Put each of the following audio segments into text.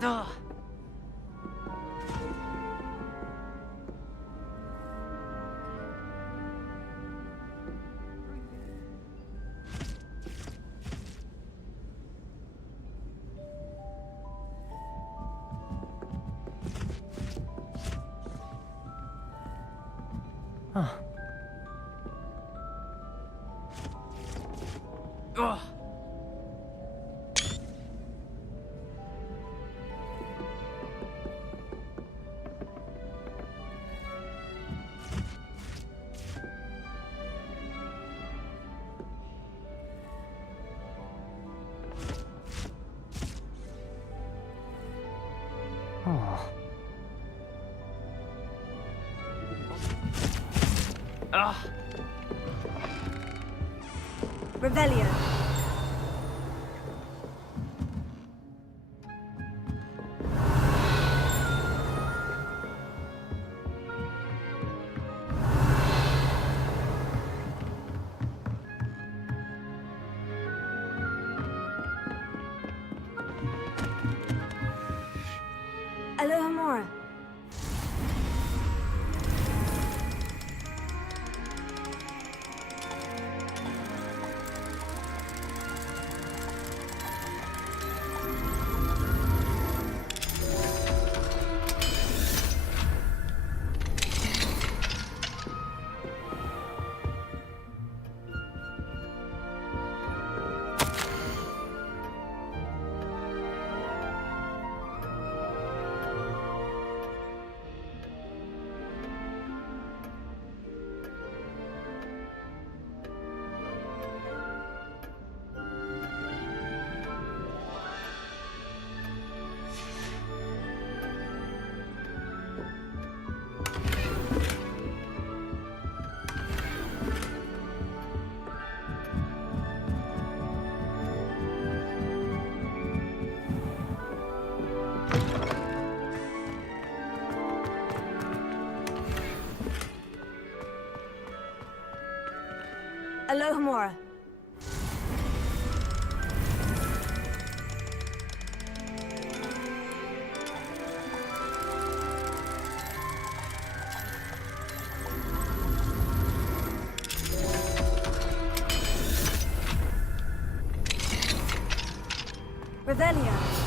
Да. Revelio. Alohomora. Alohomora. Revelio.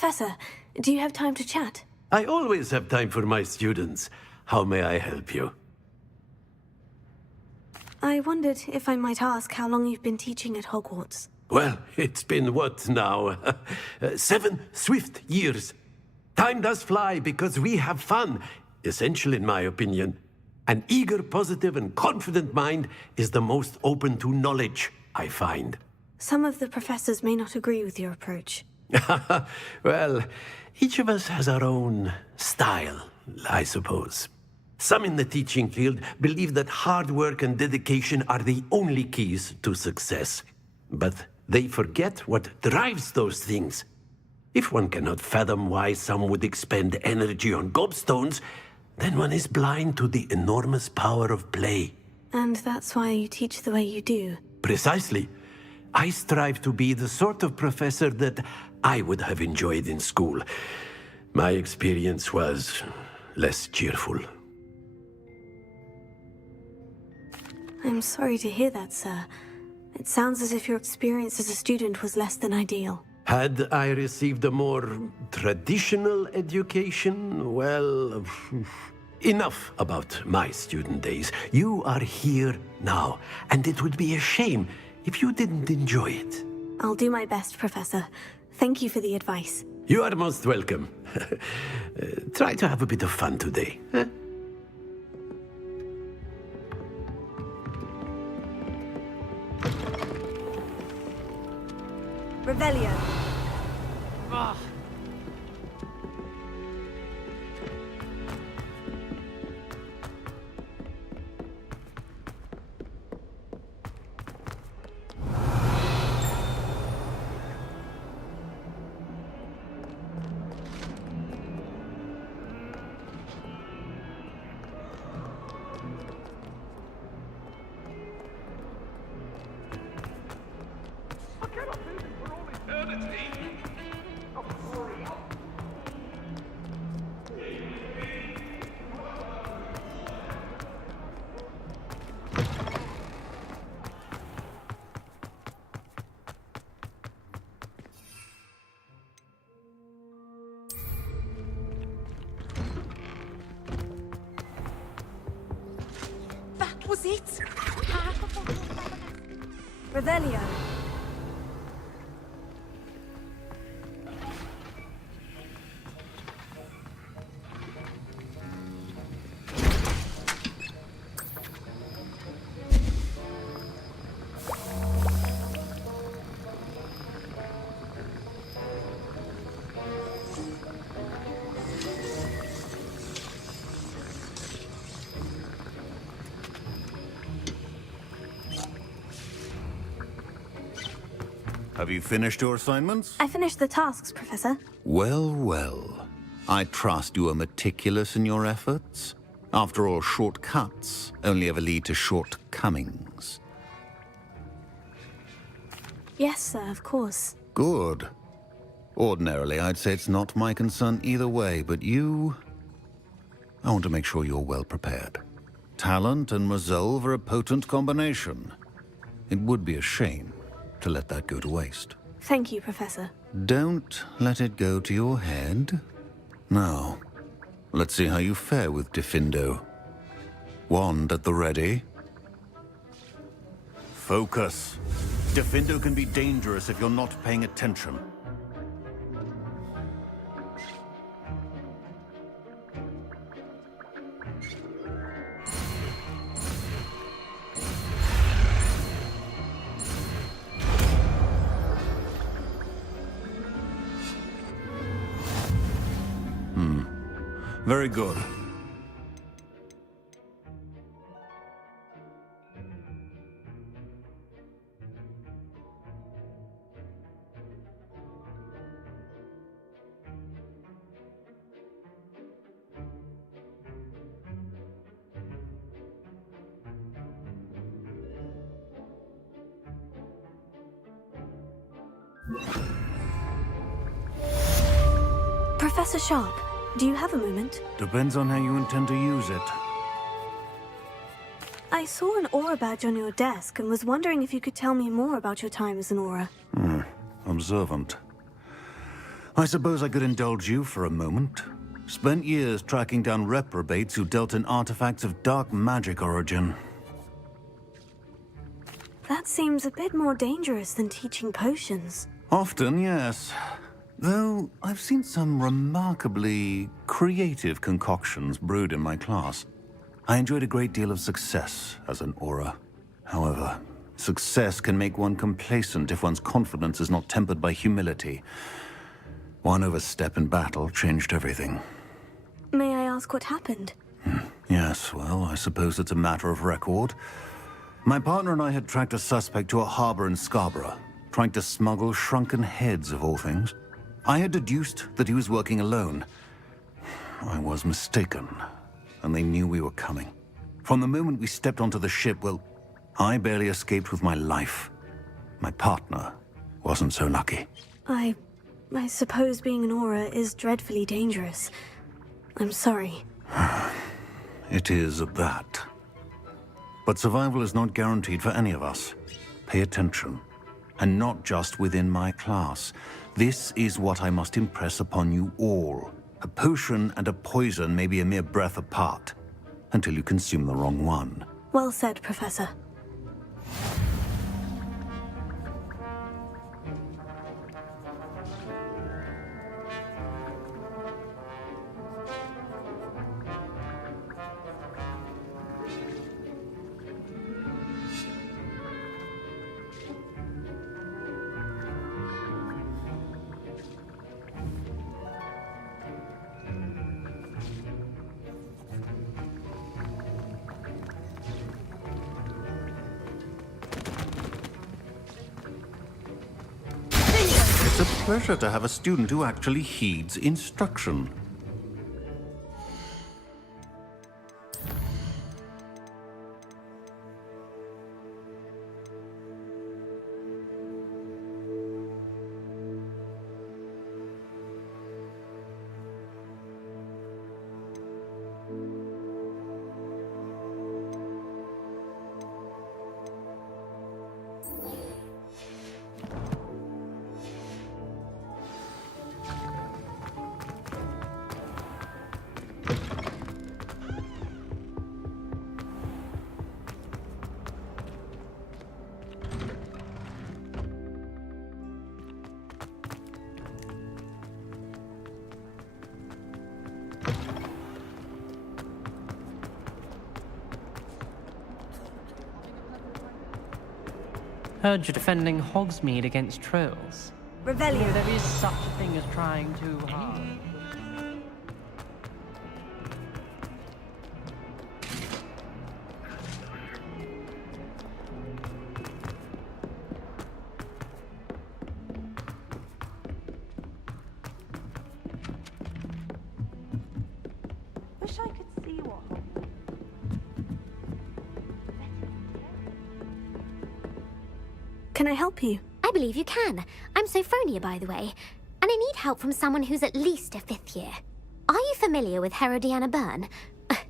Professor, do you have time to chat? I always have time for my students. How may I help you? I wondered if I might ask how long you've been teaching at Hogwarts. Well, it's been what now? 7 swift years. Time does fly because we have fun. Essential in my opinion. An eager, positive, and confident mind is the most open to knowledge, I find. Some of the professors may not agree with your approach. Well, each of us has our own style, I suppose. Some in the teaching field believe that hard work and dedication are the only keys to success. But they forget what drives those things. If one cannot fathom why some would expend energy on gobstones, then one is blind to the enormous power of play. And that's why you teach the way you do. Precisely. I strive to be the sort of professor that I would have enjoyed in school. My experience was less cheerful. I'm sorry to hear that, sir. It sounds as if your experience as a student was less than ideal. Had I received a more traditional education, well, enough about my student days. You are here now, and it would be a shame if you didn't enjoy it. I'll do my best, Professor. Thank you for the advice. You are most welcome. Try to have a bit of fun today. Huh? Revelio. That was it! Revelio. Have you finished your assignments? I finished the tasks, Professor. Well, well. I trust you are meticulous in your efforts. After all, shortcuts only ever lead to shortcomings. Yes, sir, of course. Good. Ordinarily, I'd say it's not my concern either way, but you... I want to make sure you're well prepared. Talent and resolve are a potent combination. It would be a shame to let that go to waste. Thank you, Professor. Don't let it go to your head. Now, let's see how you fare with Diffindo. Wand at the ready. Focus. Diffindo can be dangerous if you're not paying attention. Very good. Professor Sharp, do you have a moment? Depends on how you intend to use it. I saw an aura badge on your desk and was wondering if you could tell me more about your time as an aura. Observant. I suppose I could indulge you for a moment. Spent years tracking down reprobates who dealt in artifacts of dark magic origin. That seems a bit more dangerous than teaching potions. Often, yes. Though I've seen some remarkably creative concoctions brewed in my class. I enjoyed a great deal of success as an aura. However, success can make one complacent if one's confidence is not tempered by humility. One overstep in battle changed everything. May I ask what happened? Yes, well, I suppose it's a matter of record. My partner and I had tracked a suspect to a harbor in Scarborough, trying to smuggle shrunken heads of all things. I had deduced that he was working alone. I was mistaken, and they knew we were coming. From the moment we stepped onto the ship, well, I barely escaped with my life. My partner wasn't so lucky. I suppose being an aura is dreadfully dangerous. I'm sorry. It is at that. But survival is not guaranteed for any of us. Pay attention. And not just within my class. This is what I must impress upon you all. A potion and a poison may be a mere breath apart, until you consume the wrong one. Well said, Professor. It's a pleasure to have a student who actually heeds instruction. Heard you're defending Hogsmeade against trolls. Revelio. There is such a thing as trying too hard. Wish I could see what. Can I help you? I believe you can. I'm Sophronia, by the way, and I need help from someone who's at least a 5th year. Are you familiar with Herodiana Byrne?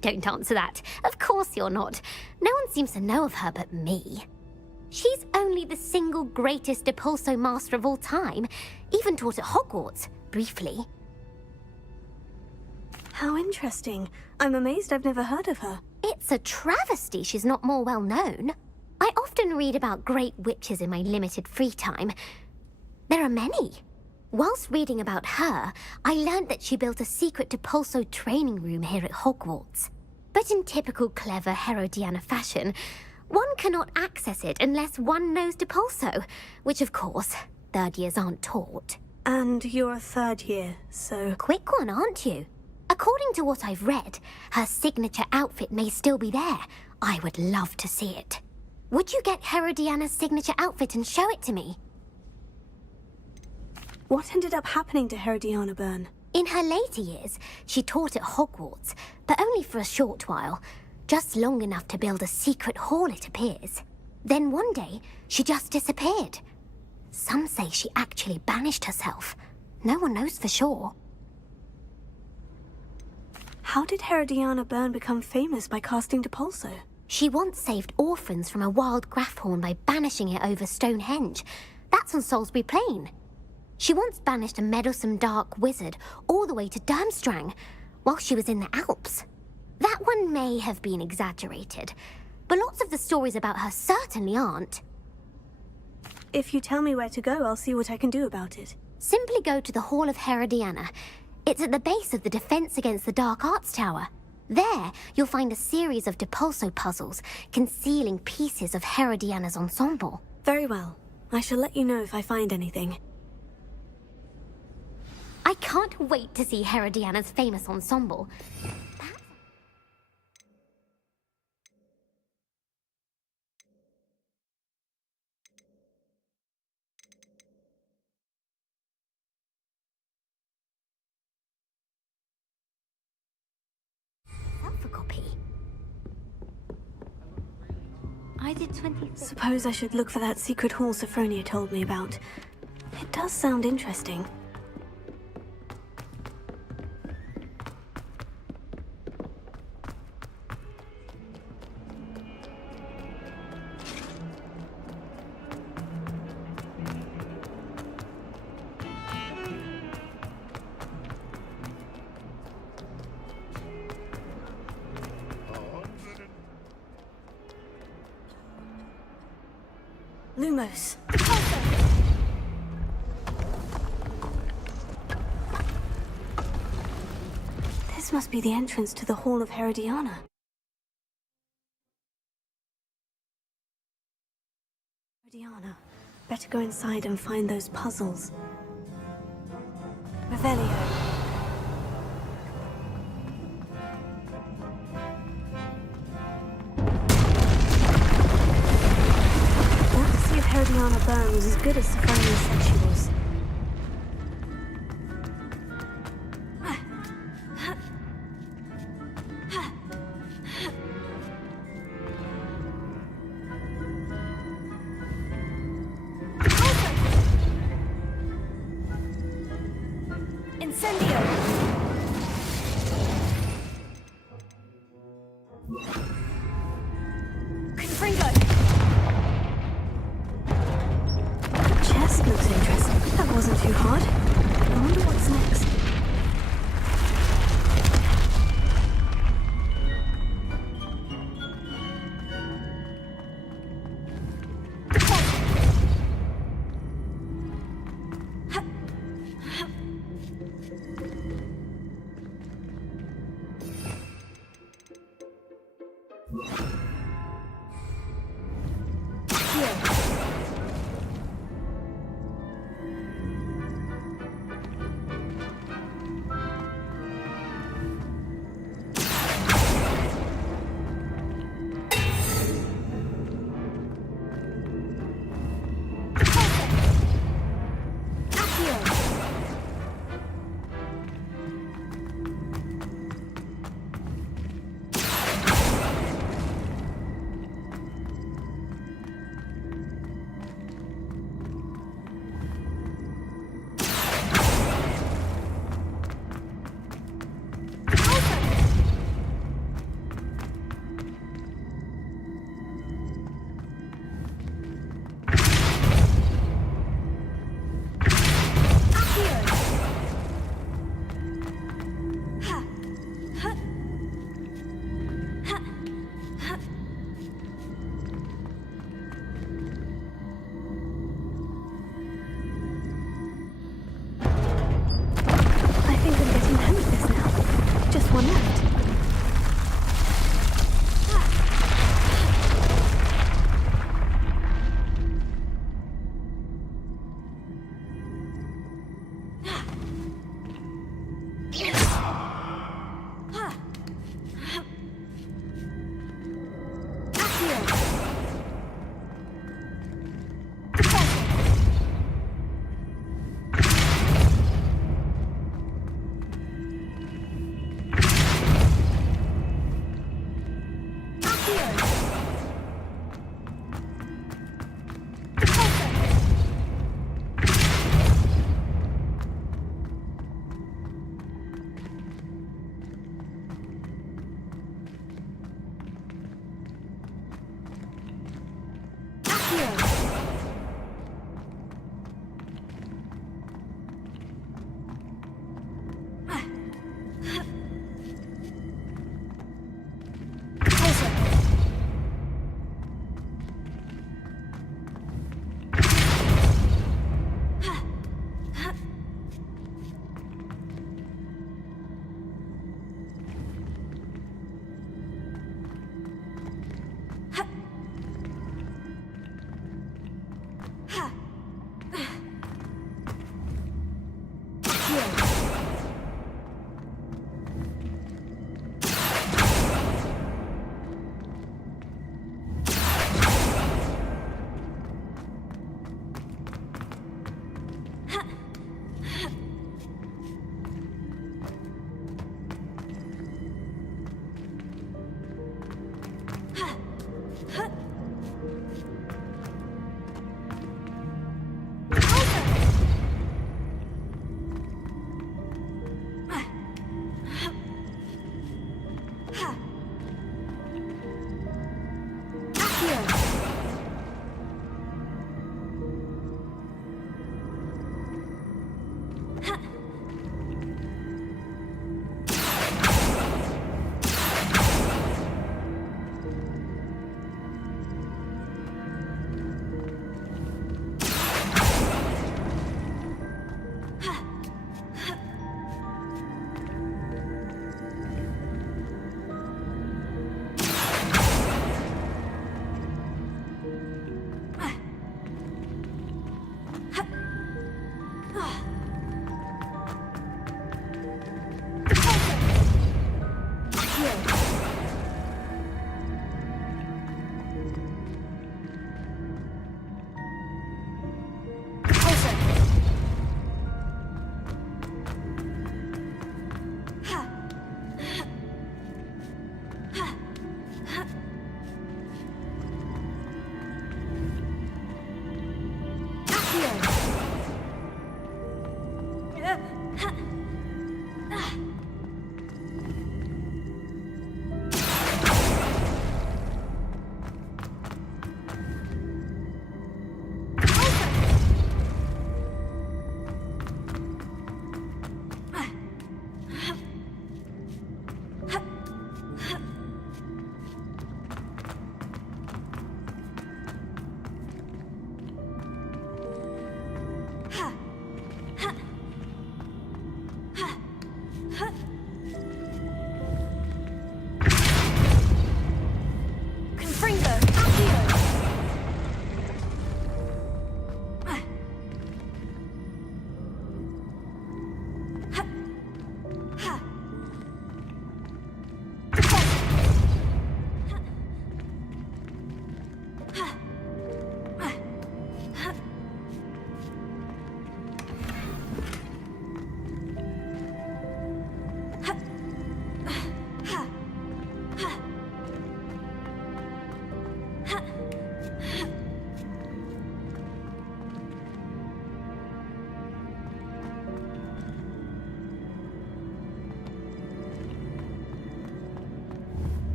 Don't answer that. Of course you're not. No one seems to know of her but me. She's only the single greatest Depulso master of all time, even taught at Hogwarts, briefly. How interesting. I'm amazed I've never heard of her. It's a travesty she's not more well known. I often read about great witches in my limited free time. There are many. Whilst reading about her, I learned that she built a secret Depulso training room here at Hogwarts. But in typical clever Herodiana fashion, one cannot access it unless one knows Depulso, which of course, 3rd years aren't taught. And you're a 3rd year, so... Quick one, aren't you? According to what I've read, her signature outfit may still be there. I would love to see it. Would you get Herodiana's signature outfit and show it to me? What ended up happening to Herodiana Byrne? In her later years, she taught at Hogwarts, but only for a short while. Just long enough to build a secret hall, it appears. Then one day, she just disappeared. Some say she actually banished herself. No one knows for sure. How did Herodiana Byrne become famous by casting Depulso? She once saved orphans from a wild Grafhorn by banishing it over Stonehenge. That's on Salisbury Plain. She once banished a meddlesome dark wizard all the way to Durmstrang while she was in the Alps. That one may have been exaggerated, but lots of the stories about her certainly aren't. If you tell me where to go, I'll see what I can do about it. Simply go to the Hall of Herodiana. It's at the base of the Defense Against the Dark Arts Tower. There, you'll find a series of Depulso puzzles concealing pieces of Herodiana's ensemble. Very well. I shall let you know if I find anything. I can't wait to see Herodiana's famous ensemble. Self-a-copy. I did 20. Suppose I should look for that secret hall Sophronia told me about. It does sound interesting. Lumos. This must be the entrance to the Hall of Herodiana. Herodiana. Better go inside and find those puzzles. Revelio. Herodiana Byrne was as good as Sophronia said she was. Incendio! Confringo! Looks interesting. That wasn't too hard. I wonder what's next.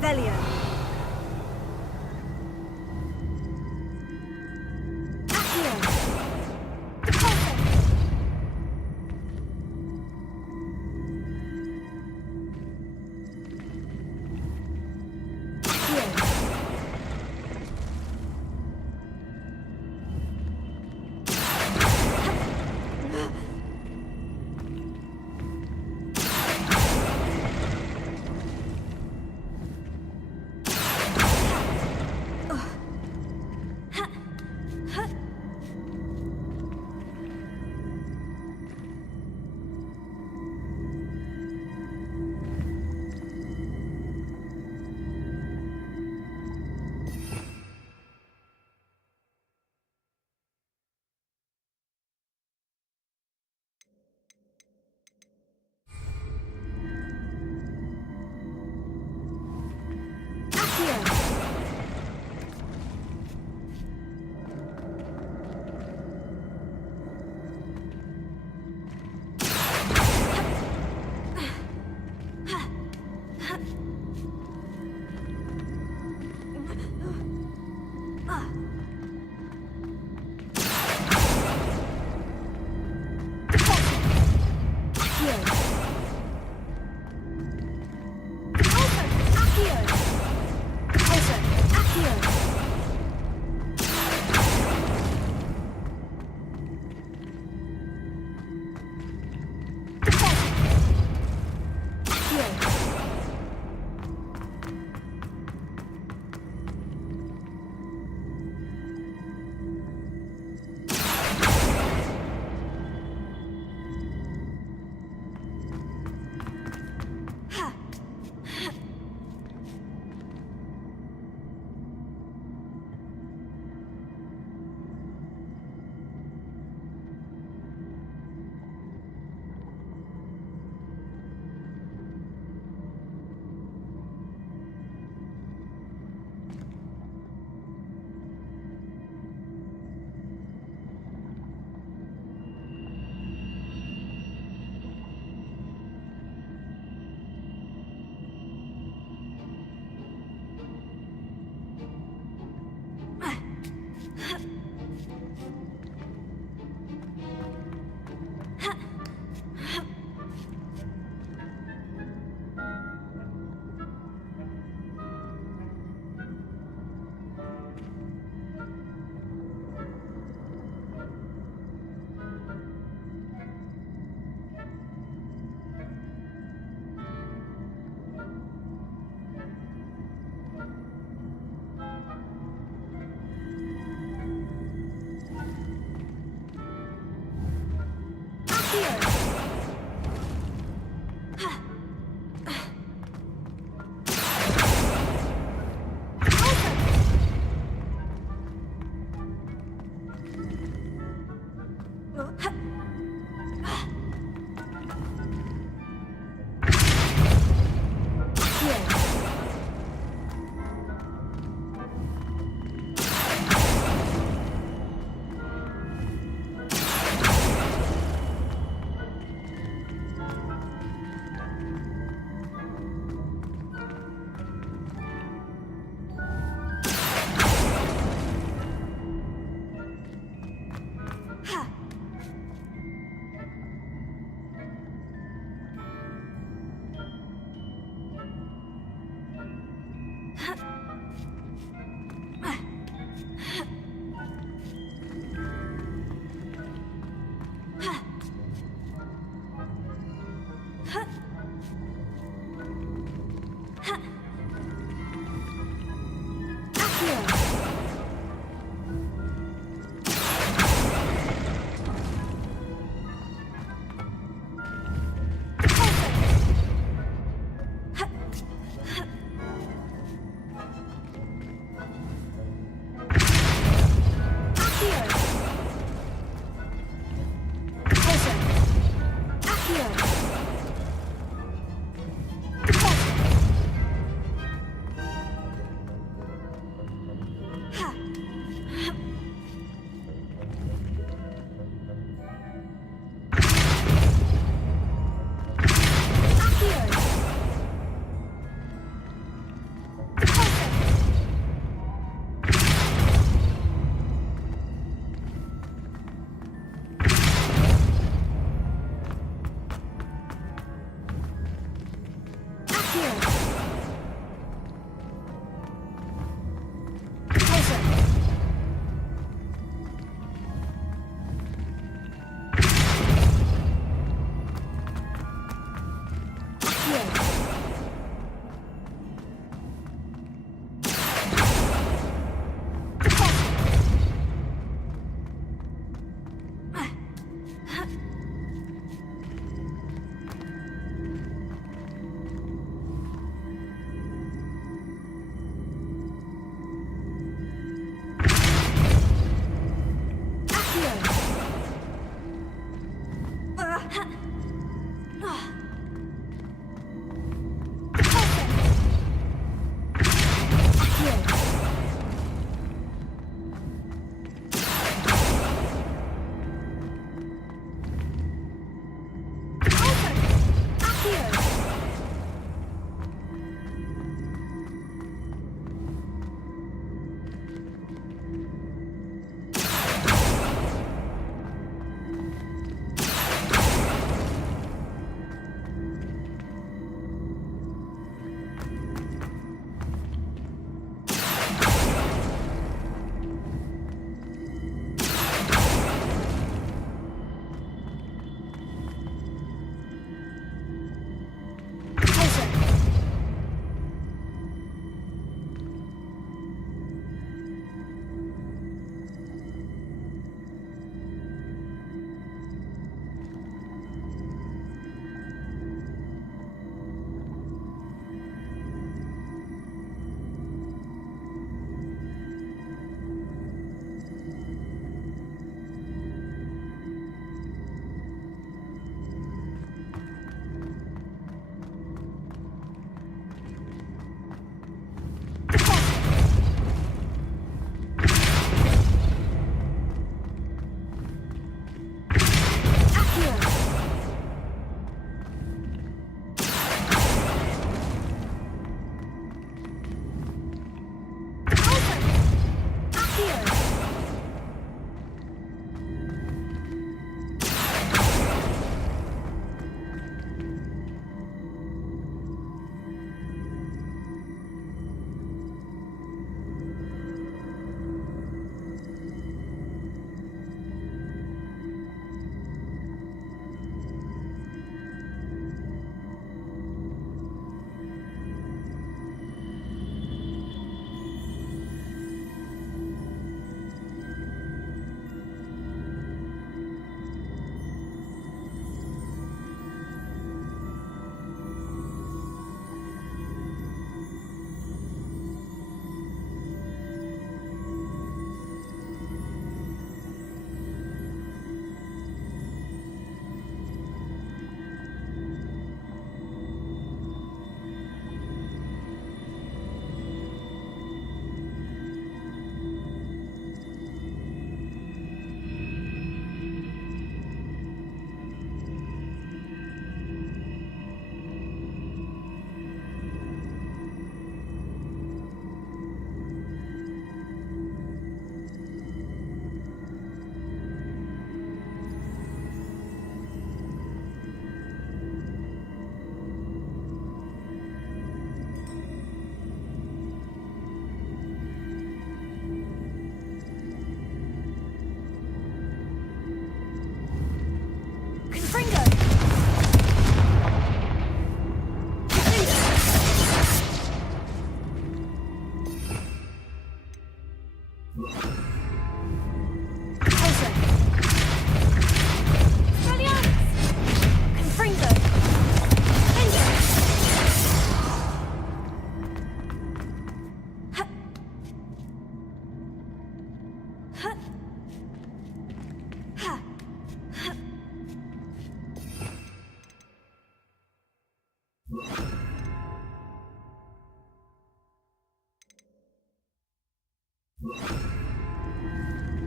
Revelio.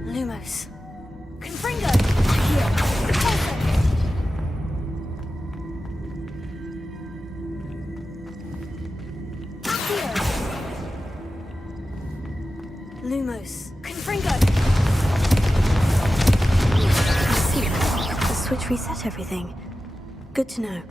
Lumos. Confringo! Here. Repulsor! Accio! Lumos. Confringo! I see. The switch reset everything. Good to know.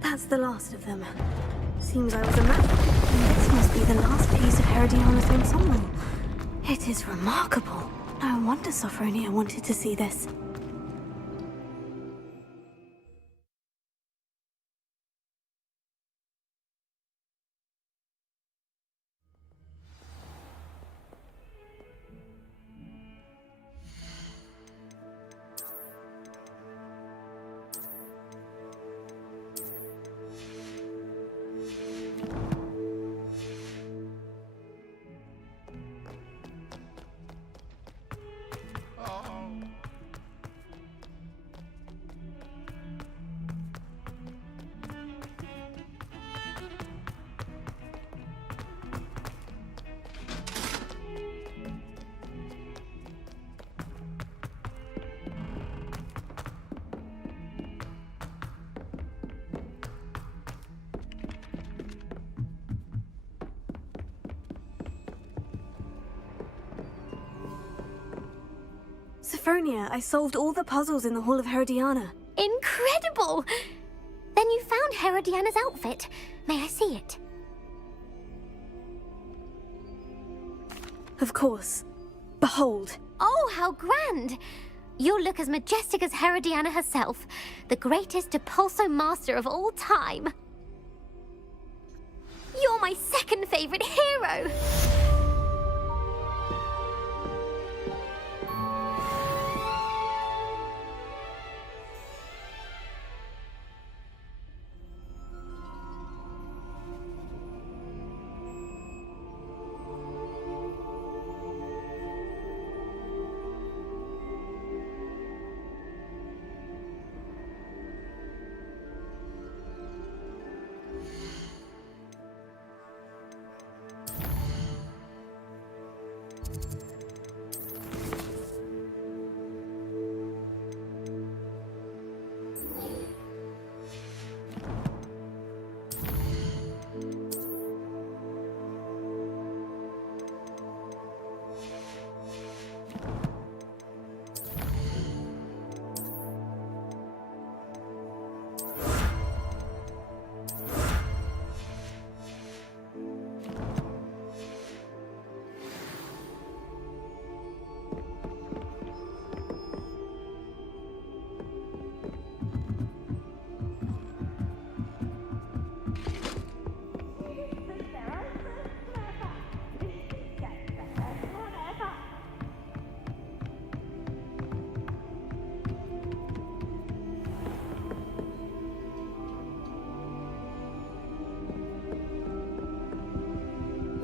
That's the last of them. Seems I was a match. This must be the last piece of Herodiana's ensemble. It is remarkable. No wonder Sophronia wanted to see this. Sophronia, I solved all the puzzles in the Hall of Herodiana. Incredible! Then you found Herodiana's outfit. May I see it? Of course. Behold. Oh, how grand! You'll look as majestic as Herodiana herself, the greatest Depulso master of all time. You're my second favorite hero!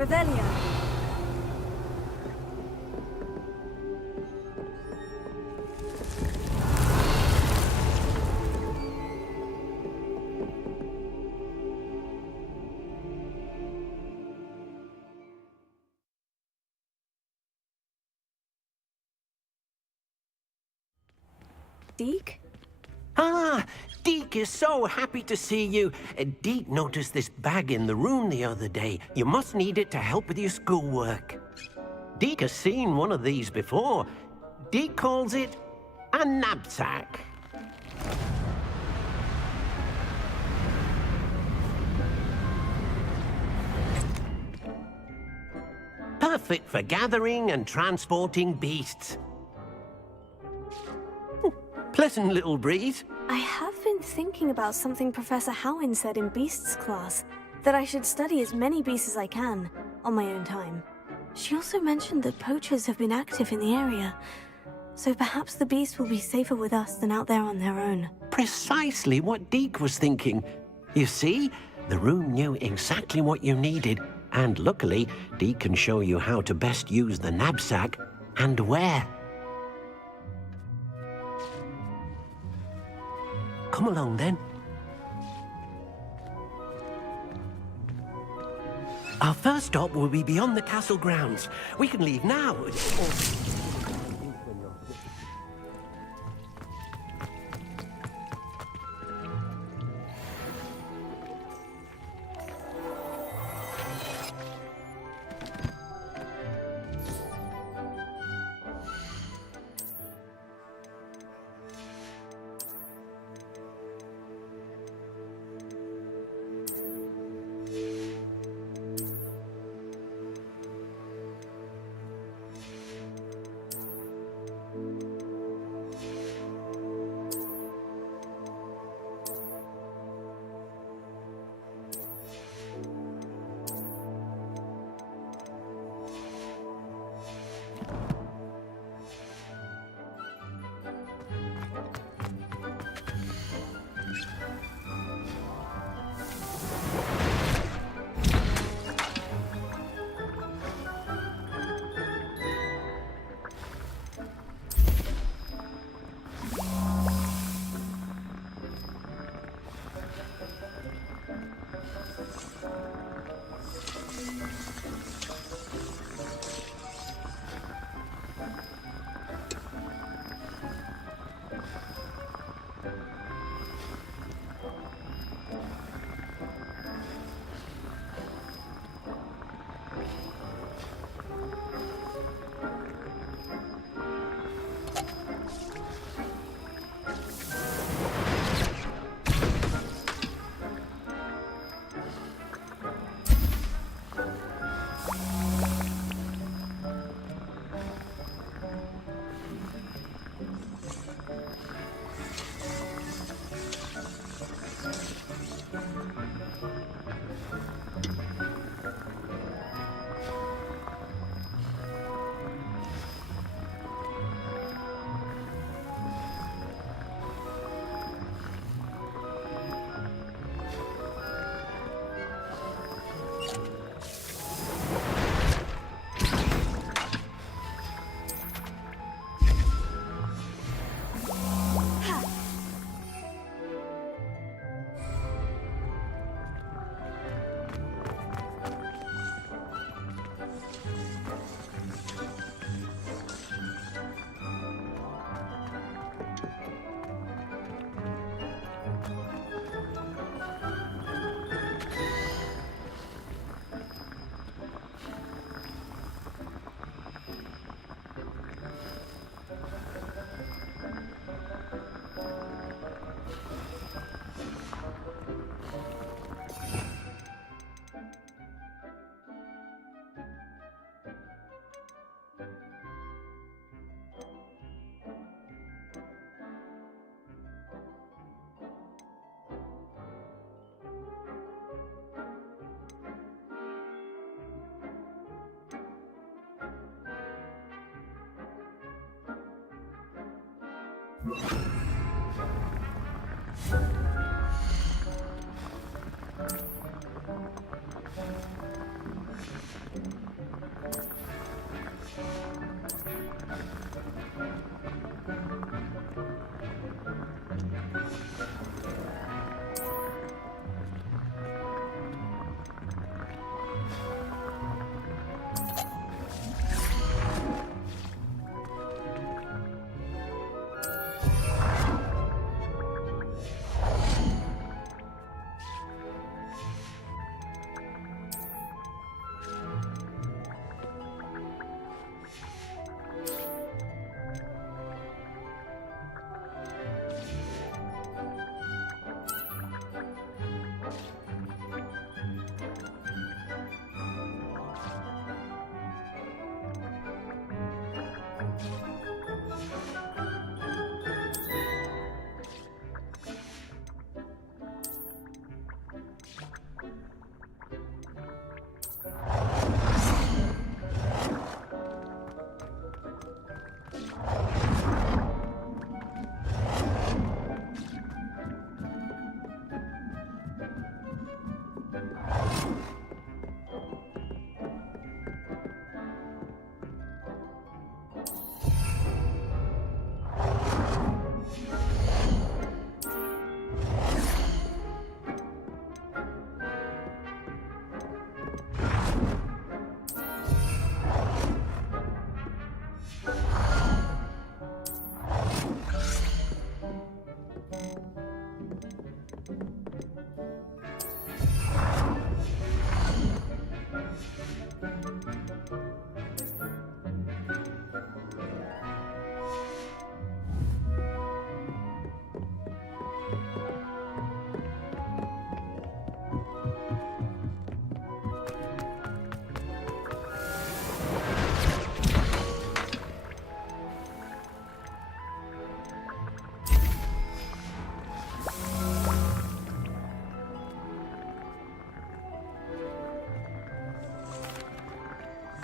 Revelio. Deke? Ah, Deke is so happy to see you. Deke noticed this bag in the room the other day. You must need it to help with your schoolwork. Deke has seen one of these before. Deke calls it a knapsack. Perfect for gathering and transporting beasts. Pleasant little breeze. I have been thinking about something Professor Howin said in Beasts class, that I should study as many beasts as I can, on my own time. She also mentioned that poachers have been active in the area, so perhaps the beasts will be safer with us than out there on their own. Precisely what Deke was thinking. You see, the room knew exactly what you needed, and luckily, Deke can show you how to best use the knapsack and where. Come along, then. Our first stop will be beyond the castle grounds. We can leave now.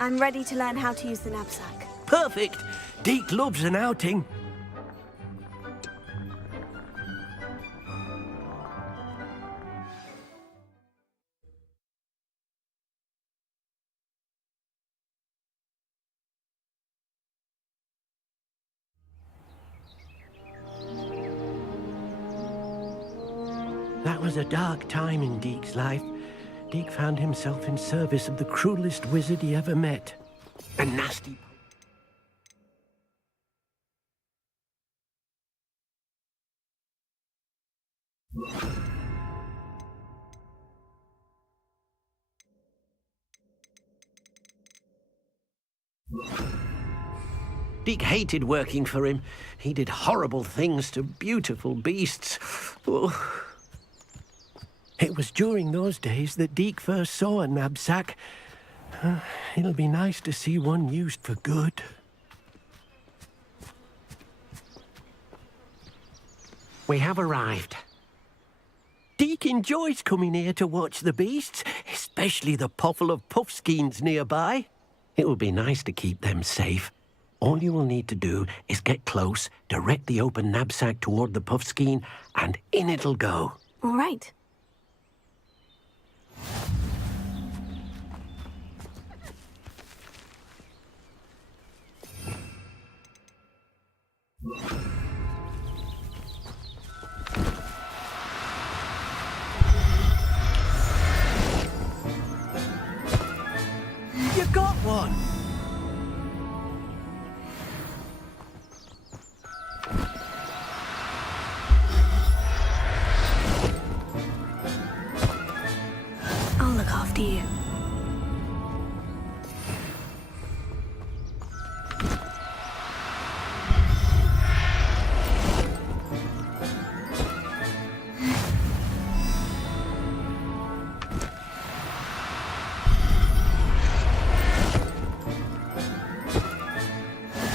I'm ready to learn how to use the knapsack. Perfect. Deke loves an outing. That was a dark time in Deke's life. Deke found himself in service of the cruelest wizard he ever met. A nasty... Deke hated working for him. He did horrible things to beautiful beasts. Oh. It was during those days that Deke first saw a knapsack. It'll be nice to see one used for good. We have arrived. Deke enjoys coming here to watch the beasts, especially the potful of puffskeins nearby. It will be nice to keep them safe. All you will need to do is get close, direct the open knapsack toward the puffskein, and in it'll go. All right. You got one! I'll look after you.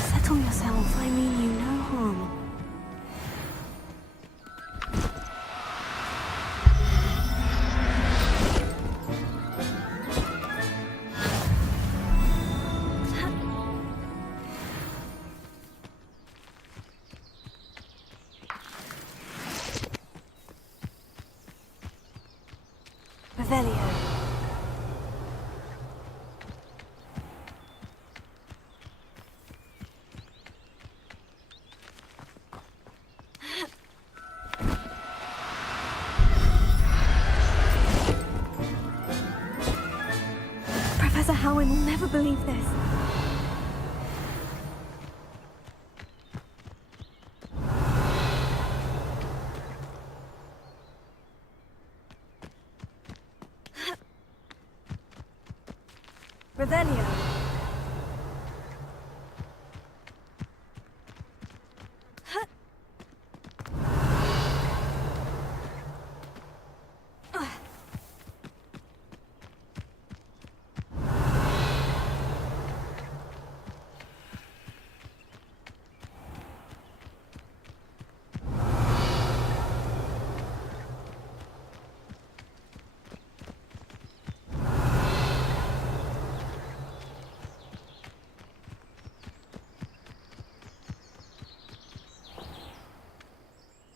Settle yourself, I mean you no harm. Revelio. Professor Howin will never believe this. Revelio.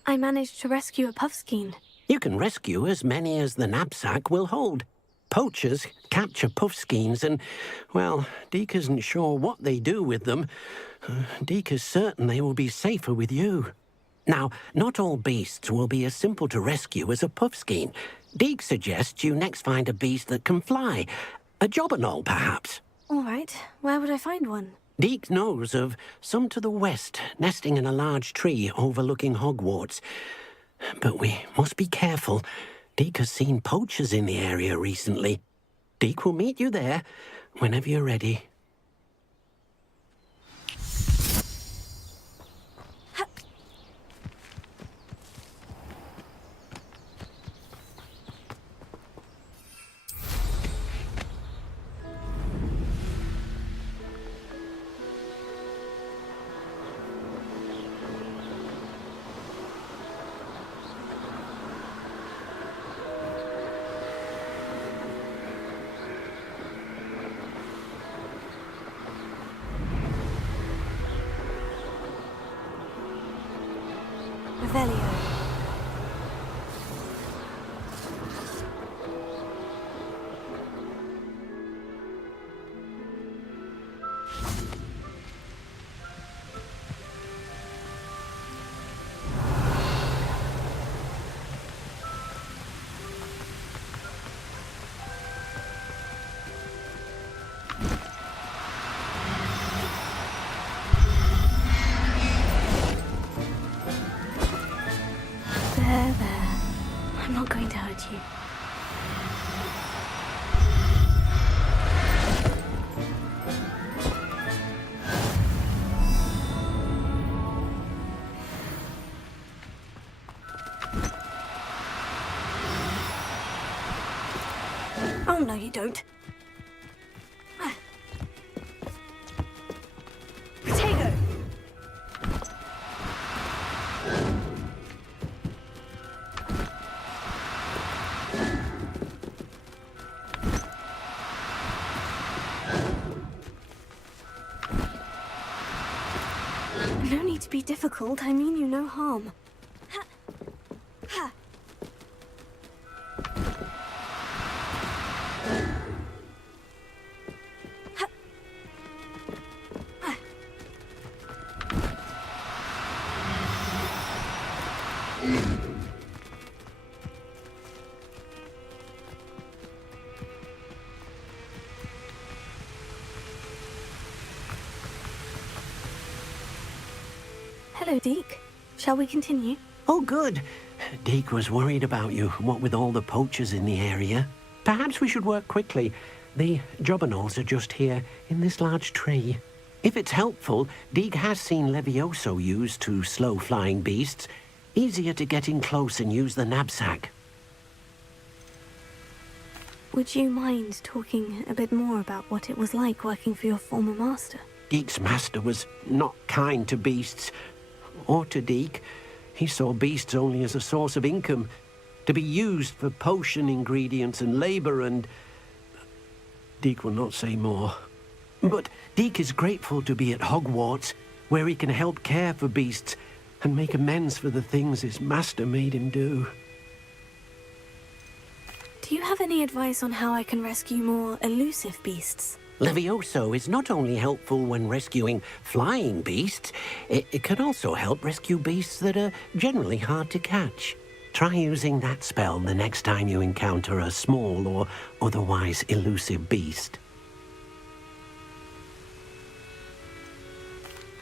I managed to rescue a puffskein. You can rescue as many as the knapsack will hold. Poachers capture puffskeins and, well, Deke isn't sure what they do with them. Deke is certain they will be safer with you. Now, not all beasts will be as simple to rescue as a puffskein. Deke suggests you next find a beast that can fly. A jobberknoll, perhaps. All right, where would I find one? Deke knows of some to the west, nesting in a large tree overlooking Hogwarts. But we must be careful. Deke has seen poachers in the area recently. Deke will meet you there whenever you're ready. Revelio. There. I'm not going to hurt you. Oh, no, you don't. Potato! No need to be difficult. I mean you no harm. Ha. Ha. Ha. Ha. Hello, Deke. Shall we continue? Oh, good. Deke was worried about you, what with all the poachers in the area. Perhaps we should work quickly. The jobberknolls are just here, in this large tree. If it's helpful, Deke has seen Levioso used to slow flying beasts. Easier to get in close and use the knapsack. Would you mind talking a bit more about what it was like working for your former master? Deke's master was not kind to beasts, or to Deke. He saw beasts only as a source of income, to be used for potion ingredients and labor, and Deke will not say more. But Deke is grateful to be at Hogwarts, where he can help care for beasts and make amends for the things his master made him do. Do you have any advice on how I can rescue more elusive beasts? Levioso is not only helpful when rescuing flying beasts, it can also help rescue beasts that are generally hard to catch. Try using that spell the next time you encounter a small or otherwise elusive beast.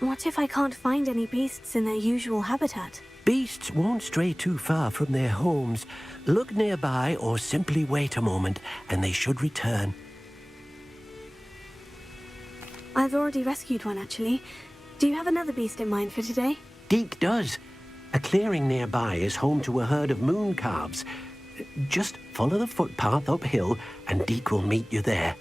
What if I can't find any beasts in their usual habitat? Beasts won't stray too far from their homes. Look nearby or simply wait a moment and they should return. I've already rescued one, actually. Do you have another beast in mind for today? Deke does. A clearing nearby is home to a herd of moon calves. Just follow the footpath uphill and Deke will meet you there.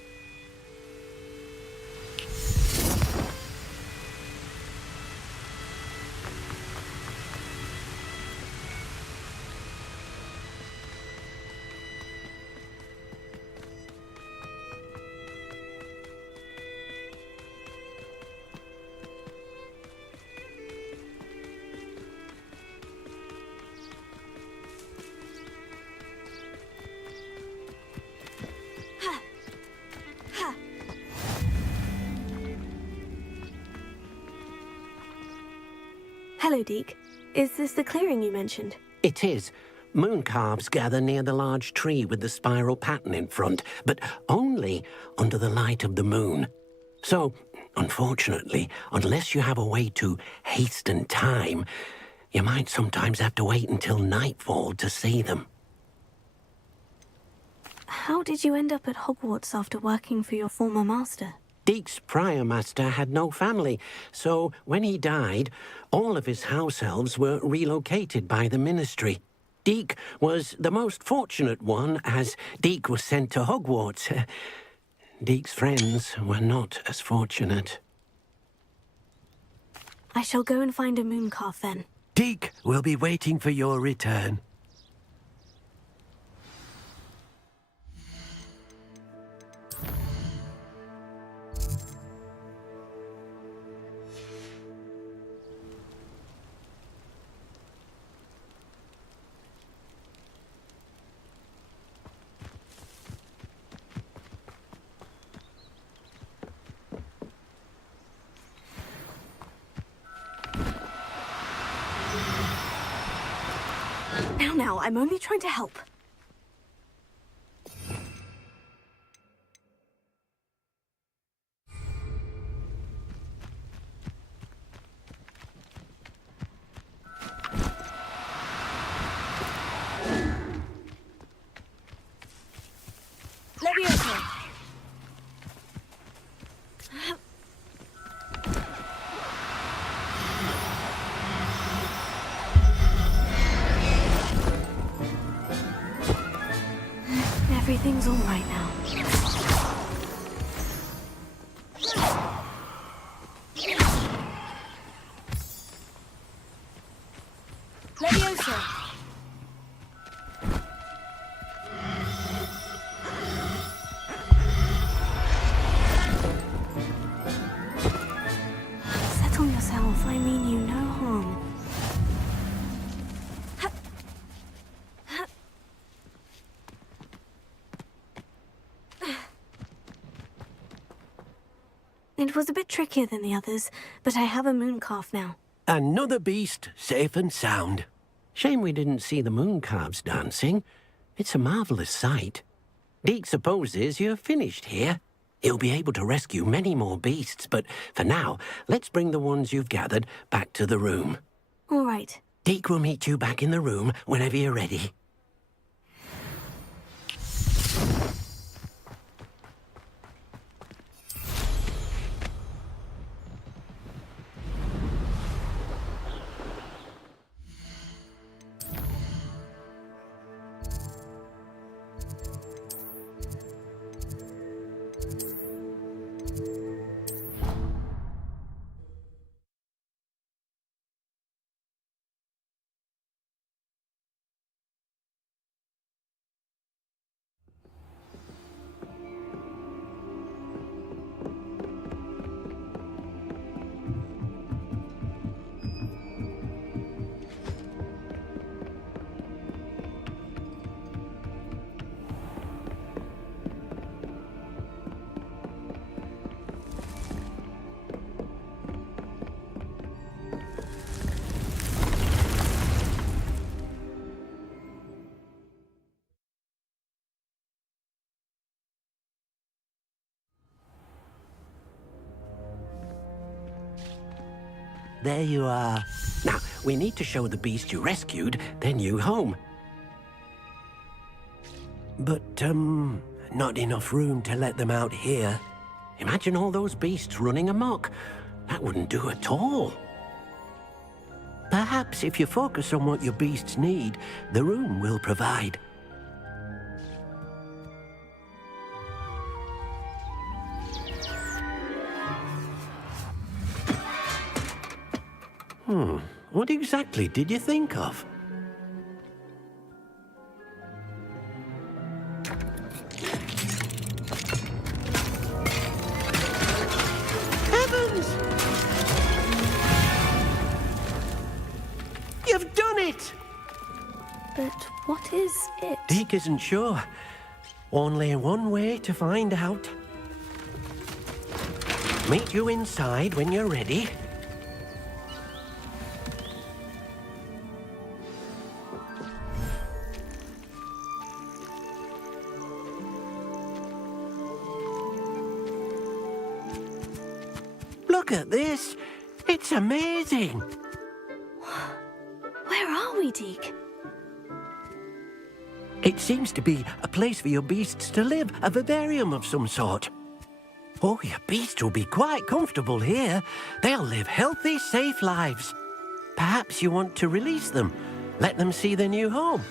Hello, Deke. Is this the clearing you mentioned? It is. Moon calves gather near the large tree with the spiral pattern in front, but only under the light of the moon. So, unfortunately, unless you have a way to hasten time, you might sometimes have to wait until nightfall to see them. How did you end up at Hogwarts after working for your former master? Deke's prior master had no family, so when he died, all of his house elves were relocated by the ministry. Deke was the most fortunate one, as Deke was sent to Hogwarts. Deke's friends were not as fortunate. I shall go and find a moon calf then. Deke will be waiting for your return. Now, I'm only trying to help. Leviosa. Everything's all right now. Leviosa. Settle yourself. I mean you no harm. It was a bit trickier than the others, but I have a moon calf now. Another beast, safe and sound. Shame we didn't see the moon calves dancing. It's a marvellous sight. Deke supposes you're finished here. He'll be able to rescue many more beasts, but for now, let's bring the ones you've gathered back to the room. All right. Deke will meet you back in the room whenever you're ready. There you are. Now, we need to show the beast you rescued their new home. But, not enough room to let them out here. Imagine all those beasts running amok. That wouldn't do at all. Perhaps if you focus on what your beasts need, the room will provide. What exactly did you think of? Heavens! You've done it! But what is it? Deke isn't sure. Only one way to find out. Meet you inside when you're ready. Look at this. It's amazing. Where are we, Deke? It seems to be a place for your beasts to live, a vivarium of some sort. Oh, your beasts will be quite comfortable here. They'll live healthy, safe lives. Perhaps you want to release them, let them see their new home.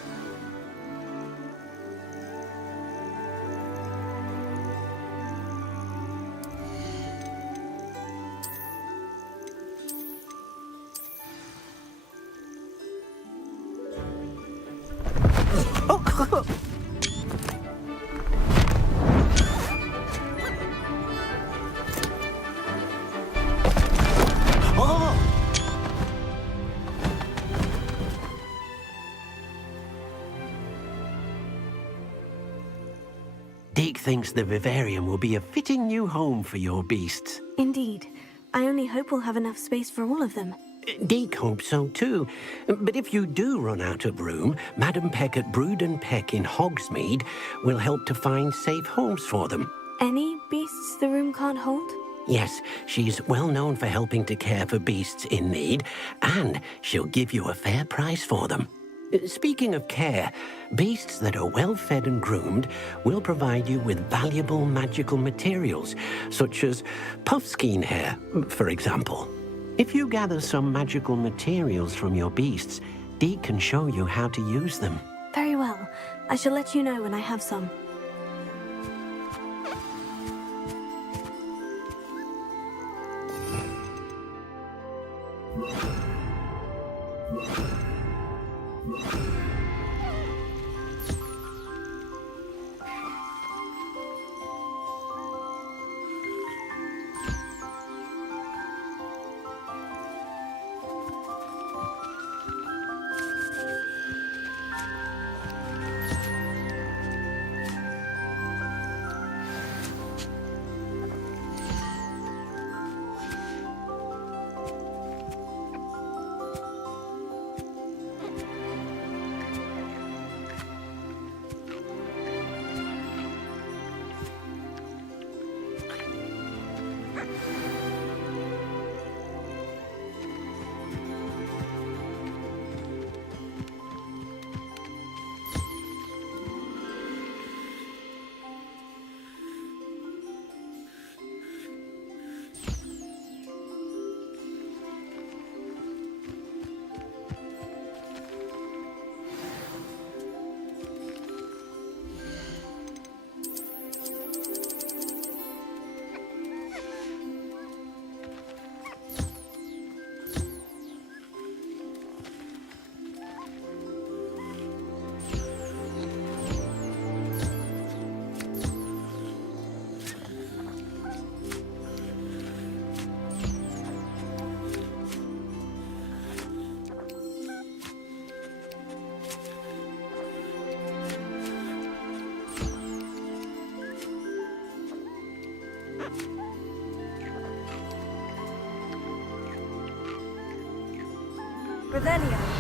Deke thinks the vivarium will be a fitting new home for your beasts. Indeed. I only hope we'll have enough space for all of them. Deke hopes so too. But if you do run out of room, Madam Peck at Brood and Peck in Hogsmeade will help to find safe homes for them. Any beasts the room can't hold? Yes, she's well known for helping to care for beasts in need, and she'll give you a fair price for them. Speaking of care, beasts that are well fed and groomed will provide you with valuable magical materials, such as puffskein hair, for example. If you gather some magical materials from your beasts, Dee can show you how to use them. Very well. I shall let you know when I have some. Revelio.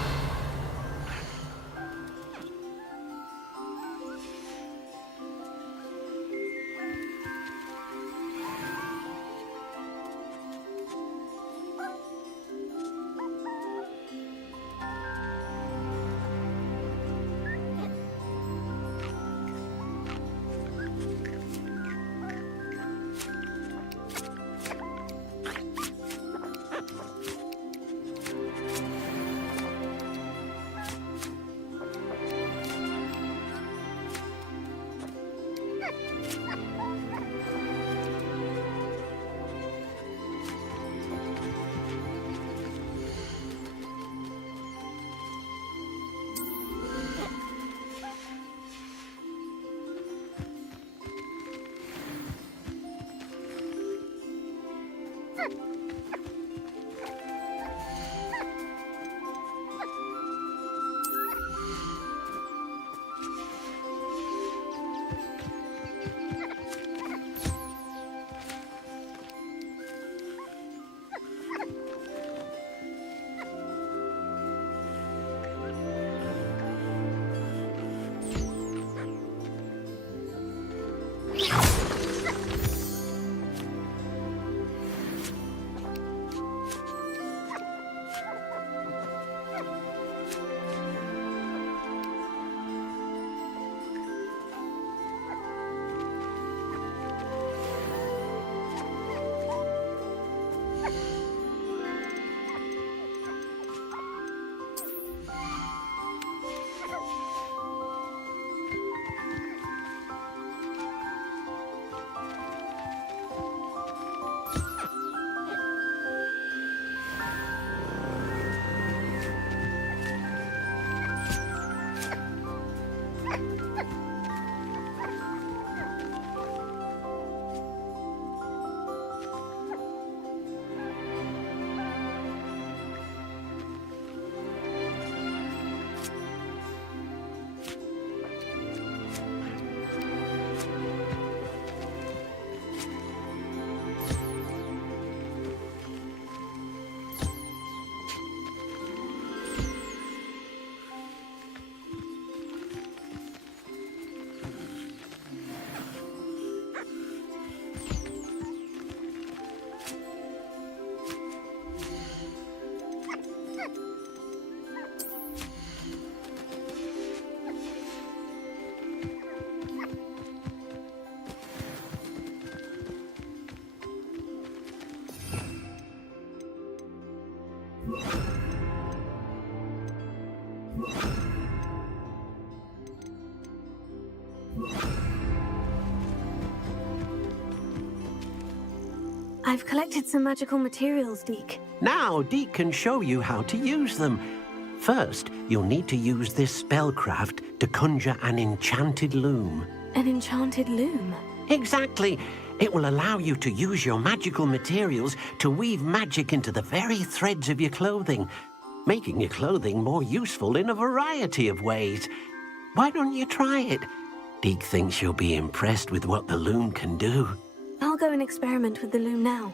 I've collected some magical materials, Deke. Now, Deke can show you how to use them. First, you'll need to use this spellcraft to conjure an enchanted loom. An enchanted loom? Exactly. It will allow you to use your magical materials to weave magic into the very threads of your clothing, making your clothing more useful in a variety of ways. Why don't you try it? Deke thinks you'll be impressed with what the loom can do. I'll go and experiment with the loom now.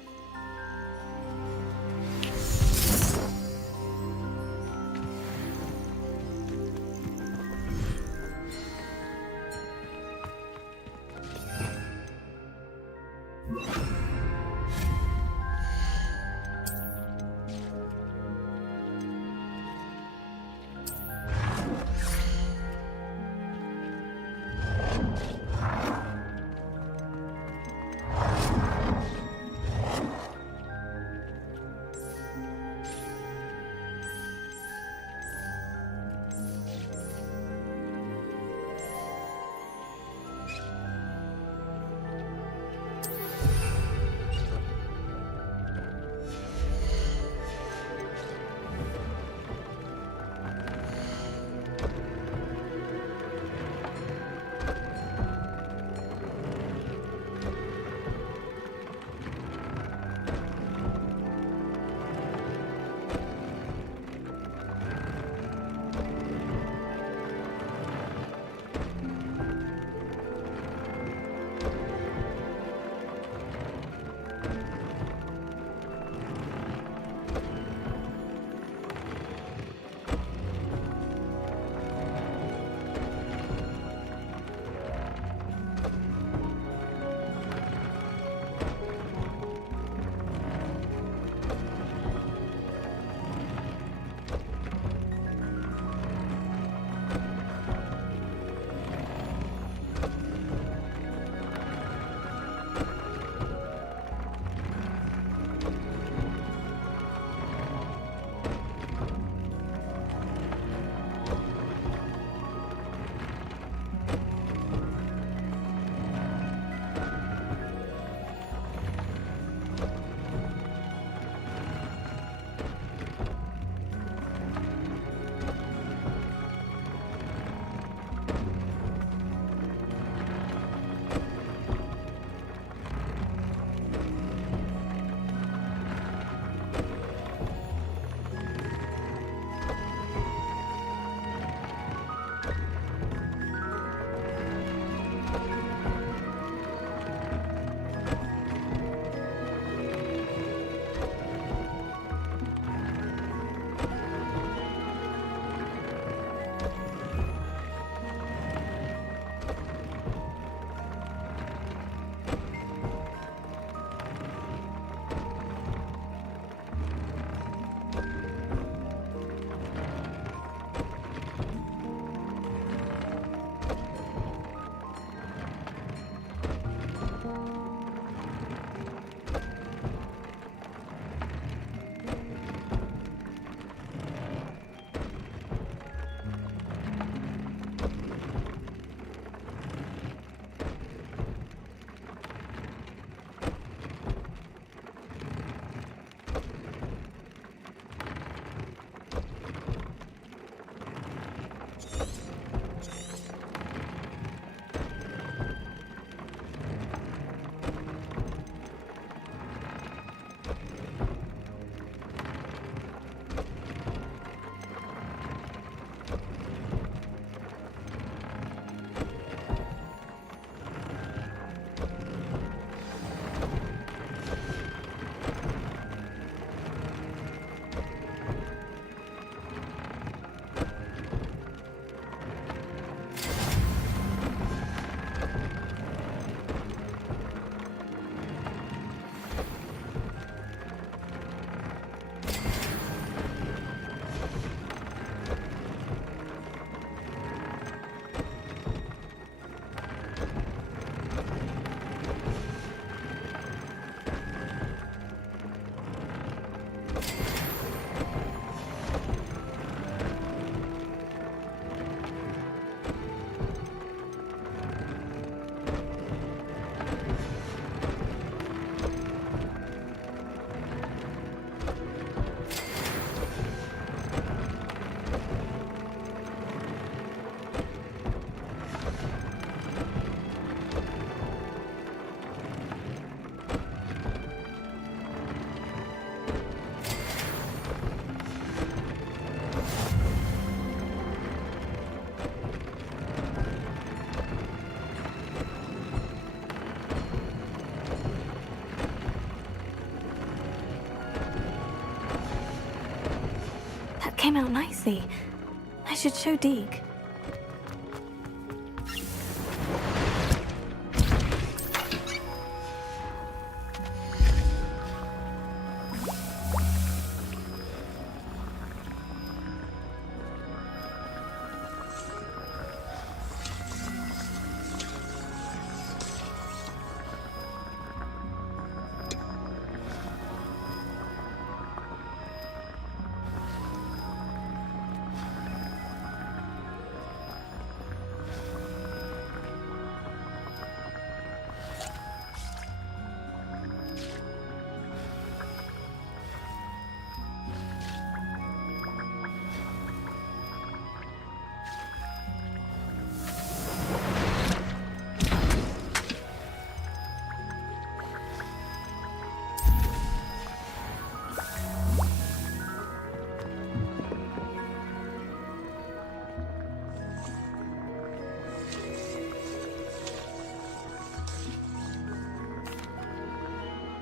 came out nicely. I should show Deke.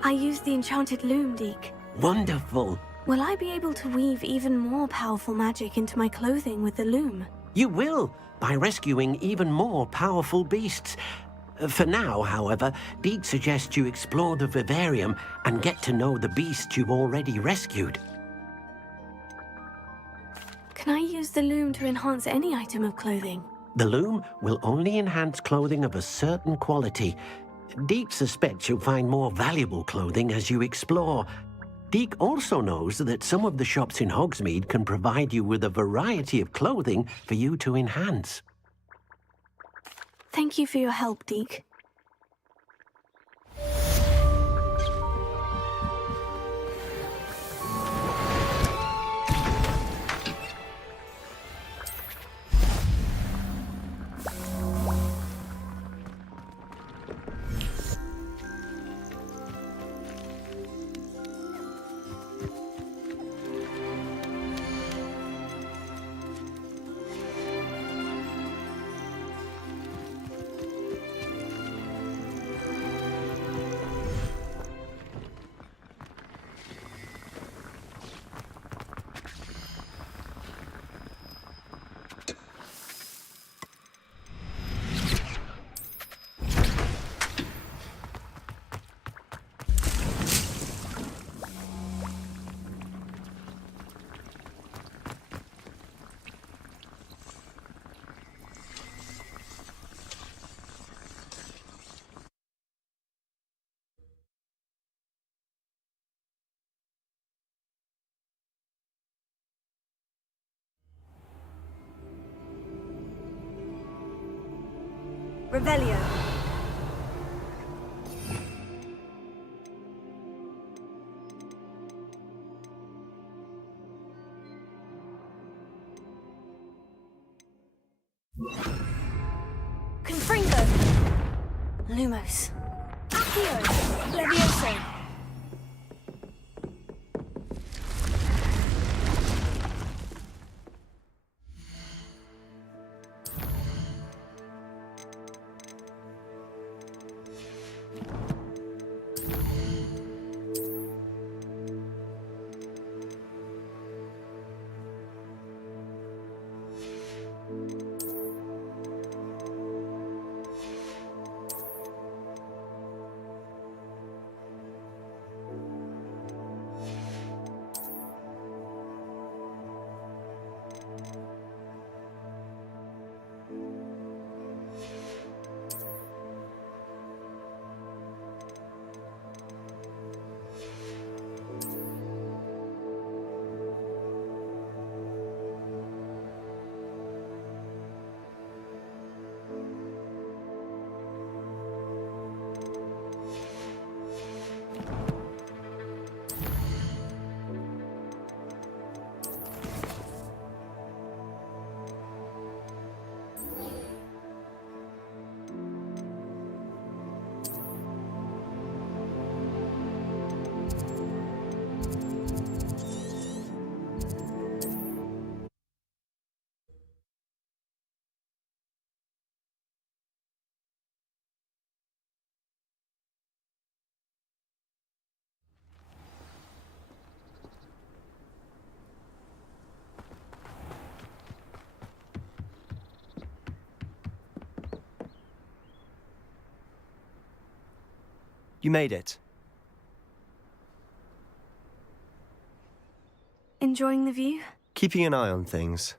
I used the enchanted loom, Deke. Wonderful. Will I be able to weave even more powerful magic into my clothing with the loom? You will, by rescuing even more powerful beasts. For now, however, Deke suggests you explore the vivarium and get to know the beasts you've already rescued. Can I use the loom to enhance any item of clothing? The loom will only enhance clothing of a certain quality. Deke suspects you'll find more valuable clothing as you explore. Deke also knows that some of the shops in Hogsmeade can provide you with a variety of clothing for you to enhance. Thank you for your help, Deke. Revelio. Confringo. Lumos. Accio. Levioso. You made it. Enjoying the view? Keeping an eye on things.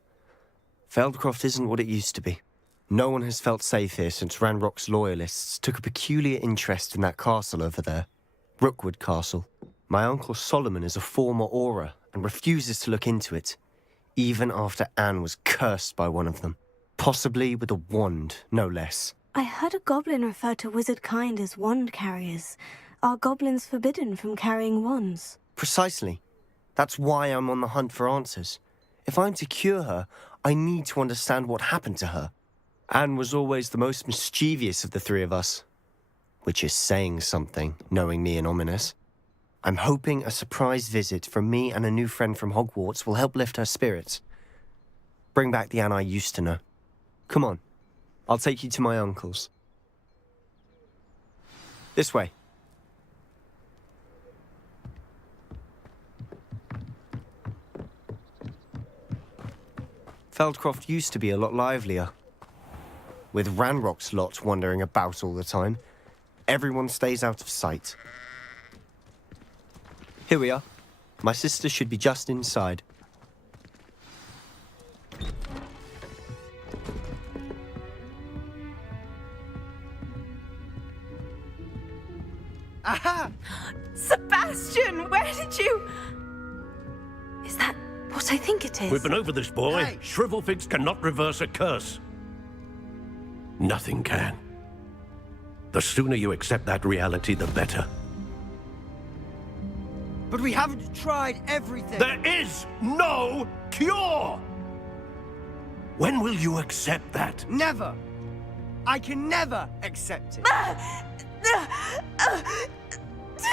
Feldcroft isn't what it used to be. No one has felt safe here since Ranrock's loyalists took a peculiar interest in that castle over there. Rookwood Castle. My uncle Solomon is a former Auror and refuses to look into it, even after Anne was cursed by one of them. Possibly with a wand, no less. I heard a goblin refer to wizard kind as wand carriers. Are goblins forbidden from carrying wands? Precisely. That's why I'm on the hunt for answers. If I'm to cure her, I need to understand what happened to her. Anne was always the most mischievous of the three of us. Which is saying something, knowing me and Ominous. I'm hoping a surprise visit from me and a new friend from Hogwarts will help lift her spirits. Bring back the Anne I used to know. Come on, I'll take you to my uncle's. This way. Feldcroft used to be a lot livelier. With Ranrock's lot wandering about all the time, everyone stays out of sight. Here we are. My sister should be just inside. Aha! Sebastian, where did you... Is that what I think it is? We've been over this, boy. Hey. Shrivelfigs cannot reverse a curse. Nothing can. The sooner you accept that reality, the better. But we haven't tried everything. There is no cure! When will you accept that? Never. I can never accept it.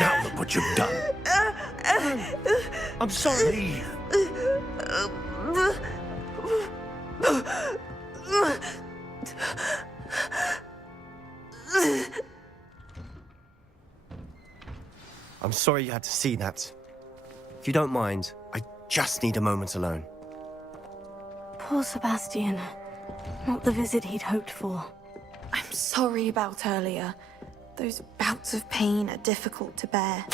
Now look what you've done. I'm sorry. Leave. I'm sorry you had to see that. If you don't mind, I just need a moment alone. Poor Sebastian. Not the visit he'd hoped for. I'm sorry about earlier. Those bouts of pain are difficult to bear.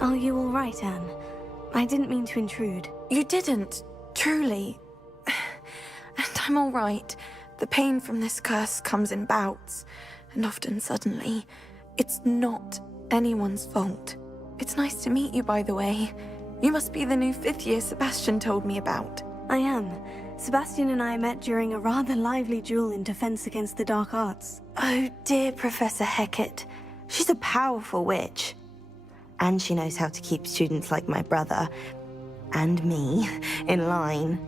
Are you all right, Anne? I didn't mean to intrude. You didn't, truly. And I'm all right. The pain from this curse comes in bouts, and often suddenly. It's not anyone's fault. It's nice to meet you, by the way. You must be the new 5th year Sebastian told me about. I am. Sebastian and I met during a rather lively duel in defense against the dark arts. Oh, dear Professor Hecat. She's a powerful witch. And she knows how to keep students like my brother, and me, in line.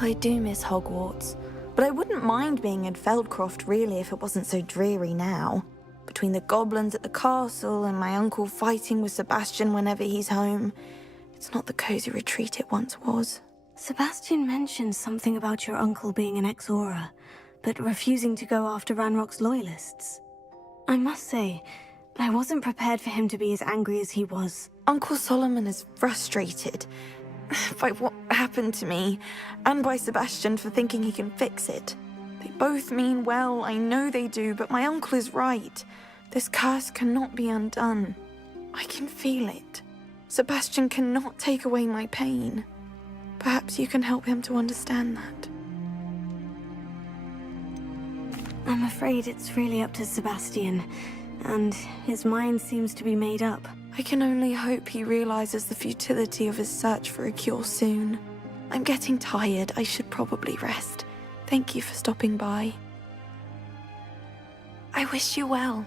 I do miss Hogwarts, but I wouldn't mind being in Feldcroft, really, if it wasn't so dreary now. Between the goblins at the castle and my uncle fighting with Sebastian whenever he's home, it's not the cozy retreat it once was. Sebastian mentioned something about your uncle being an ex-Auror, but refusing to go after Ranrock's loyalists. I must say, I wasn't prepared for him to be as angry as he was. Uncle Solomon is frustrated by what happened to me, and by Sebastian for thinking he can fix it. They both mean well, I know they do, but my uncle is right. This curse cannot be undone. I can feel it. Sebastian cannot take away my pain. Perhaps you can help him to understand that. I'm afraid it's really up to Sebastian, and his mind seems to be made up. I can only hope he realizes the futility of his search for a cure soon. I'm getting tired. I should probably rest. Thank you for stopping by. I wish you well.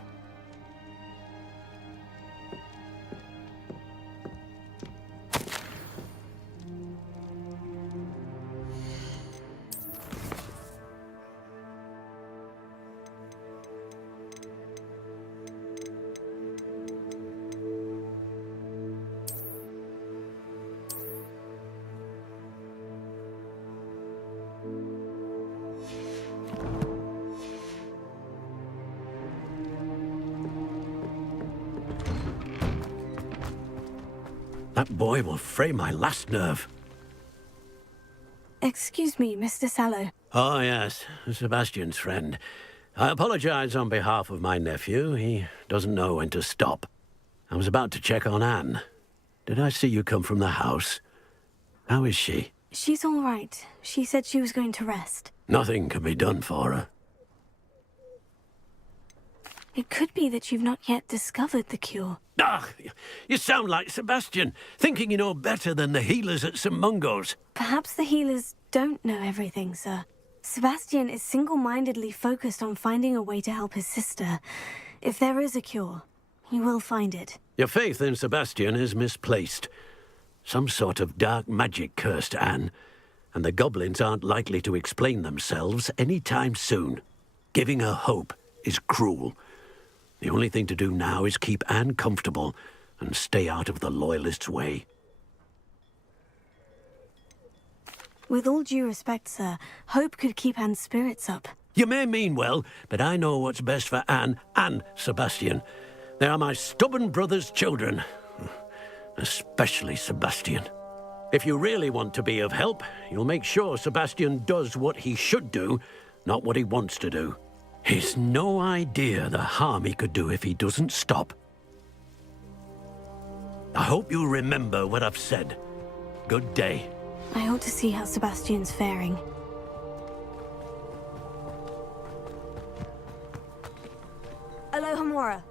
That boy will fray my last nerve. Excuse me, Mr. Sallow. Oh, yes, Sebastian's friend. I apologize on behalf of my nephew. He doesn't know when to stop. I was about to check on Anne. Did I see you come from the house? How is she? She's all right. She said she was going to rest. Nothing can be done for her. It could be that you've not yet discovered the cure. Ah, you sound like Sebastian, thinking you know better than the healers at St. Mungo's. Perhaps the healers don't know everything, sir. Sebastian is single-mindedly focused on finding a way to help his sister. If there is a cure, he will find it. Your faith in Sebastian is misplaced. Some sort of dark magic cursed Anne, and the goblins aren't likely to explain themselves any time soon. Giving her hope is cruel. The only thing to do now is keep Anne comfortable and stay out of the Loyalists' way. With all due respect, sir, hope could keep Anne's spirits up. You may mean well, but I know what's best for Anne and Sebastian. They are my stubborn brother's children. Especially Sebastian. If you really want to be of help, you'll make sure Sebastian does what he should do, not what he wants to do. He's no idea the harm he could do if he doesn't stop. I hope you remember what I've said. Good day. I ought to see how Sebastian's faring. Aloha Mora.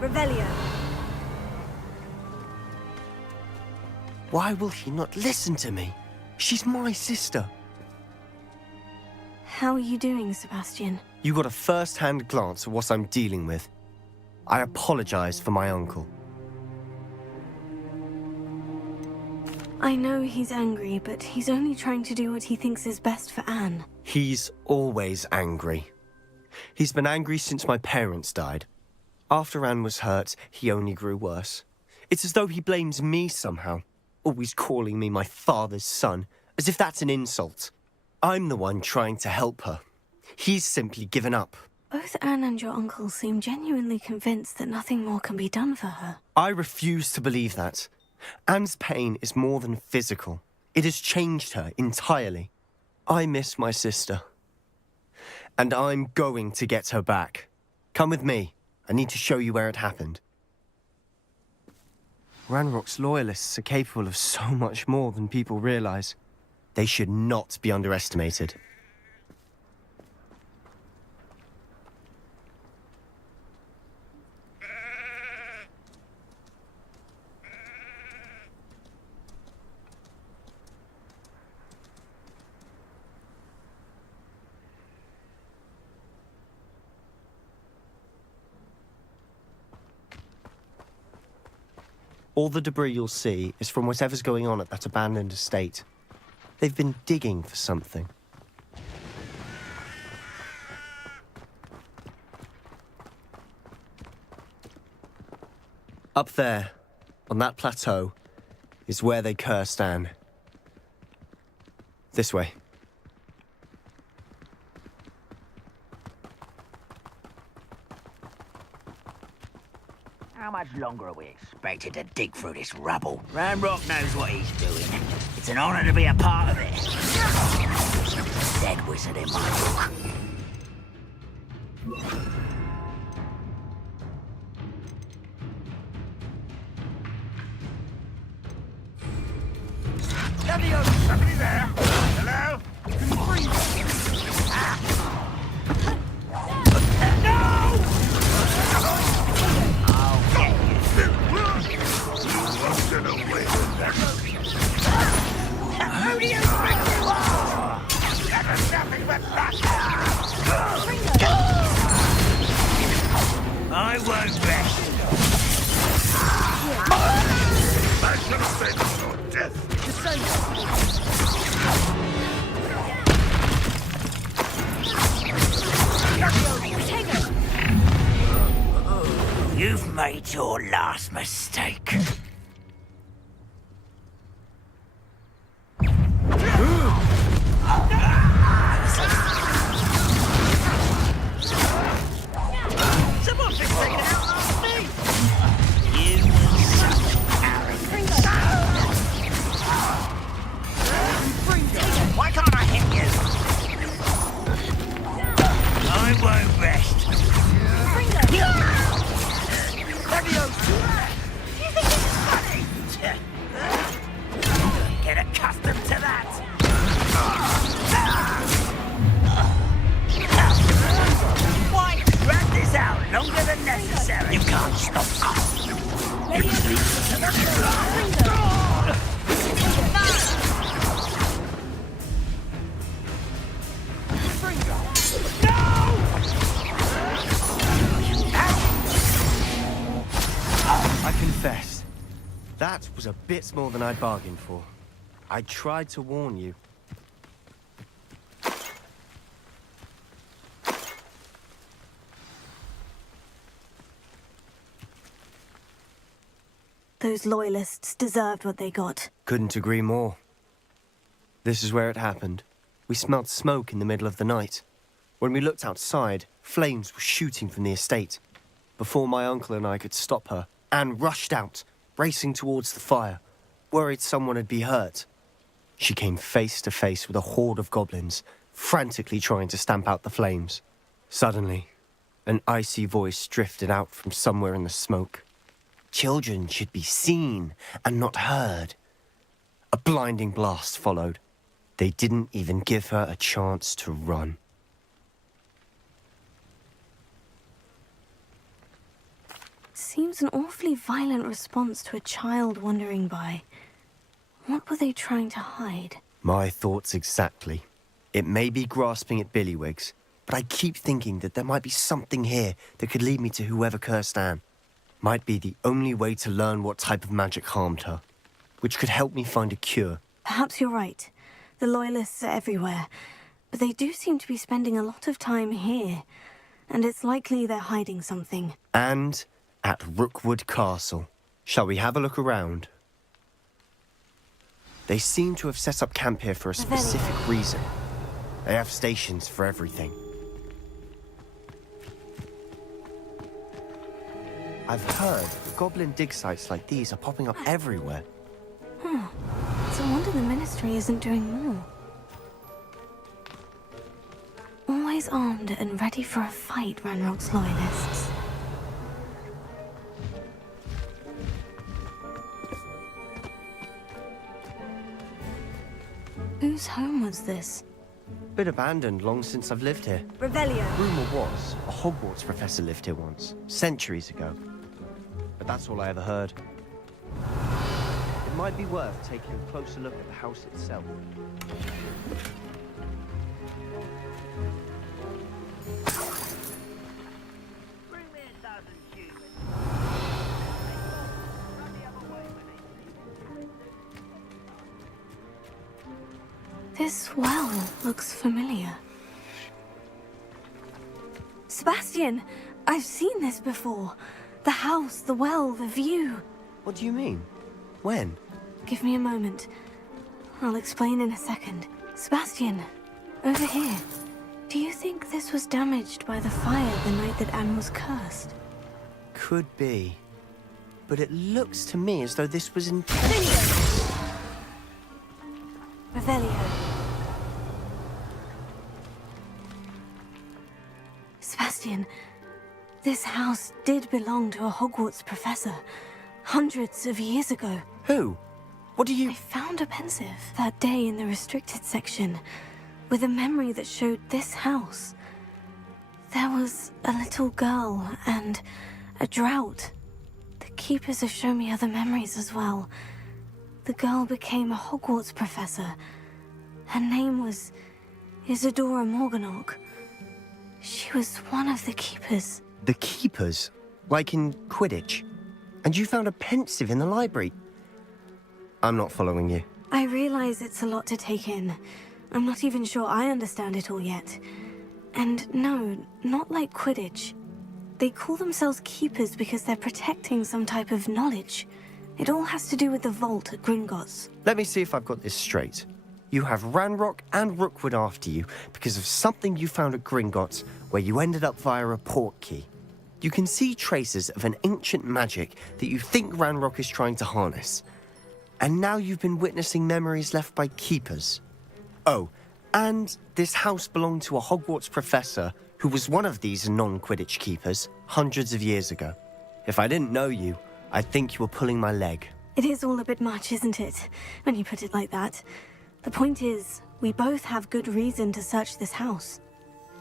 Revelio. Why will he not listen to me? She's my sister. How are you doing, Sebastian? You got a first-hand glance at what I'm dealing with. I apologize for my uncle. I know he's angry, but he's only trying to do what he thinks is best for Anne. He's always angry. He's been angry since my parents died. After Anne was hurt, he only grew worse. It's as though he blames me somehow, always calling me my father's son, as if that's an insult. I'm the one trying to help her. He's simply given up. Both Anne and your uncle seem genuinely convinced that nothing more can be done for her. I refuse to believe that. Anne's pain is more than physical. It has changed her entirely. I miss my sister. And I'm going to get her back. Come with me. I need to show you where it happened. Ranrock's loyalists are capable of so much more than people realize. They should not be underestimated. All the debris you'll see is from whatever's going on at that abandoned estate. They've been digging for something. Up there, on that plateau, is where they cursed Anne. This way. How much longer are we expected to dig through this rubble? Ranrock knows what he's doing. It's an honor to be a part of it. Dead wizard in my book. Somebody there? Hello? I won't rest. I shall avenge your death. You've made your last mistake. Someone's been taking out last me. You will suffer arrogance. Why can't I hit you? I won't rest. Get accustomed to that. Why drag this out longer than necessary? You can't stop us. I confess, that was a bit more than I bargained for. I tried to warn you. Those loyalists deserved what they got. Couldn't agree more. This is where it happened. We smelled smoke in the middle of the night. When we looked outside, flames were shooting from the estate. Before my uncle and I could stop her, Anne rushed out, racing towards the fire, worried someone had been hurt. She came face to face with a horde of goblins, frantically trying to stamp out the flames. Suddenly, an icy voice drifted out from somewhere in the smoke. Children should be seen and not heard. A blinding blast followed. They didn't even give her a chance to run. Seems an awfully violent response to a child wandering by. What were they trying to hide? My thoughts exactly. It may be grasping at Billywigs, but I keep thinking that there might be something here that could lead me to whoever cursed Anne. Might be the only way to learn what type of magic harmed her, which could help me find a cure. Perhaps you're right. The Loyalists are everywhere, but they do seem to be spending a lot of time here, and it's likely they're hiding something. And at Rookwood Castle. Shall we have a look around? They seem to have set up camp here for a specific reason. They have stations for everything. I've heard goblin dig sites like these are popping up everywhere. It's a wonder the Ministry isn't doing more. Always armed and ready for a fight, Ranrock's Loyalists. Whose home was this? Been abandoned long since I've lived here. Revelio. Rumour was a Hogwarts professor lived here once, centuries ago. But that's all I ever heard. It might be worth taking a closer look at the house itself. This well looks familiar. Sebastian, I've seen this before. The house, the well, the view. What do you mean? When? Give me a moment. I'll explain in a second. Sebastian, over here. Do you think this was damaged by the fire the night that Anne was cursed? Could be. But it looks to me as though this was Revelio. Sebastian, this house did belong to a Hogwarts professor hundreds of years ago. Who? What do you... I found a pensive that day in the restricted section with a memory that showed this house. There was a little girl and a drought. The keepers have shown me other memories as well. The girl became a Hogwarts professor. Her name was Isadora Morganach. She was one of the keepers. The keepers? Like in Quidditch? And you found a pensive in the library? I'm not following you. I realize it's a lot to take in. I'm not even sure I understand it all yet. And no, not like Quidditch. They call themselves keepers because they're protecting some type of knowledge. It all has to do with the vault at Gringotts. Let me see if I've got this straight. You have Ranrock and Rookwood after you because of something you found at Gringotts where you ended up via a port key. You can see traces of an ancient magic that you think Ranrock is trying to harness. And now you've been witnessing memories left by keepers. Oh, and this house belonged to a Hogwarts professor who was one of these non-Quidditch keepers hundreds of years ago. If I didn't know you, I'd think you were pulling my leg. It is all a bit much, isn't it, when you put it like that? The point is, we both have good reason to search this house.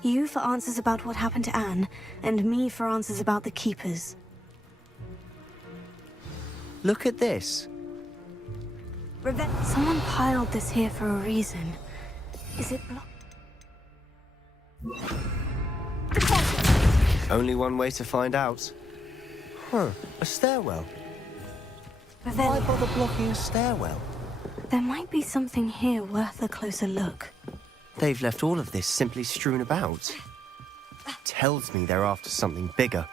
You for answers about what happened to Anne, and me for answers about the keepers. Look at this. Someone piled this here for a reason. Is it blocked? Only one way to find out. Huh, a stairwell. Why bother blocking a stairwell? There might be something here worth a closer look. They've left all of this simply strewn about. Tells me they're after something bigger.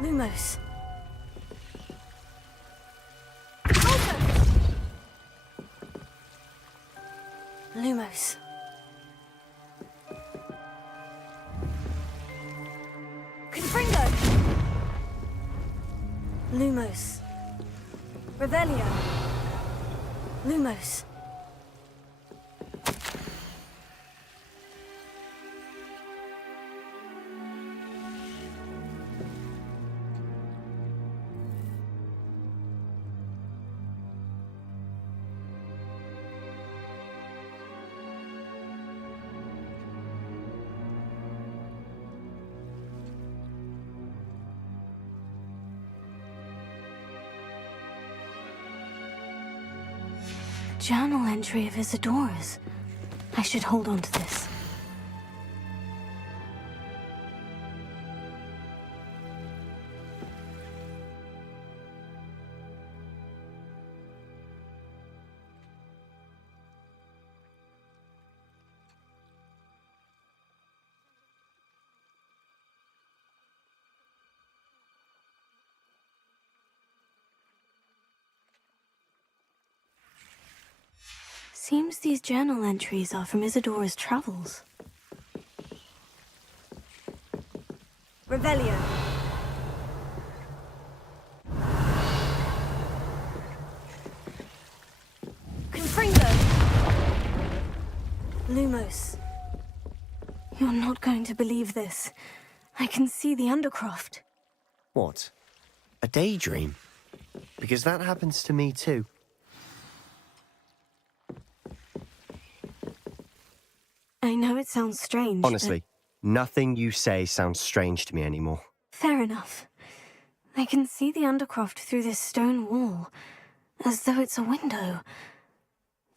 Lumos. Lumos. Confringo. Lumos. Revelio. Lumos. Journal entry of Isadora's. I should hold on to this. Seems these journal entries are from Isadora's travels. Revelio. Confringo. Lumos. You're not going to believe this. I can see the Undercroft. What? A daydream? Because that happens to me too. I know it sounds strange, Honestly, nothing you say sounds strange to me anymore. Fair enough. I can see the Undercroft through this stone wall, as though it's a window.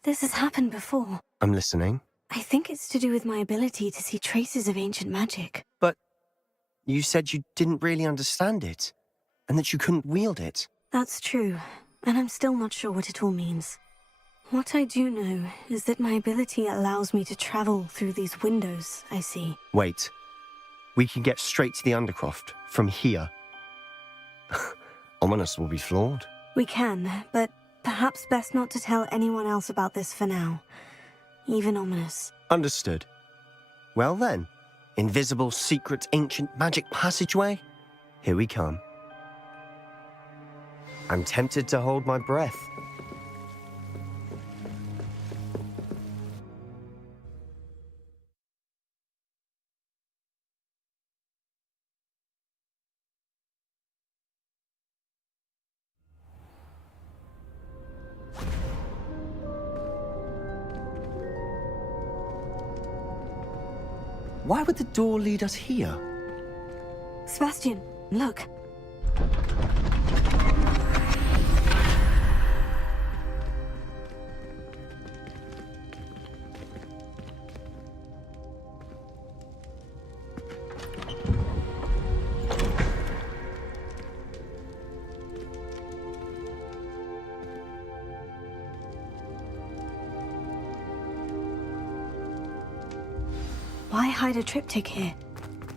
This has happened before. I'm listening. I think it's to do with my ability to see traces of ancient magic. But you said you didn't really understand it, and that you couldn't wield it. That's true, and I'm still not sure what it all means. What I do know is that my ability allows me to travel through these windows I see. Wait. We can get straight to the Undercroft from here. Ominous will be flawed. We can, but perhaps best not to tell anyone else about this for now. Even Ominous. Understood. Well then, invisible, secret, ancient magic passageway? Here we come. I'm tempted to hold my breath. Why would the door lead us here? Sebastian, look. Why hide a triptych here?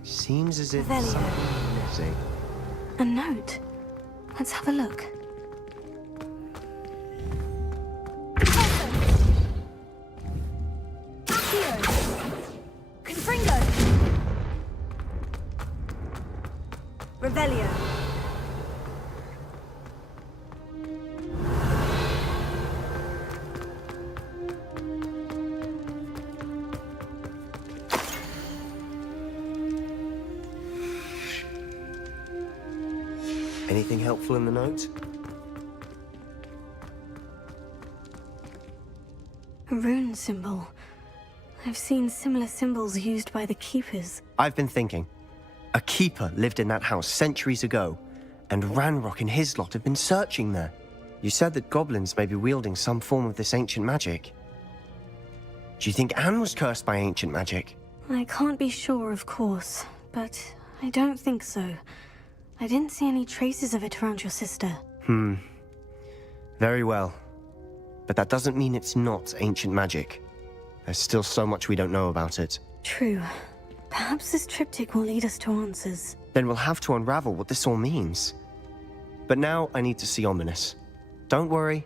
Seems as if Revelio. something missing. A note. Let's have a look. Confringo! Revelio. Anything helpful in the note? A rune symbol. I've seen similar symbols used by the keepers. I've been thinking. A keeper lived in that house centuries ago, and Ranrock and his lot have been searching there. You said that goblins may be wielding some form of this ancient magic. Do you think Anne was cursed by ancient magic? I can't be sure, of course, but I don't think so. I didn't see any traces of it around your sister. Very well. But that doesn't mean it's not ancient magic. There's still so much we don't know about it. True. Perhaps this triptych will lead us to answers. Then we'll have to unravel what this all means. But now I need to see Ominous. Don't worry,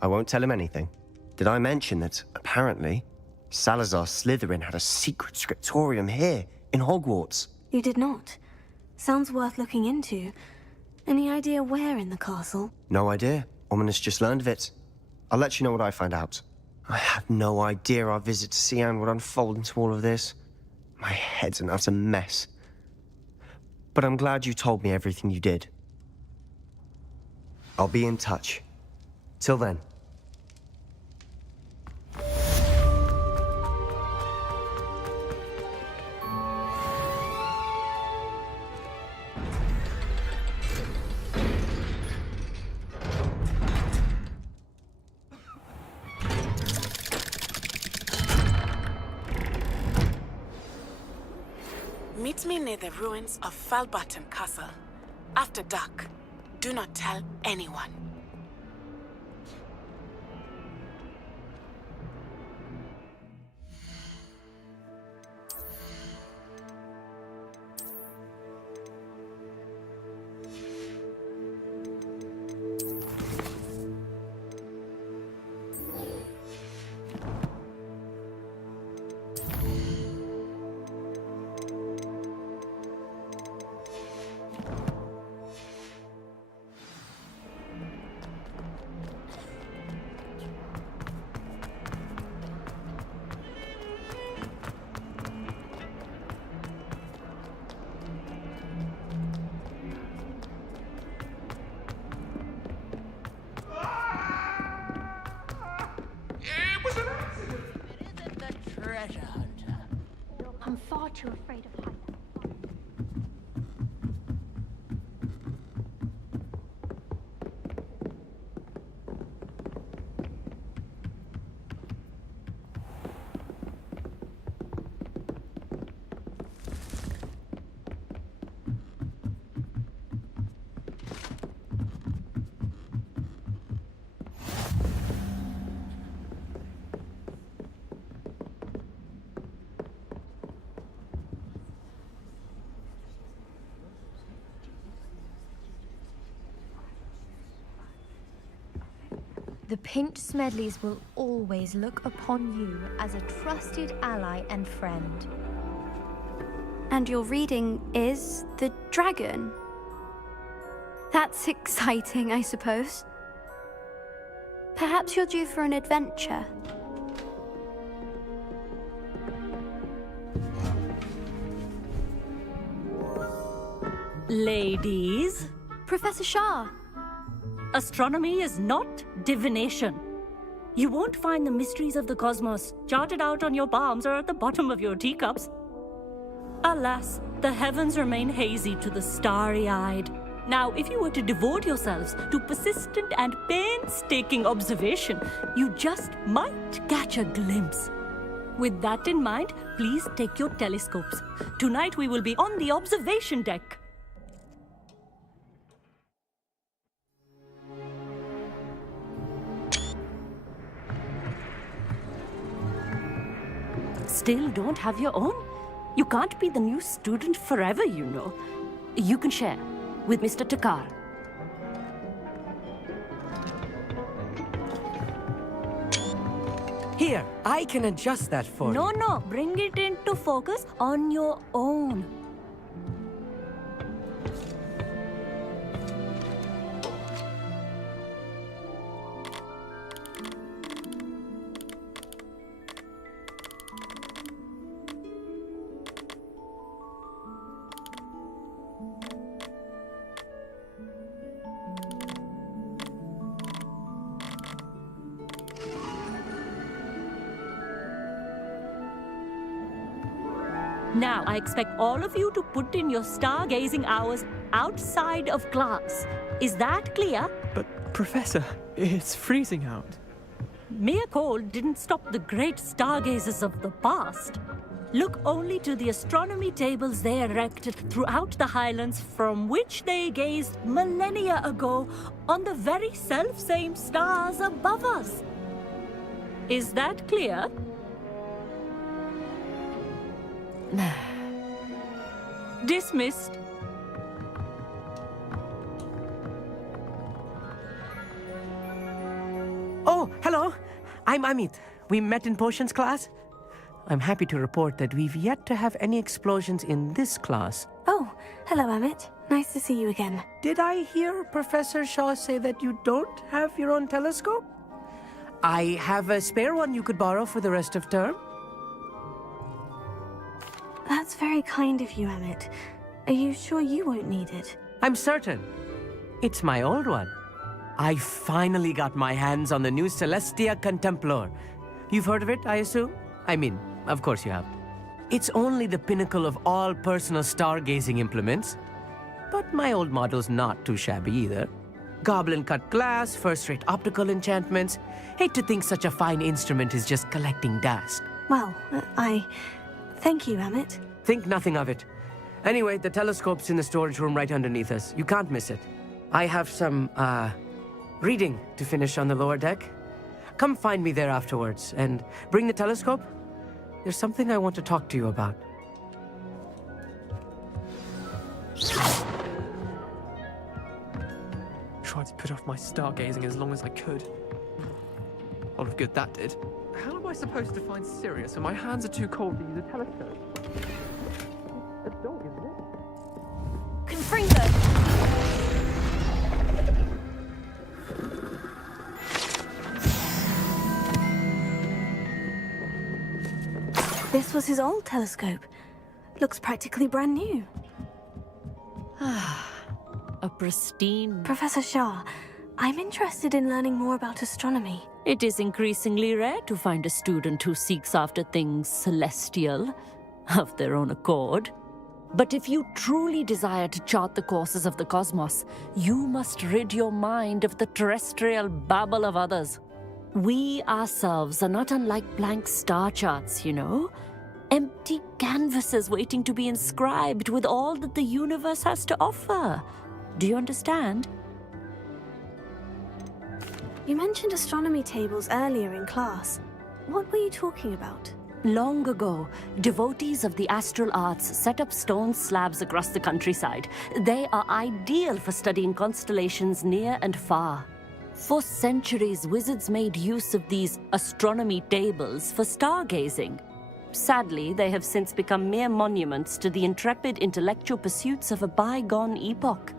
I won't tell him anything. Did I mention that, apparently, Salazar Slytherin had a secret scriptorium here, in Hogwarts? You did not. Sounds worth looking into. Any idea where in the castle? No idea. Ominous just learned of it. I'll let you know what I find out. I had no idea our visit to see Anne would unfold into all of this. My head's an utter mess. But I'm glad you told me everything you did. I'll be in touch. Till then. Meet me near the ruins of Falbutton Castle. After dark. Do not tell anyone. I'm far too afraid of heights. The Pint Smedleys will always look upon you as a trusted ally and friend. And your reading is The Dragon? That's exciting, I suppose. Perhaps you're due for an adventure. Ladies. Professor Shah. Astronomy is not divination. You won't find the mysteries of the cosmos charted out on your palms or at the bottom of your teacups. Alas, the heavens remain hazy to the starry-eyed. Now, if you were to devote yourselves to persistent and painstaking observation, you just might catch a glimpse. With that in mind, please take your telescopes. Tonight we will be on the observation deck. Still don't have your own? You can't be the new student forever, you know. You can share with Mr. Takar. Here, I can adjust that for you. No, bring it into focus on your own. Now, I expect all of you to put in your stargazing hours outside of class. Is that clear? But, Professor, it's freezing out. Mere cold didn't stop the great stargazers of the past. Look only to the astronomy tables they erected throughout the highlands from which they gazed millennia ago on the very self-same stars above us. Is that clear? Dismissed. Oh, hello. I'm Amit. We met in potions class. I'm happy to report that we've yet to have any explosions in this class. Oh, hello, Amit. Nice to see you again. Did I hear Professor Shaw say that you don't have your own telescope? I have a spare one you could borrow for the rest of term. That's very kind of you, Amit. Are you sure you won't need it? I'm certain. It's my old one. I finally got my hands on the new Celestia Contemplar. You've heard of it, I assume? I mean, of course you have. It's only the pinnacle of all personal stargazing implements. But my old model's not too shabby either. Goblin-cut glass, first-rate optical enchantments. Hate to think such a fine instrument is just collecting dust. Well, thank you, Amit. Think nothing of it. Anyway, the telescope's in the storage room right underneath us. You can't miss it. I have some, reading to finish on the lower deck. Come find me there afterwards, and bring the telescope. There's something I want to talk to you about. Tried to put off my stargazing as long as I could. A lot of good that did. How am I supposed to find Sirius when my hands are too cold to use a telescope? A dog, isn't it? Confringo! This was his old telescope. Looks practically brand new. A pristine... Professor Shah, I'm interested in learning more about astronomy. It is increasingly rare to find a student who seeks after things celestial, of their own accord. But if you truly desire to chart the courses of the cosmos, you must rid your mind of the terrestrial babble of others. We ourselves are not unlike blank star charts, you know? Empty canvases waiting to be inscribed with all that the universe has to offer. Do you understand? You mentioned astronomy tables earlier in class. What were you talking about? Long ago, devotees of the astral arts set up stone slabs across the countryside. They are ideal for studying constellations near and far. For centuries, wizards made use of these astronomy tables for stargazing. Sadly, they have since become mere monuments to the intrepid intellectual pursuits of a bygone epoch.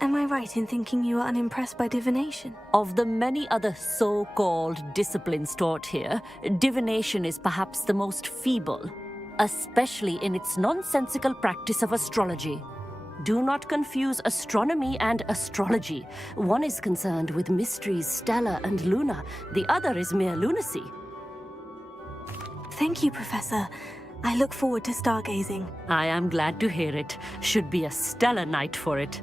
Am I right in thinking you are unimpressed by divination? Of the many other so-called disciplines taught here, divination is perhaps the most feeble, especially in its nonsensical practice of astrology. Do not confuse astronomy and astrology. One is concerned with mysteries stellar and lunar, the other is mere lunacy. Thank you, Professor. I look forward to stargazing. I am glad to hear it. Should be a stellar night for it.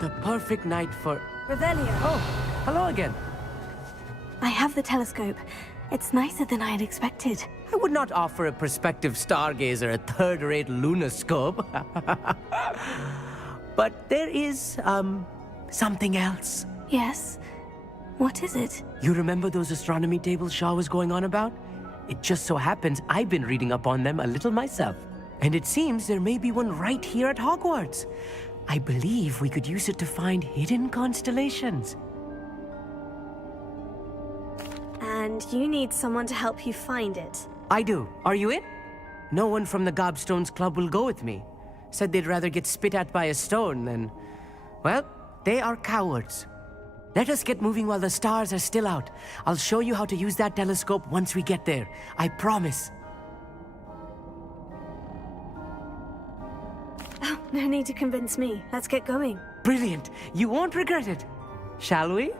The perfect night for... Revelio. Oh, hello again. I have the telescope. It's nicer than I had expected. I would not offer a prospective stargazer a third-rate lunoscope. But there is, something else. Yes? What is it? You remember those astronomy tables Shaw was going on about? It just so happens I've been reading up on them a little myself. And it seems there may be one right here at Hogwarts. I believe we could use it to find hidden constellations. And you need someone to help you find it. I do. Are you in? No one from the Gobstones Club will go with me. Said they'd rather get spit at by a stone than... Well, they are cowards. Let us get moving while the stars are still out. I'll show you how to use that telescope once we get there. I promise. Oh, no need to convince me. Let's get going. Brilliant. You won't regret it. Shall we?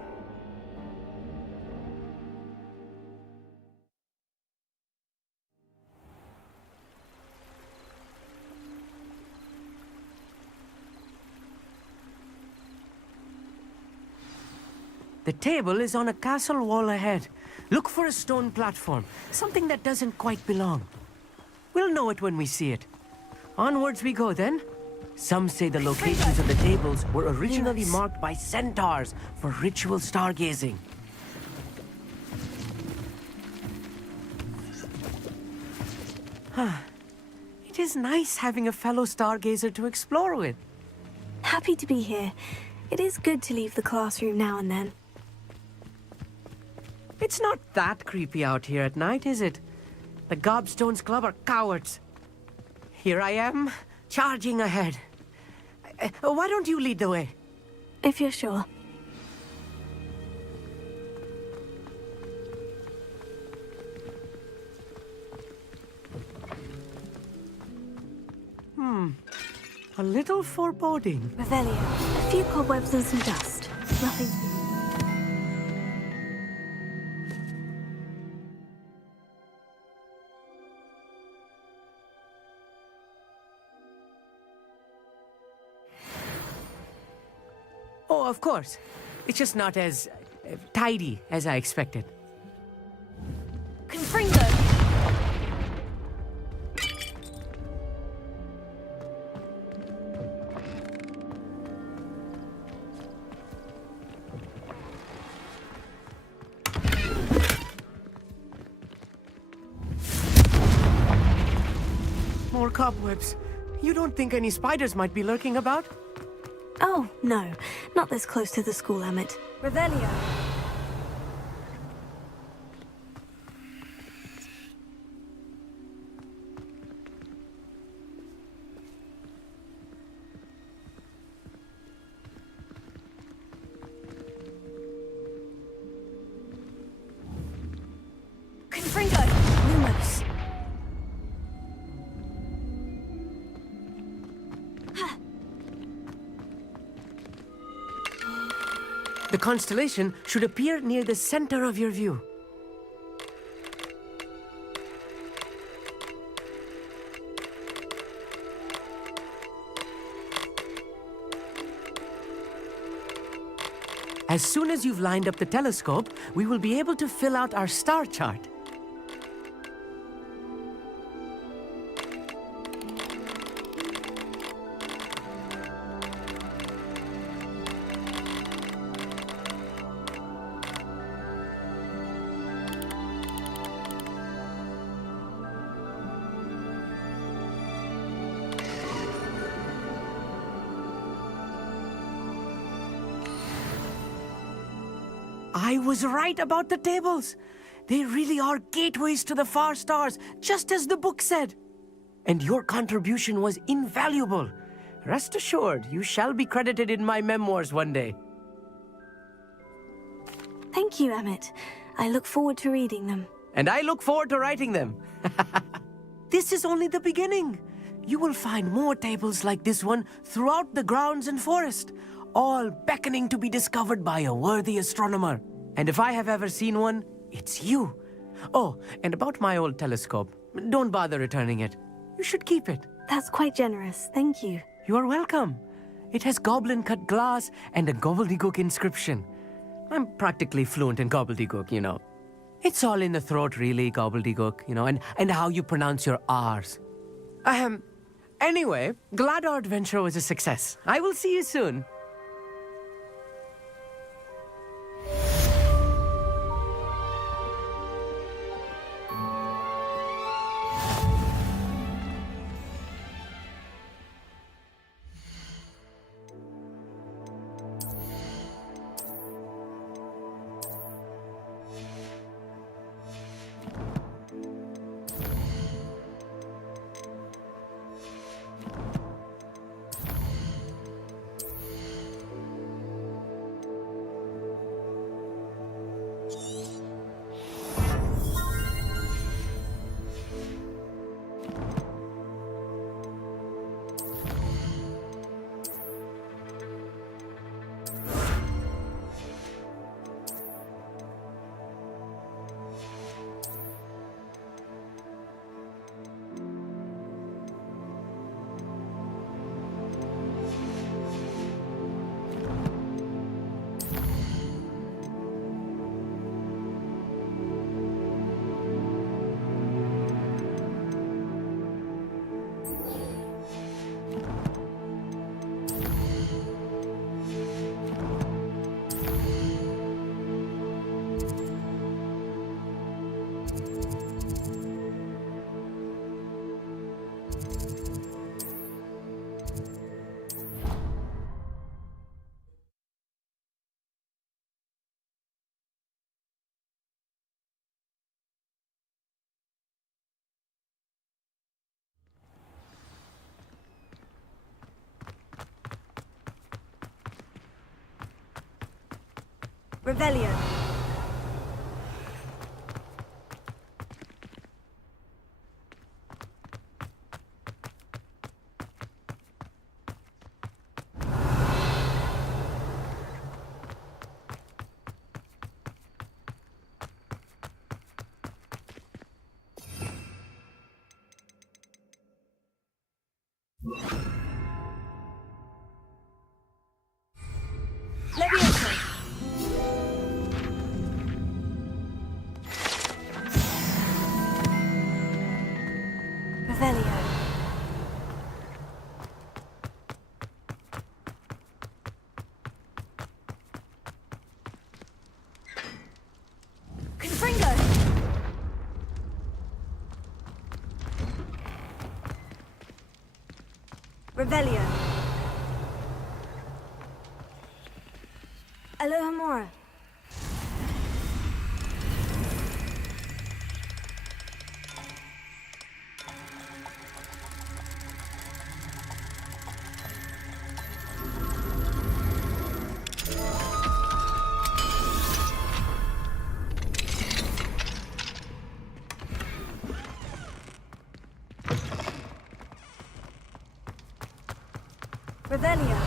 The table is on a castle wall ahead. Look for a stone platform, something that doesn't quite belong. We'll know it when we see it. Onwards we go then. Some say the locations of the tables were originally marked by centaurs for ritual stargazing. It is nice having a fellow stargazer to explore with. Happy to be here. It is good to leave the classroom now and then. It's not that creepy out here at night, is it? The Gobstones Club are cowards. Here I am, charging ahead. Why don't you lead the way? If you're sure. A little foreboding. Revelio. A few cobwebs and some dust. Nothing. Oh, of course. It's just not as tidy as I expected. Confringo! More cobwebs. You don't think any spiders might be lurking about? Oh, no. Not this close to the school, Emmett. Revelio. Confringo. Lumos. The constellation should appear near the center of your view. As soon as you've lined up the telescope, we will be able to fill out our star chart. I was right about the tables. They really are gateways to the far stars, just as the book said. And your contribution was invaluable. Rest assured, you shall be credited in my memoirs one day. Thank you, Emmett. I look forward to reading them. And I look forward to writing them. This is only the beginning. You will find more tables like this one throughout the grounds and forest, all beckoning to be discovered by a worthy astronomer. And if I have ever seen one, it's you. Oh, and about my old telescope, don't bother returning it. You should keep it. That's quite generous. Thank you. You are welcome. It has goblin-cut glass and a gobbledygook inscription. I'm practically fluent in gobbledygook, you know. It's all in the throat, really, gobbledygook, you know, and how you pronounce your R's. Anyway, glad our adventure was a success. I will see you soon. Rebellion. Revelio. Alohomora. Revelio.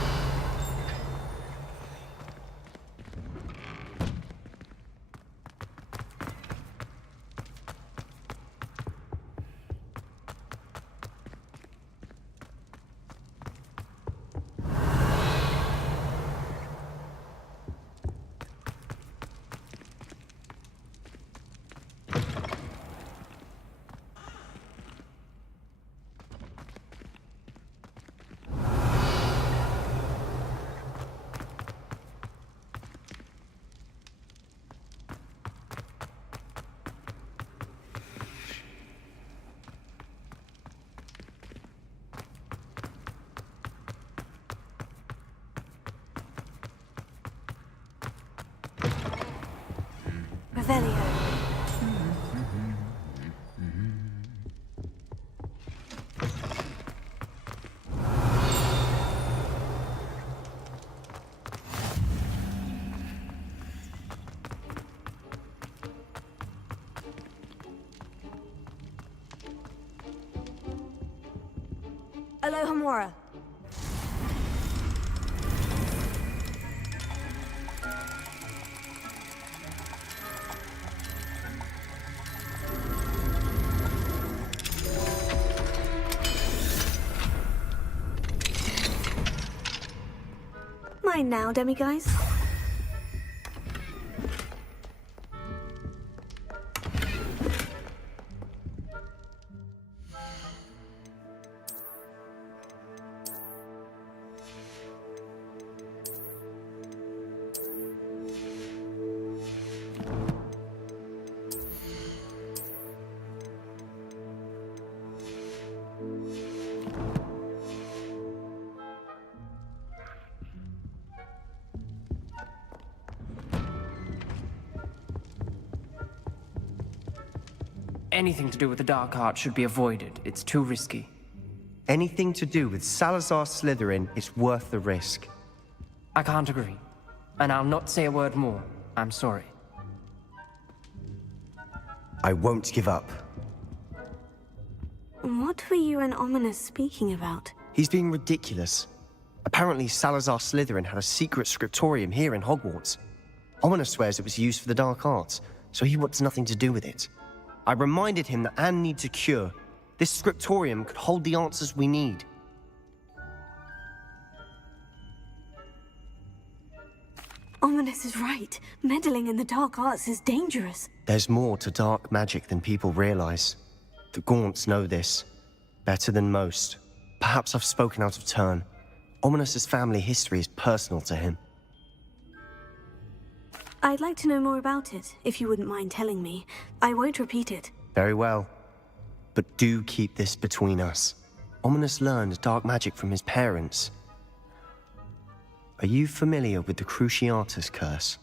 Revelio. Alohomora. Mine now, demiguise. Anything to do with the dark art should be avoided. It's too risky. Anything to do with Salazar Slytherin is worth the risk. I can't agree. And I'll not say a word more. I'm sorry. I won't give up. What were you and Ominous speaking about? He's being ridiculous. Apparently Salazar Slytherin had a secret scriptorium here in Hogwarts. Ominous swears it was used for the dark arts, so he wants nothing to do with it. I reminded him that Anne needs a cure. This scriptorium could hold the answers we need. Ominous is right. Meddling in the dark arts is dangerous. There's more to dark magic than people realize. The Gaunts know this. Better than most. Perhaps I've spoken out of turn. Ominous's family history is personal to him. I'd like to know more about it, if you wouldn't mind telling me. I won't repeat it. Very well. But do keep this between us. Ominous learned dark magic from his parents. Are you familiar with the Cruciatus curse?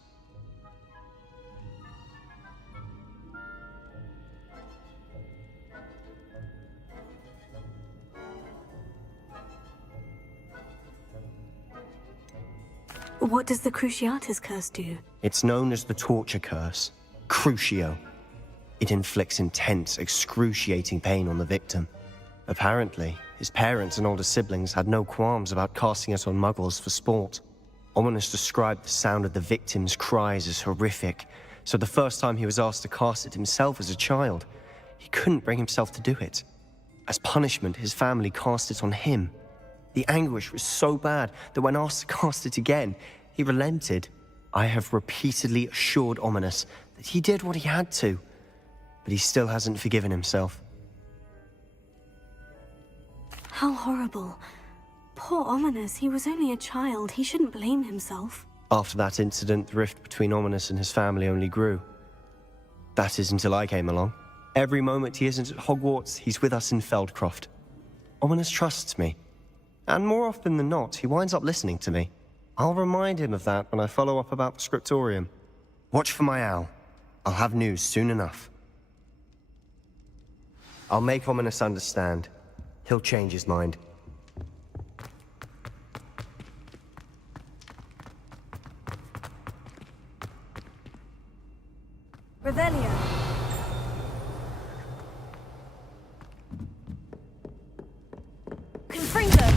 What does the Cruciatus curse do? It's known as the torture curse. Crucio. It inflicts intense, excruciating pain on the victim. Apparently, his parents and older siblings had no qualms about casting it on muggles for sport. Ominous described the sound of the victim's cries as horrific, so the first time he was asked to cast it himself as a child, he couldn't bring himself to do it. As punishment, his family cast it on him. The anguish was so bad that when asked to cast it again, he relented. I have repeatedly assured Ominous that he did what he had to, but he still hasn't forgiven himself. How horrible. Poor Ominous, he was only a child. He shouldn't blame himself. After that incident, the rift between Ominous and his family only grew. That is until I came along. Every moment he isn't at Hogwarts, he's with us in Feldcroft. Ominous trusts me. And more often than not, he winds up listening to me. I'll remind him of that when I follow up about the scriptorium. Watch for my owl. I'll have news soon enough. I'll make Ominous understand. He'll change his mind. Revelio. Confringo.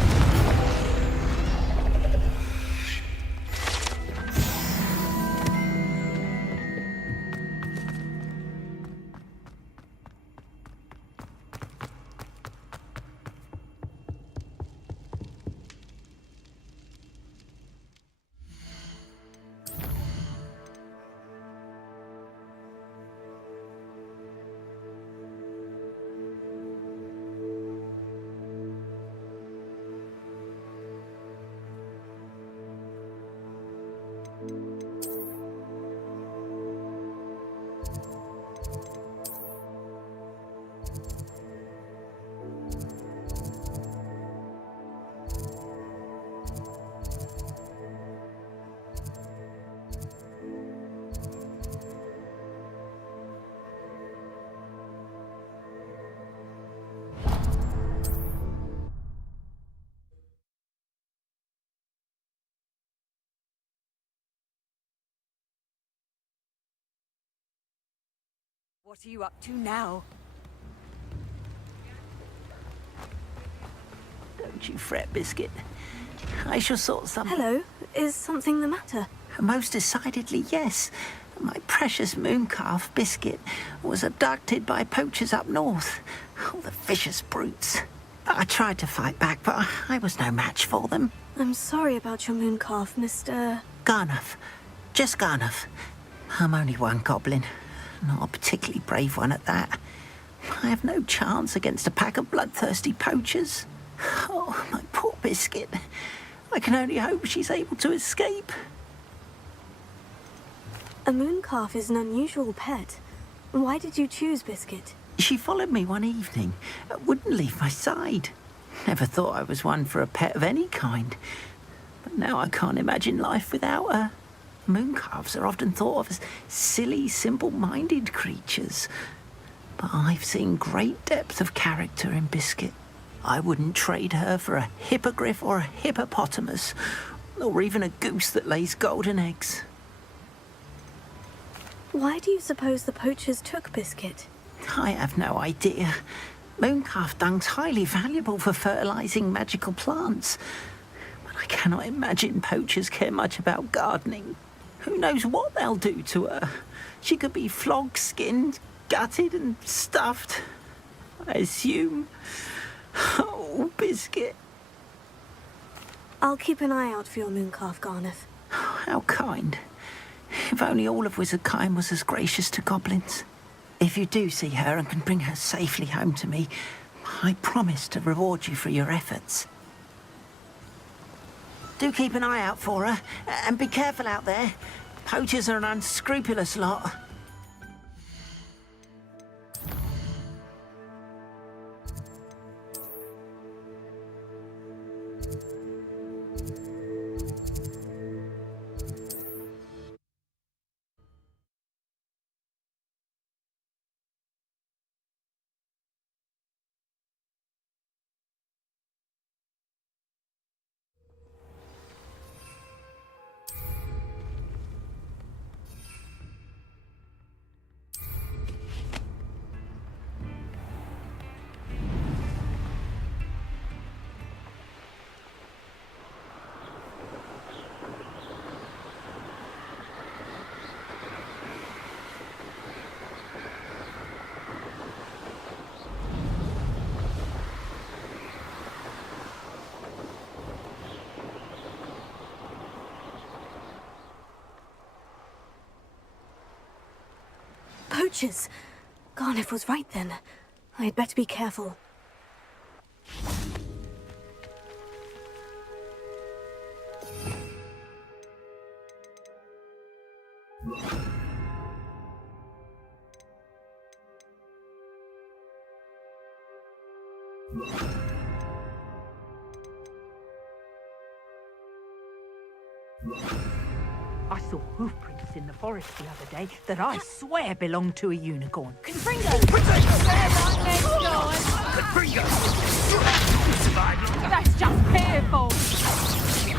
What are you up to now? Don't you fret, Biscuit. I shall sort something. Hello, is something the matter? Most decidedly, yes. My precious mooncalf, Biscuit, was abducted by poachers up north. Oh, the vicious brutes. I tried to fight back, but I was no match for them. I'm sorry about your mooncalf, Mr. Garnuff. Just Garnuff. I'm only one goblin. Not a particularly brave one at that. I have no chance against a pack of bloodthirsty poachers. Oh, my poor Biscuit. I can only hope she's able to escape. A mooncalf is an unusual pet. Why did you choose Biscuit? She followed me one evening, wouldn't leave my side. Never thought I was one for a pet of any kind. But now I can't imagine life without her. Mooncalves are often thought of as silly, simple-minded creatures. But I've seen great depth of character in Biscuit. I wouldn't trade her for a hippogriff or a hippopotamus, or even a goose that lays golden eggs. Why do you suppose the poachers took Biscuit? I have no idea. Mooncalf dung's highly valuable for fertilizing magical plants. But I cannot imagine poachers care much about gardening. Who knows what they'll do to her? She could be flogged, skinned, gutted and stuffed. I assume. Oh, Biscuit. I'll keep an eye out for your mooncalf, Garnuff. How kind. If only all of Wizardkind was as gracious to goblins. If you do see her and can bring her safely home to me, I promise to reward you for your efforts. Do keep an eye out for her, and be careful out there. Poachers are an unscrupulous lot. Poachers! Garnuff was right then. I'd better be careful. I saw hoof prints in the forest the other day that I swear belonged to a unicorn. Confringo! Confringo! That's just fearful!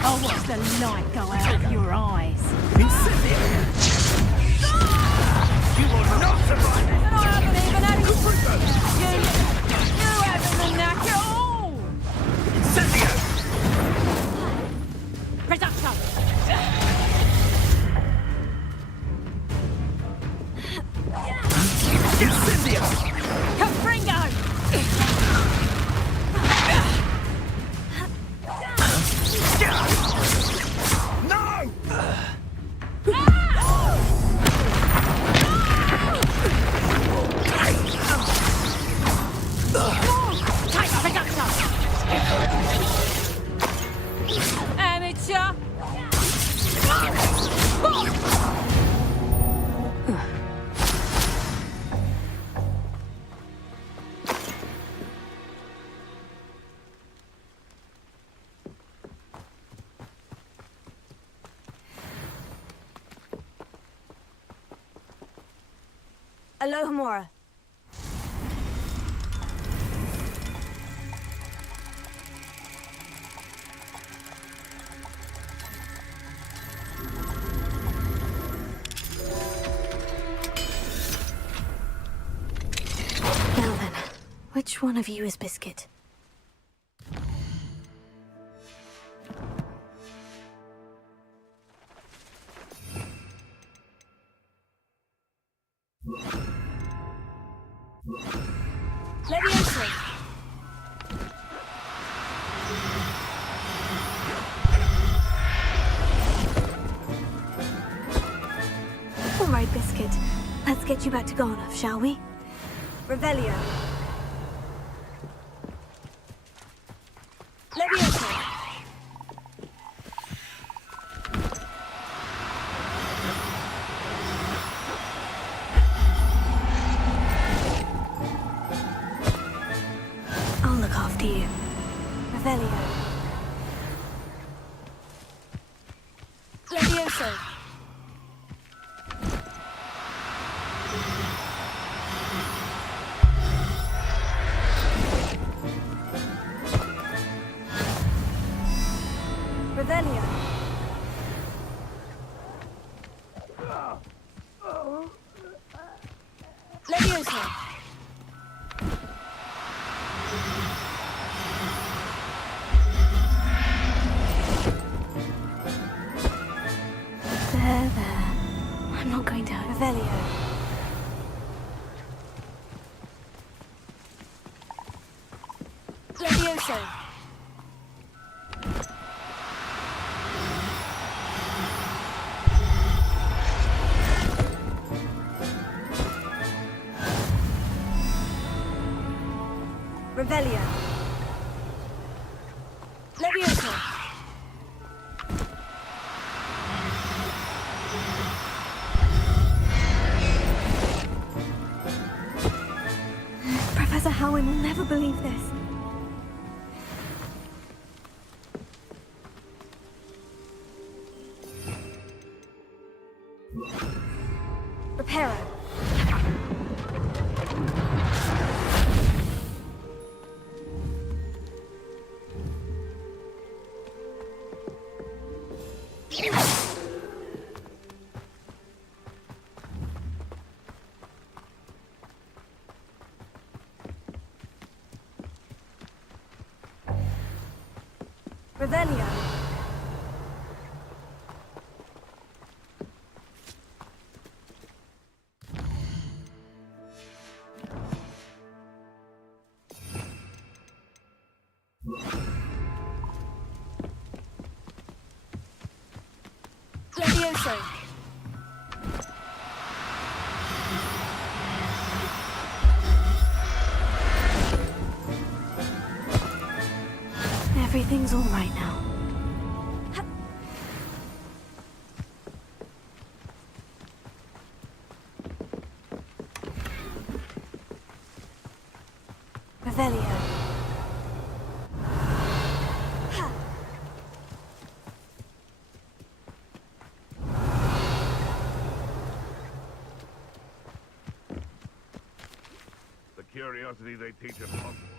I'll watch the light go out of your eyes. You will not survive! And I haven't even had You haven't the knack at all! Incendio! Production! Incendio! Confringo! No! Take production! Amateur! Alohomora. Which one of you is Biscuit? Leviosa! All right, Biscuit. Let's get you back to Godov, shall we? Revelio. Leviosa! I'll look after you. Revelio. Leviosa! Revelio. Leviosa. There. I'm not going to hurt Revelio. Leviosa. Revelio. Leviosa. Professor Howin will never believe this. Reparo. Revelio. Leviosa. Everything's all right now. Revelio. The curiosity they teach at Hogwarts.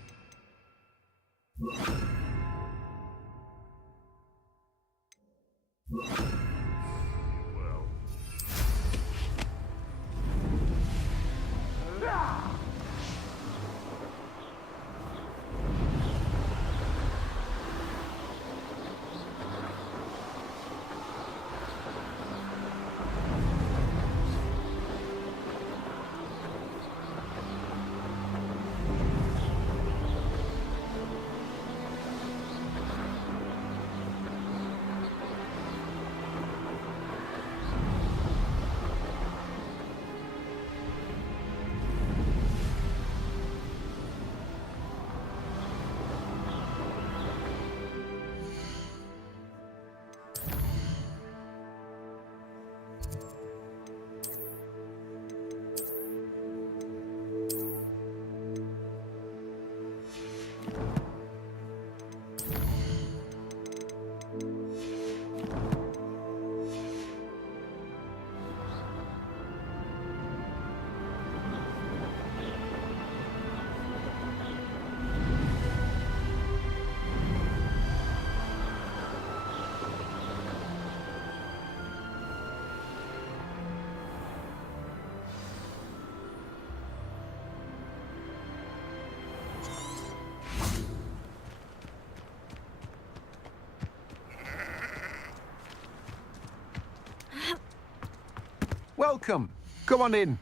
welcome. Come on in.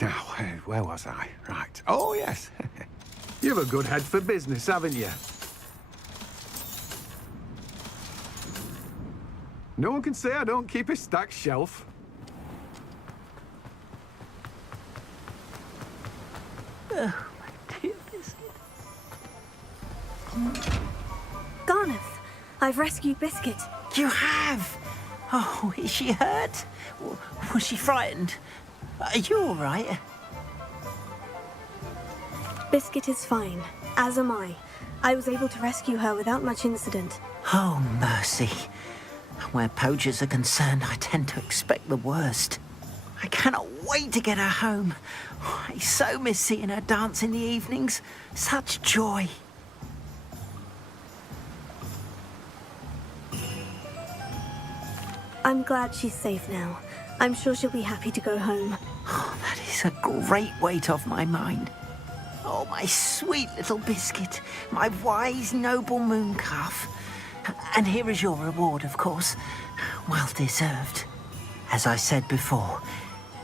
Now, where was I? Right. Oh, yes. You've a good head for business, haven't you? No one can say I don't keep a stacked shelf. Oh, my dear Biscuit. Garneth, I've rescued Biscuit. You have? Oh, is she hurt? Was she frightened? Are you all right? Biscuit is fine, as am I. I was able to rescue her without much incident. Oh, mercy. Where poachers are concerned, I tend to expect the worst. I cannot wait to get her home. I so miss seeing her dance in the evenings. Such joy. I'm glad she's safe now. I'm sure she'll be happy to go home. Oh, that is a great weight off my mind. Oh, my sweet little Biscuit, my wise, noble moon calf. And here is your reward, of course. Well deserved. As I said before,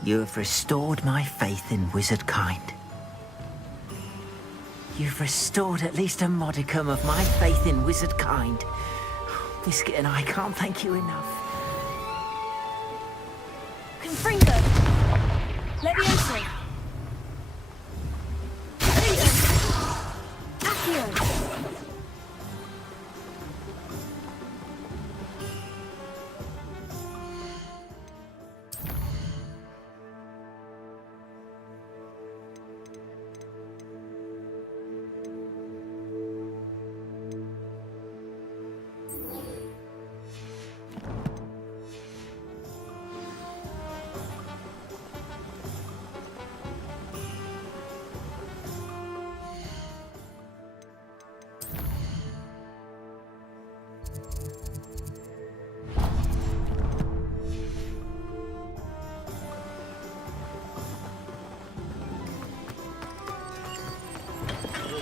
you have restored my faith in wizard kind. You've restored at least a modicum of my faith in wizard kind. Biscuit and I can't thank you enough. Confringo! Levioso! Accio!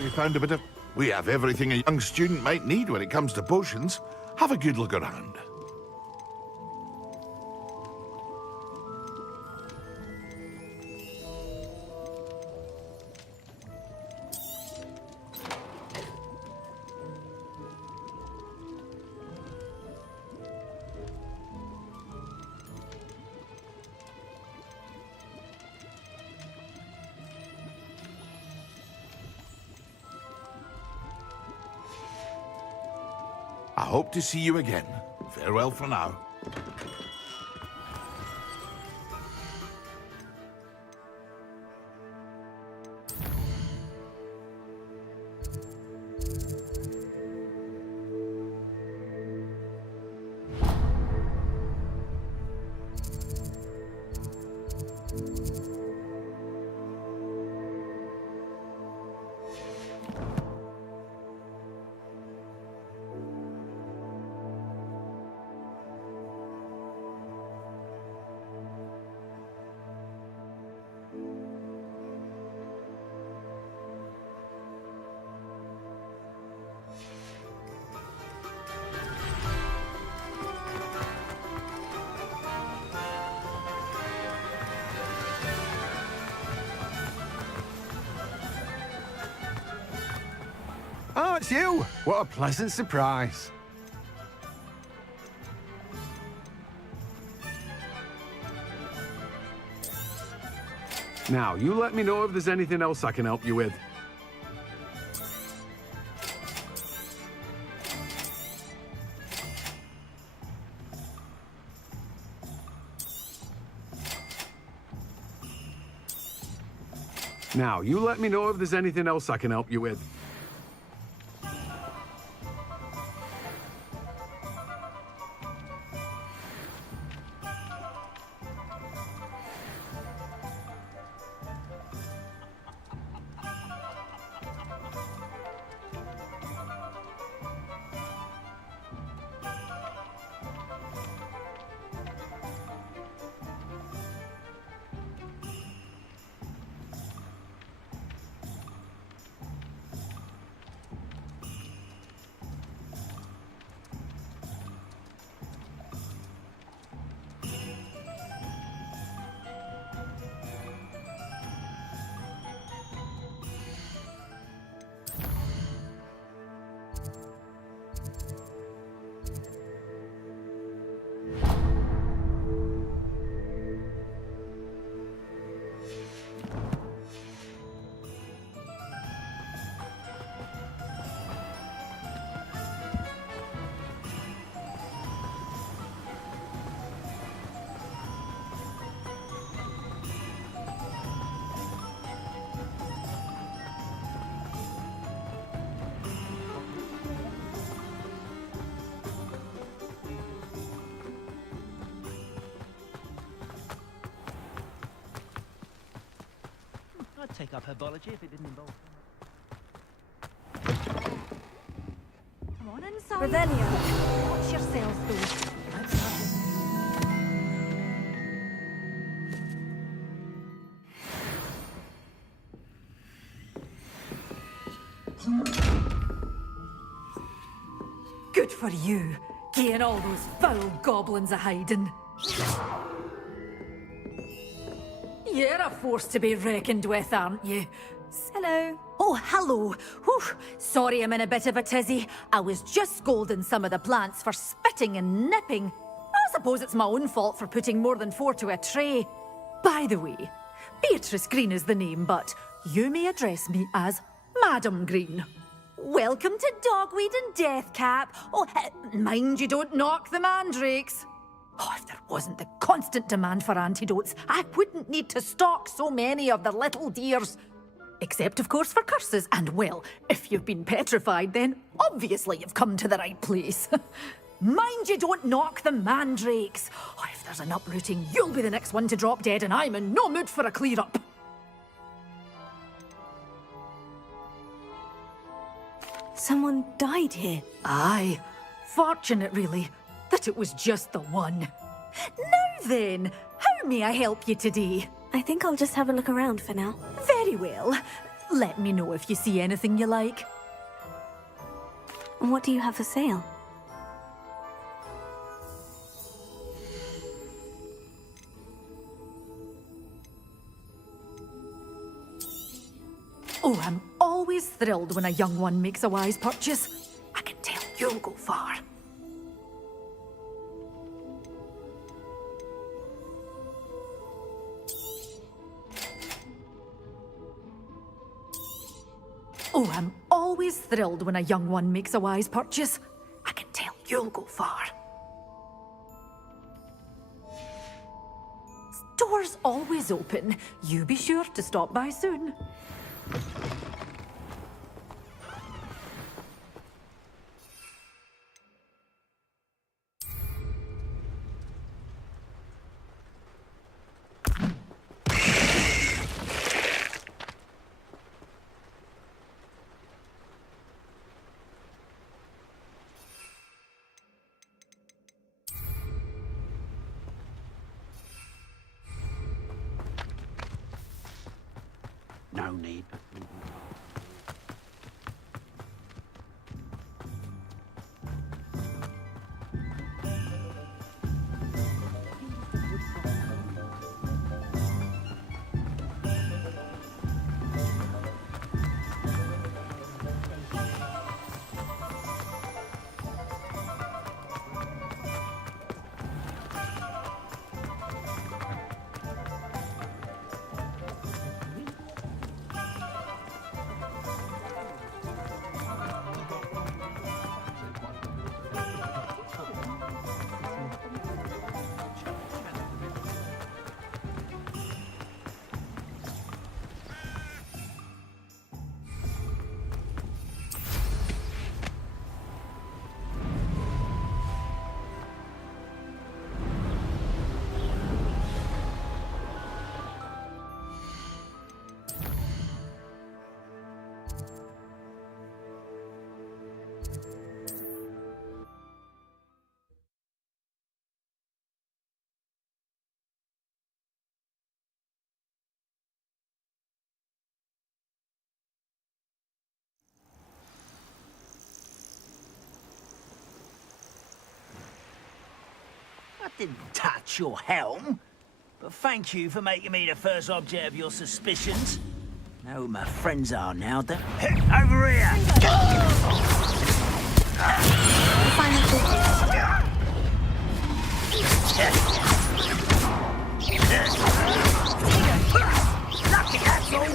We found a bit of... We have everything a young student might need when it comes to potions. Have a good look around. I hope to see you again. Farewell for now. Oh, it's you! What a pleasant surprise. Now, you let me know if there's anything else I can help you with. Now, you let me know if there's anything else I can help you with. take up herbology if it didn't involve. Come on inside. Revelio. Watch yourselves, though. Let's have it. Good for you, getting all those foul goblins a hiding. You're a force to be reckoned with, aren't you? Hello. Oh, hello. Whew. Sorry I'm in a bit of a tizzy. I was just scolding some of the plants for spitting and nipping. I suppose it's my own fault for putting more than 4 to a tray. By the way, Beatrice Green is the name, but you may address me as Madam Green. Welcome to Dogweed and Deathcap. Oh, mind you don't knock the mandrakes. Oh, if there wasn't the constant demand for antidotes, I wouldn't need to stock so many of the little dears. Except, of course, for curses. And, well, if you've been petrified, then obviously you've come to the right place. Mind you don't knock the mandrakes. Oh, if there's an uprooting, you'll be the next one to drop dead, and I'm in no mood for a clear-up. Someone died here. Aye. Fortunate, really, that it was just the one. Now then, how may I help you today? I think I'll just have a look around for now. Very well. Let me know if you see anything you like. And what do you have for sale? Oh, I'm always thrilled when a young one makes a wise purchase. I can tell you'll go far. Oh, I'm always thrilled when a young one makes a wise purchase. I can tell you'll go far. Store's always open. You be sure to stop by soon. No need. I didn't touch your helm, but thank you for making me the first object of your suspicions. Know who my friends are now, don't over here! Lucky, that's all!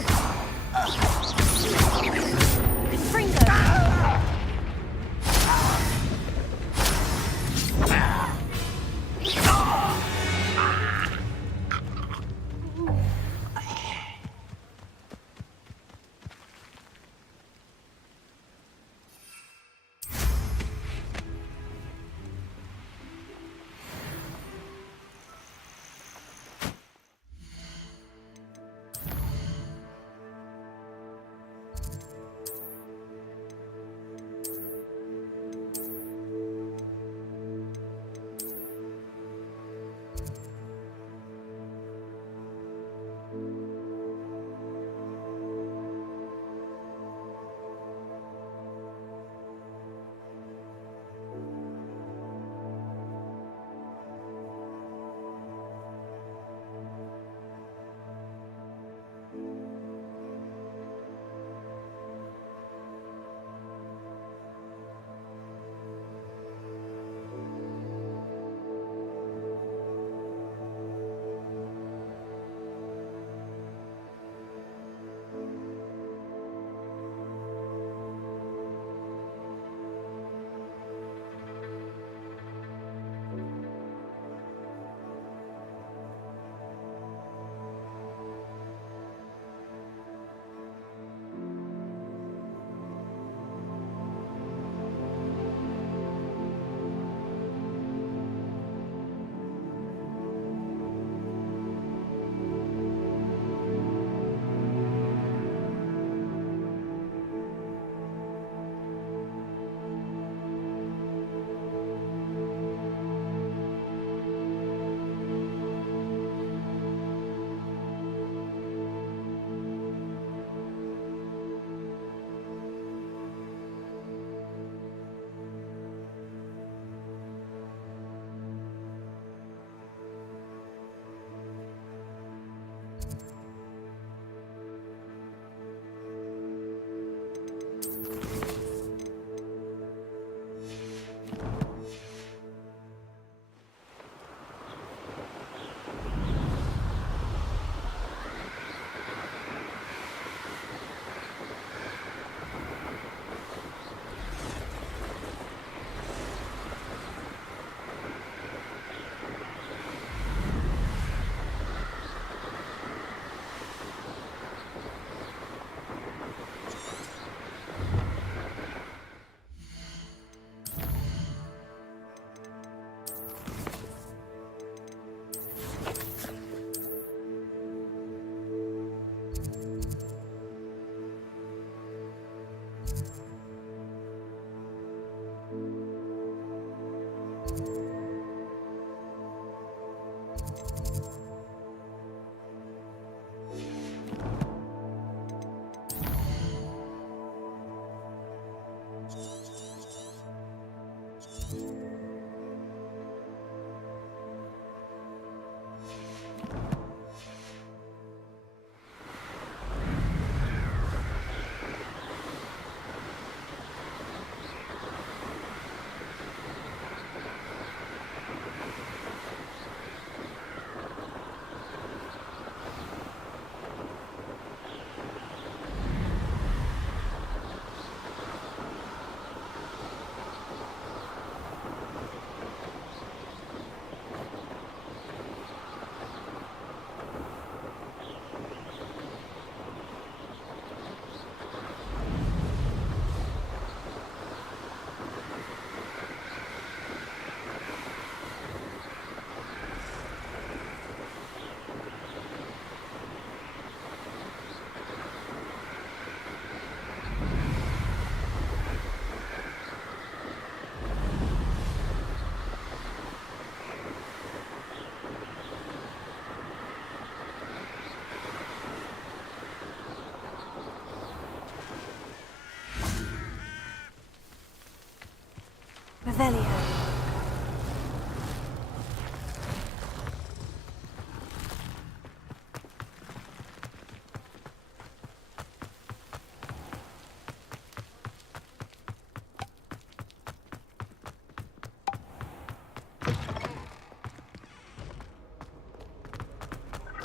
Revelio.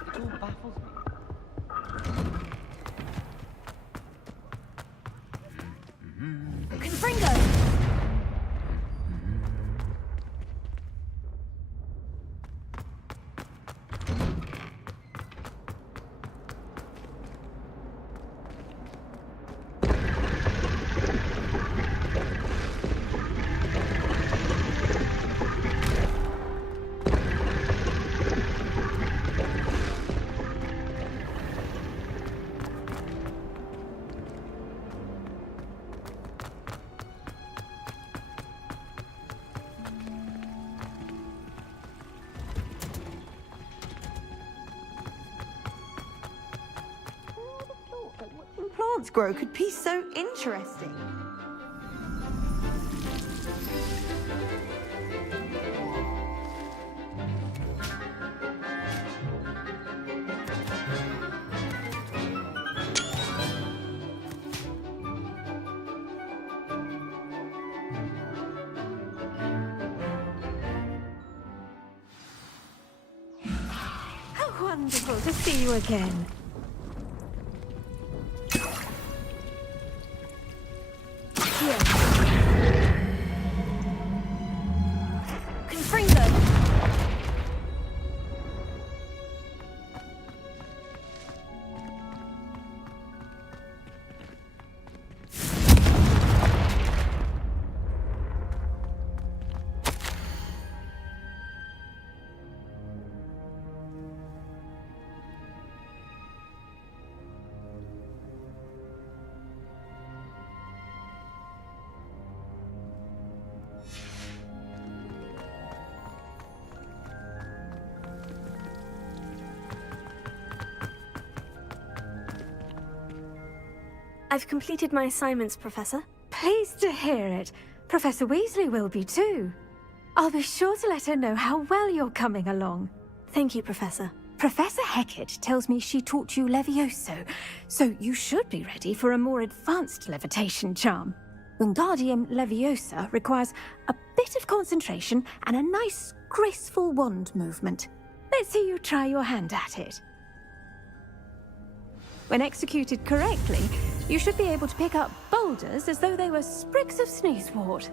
It all baffles me. Confringo! Plants grow could be so interesting. How wonderful to see you again. I've completed my assignments, Professor. Pleased to hear it. Professor Weasley will be too. I'll be sure to let her know how well you're coming along. Thank you, Professor. Professor Hecat tells me she taught you Levioso, so you should be ready for a more advanced levitation charm. Wingardium Leviosa requires a bit of concentration and a nice, graceful wand movement. Let's see you try your hand at it. When executed correctly, you should be able to pick up boulders as though they were sprigs of sneezewort.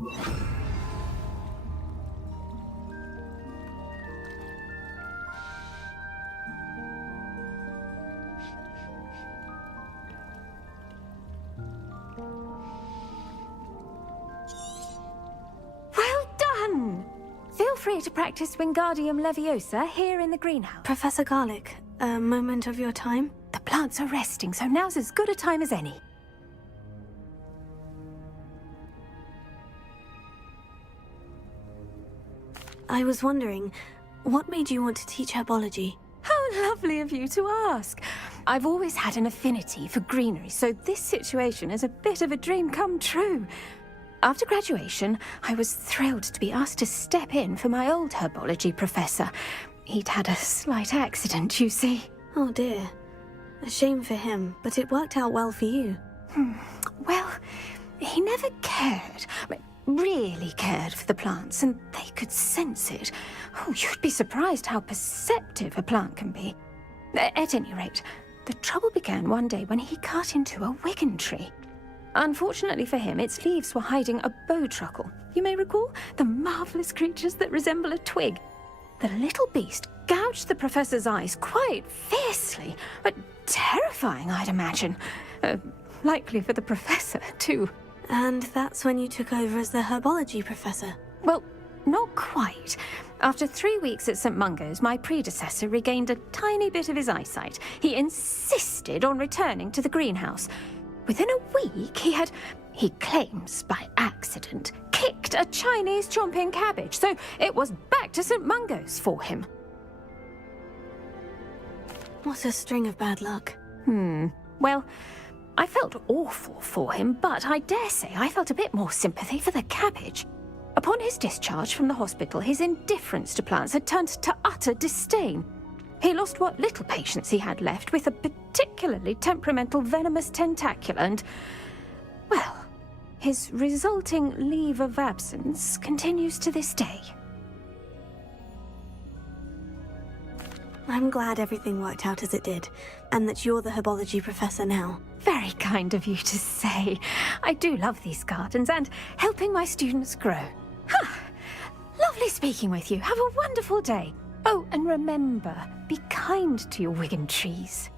Well done! Feel free to practice Wingardium Leviosa here in the greenhouse. Professor Garlic, a moment of your time? The plants are resting, so now's as good a time as any. I was wondering, what made you want to teach herbology? How lovely of you to ask. I've always had an affinity for greenery, so this situation is a bit of a dream come true. After graduation, I was thrilled to be asked to step in for my old herbology professor. He'd had a slight accident, you see. Oh dear. A shame for him, but it worked out well for you. Well, he never cared. Really cared for the plants, and they could sense it. Oh, you'd be surprised how perceptive a plant can be. At any rate, the trouble began one day when he cut into a wigan tree. Unfortunately for him, its leaves were hiding a bowtruckle. You may recall the marvellous creatures that resemble a twig. The little beast gouged the professor's eyes quite fiercely, but terrifying, I'd imagine. Likely for the professor, too. And that's when you took over as the herbology professor? Well, not quite. After 3 weeks at St. Mungo's, my predecessor regained a tiny bit of his eyesight. He insisted on returning to the greenhouse. Within a week, he claims by accident, kicked a Chinese chomping cabbage, so it was back to St. Mungo's for him. What a string of bad luck. Well, I felt awful for him, but I dare say I felt a bit more sympathy for the cabbage. Upon his discharge from the hospital, his indifference to plants had turned to utter disdain. He lost what little patience he had left with a particularly temperamental venomous tentacula and, well, his resulting leave of absence continues to this day. I'm glad everything worked out as it did, and that you're the herbology professor now. Very kind of you to say. I do love these gardens and helping my students grow. Lovely speaking with you. Have a wonderful day. Oh, and remember, be kind to your wigan trees.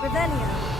Revelio.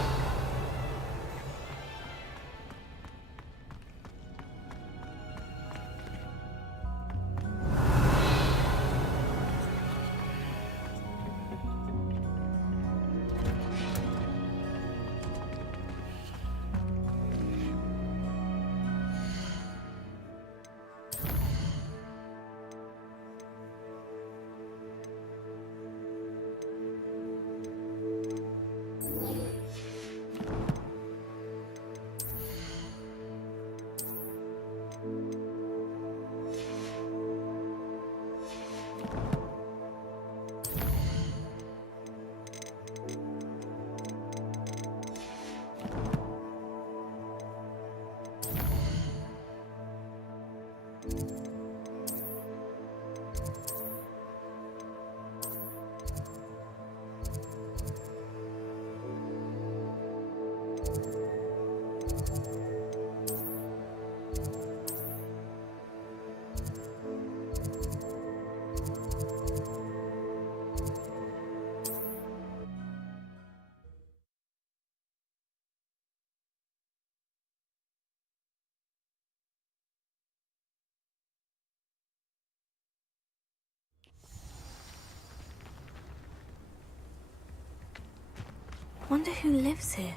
Wonder who lives here.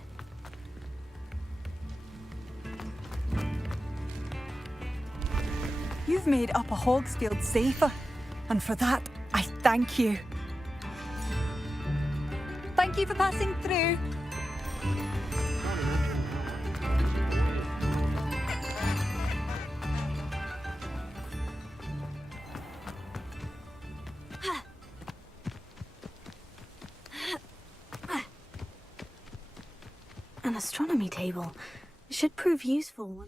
You've made Upper Hogsfield safer, and for that, I thank you. Thank you for passing through. An astronomy table. It should prove useful one.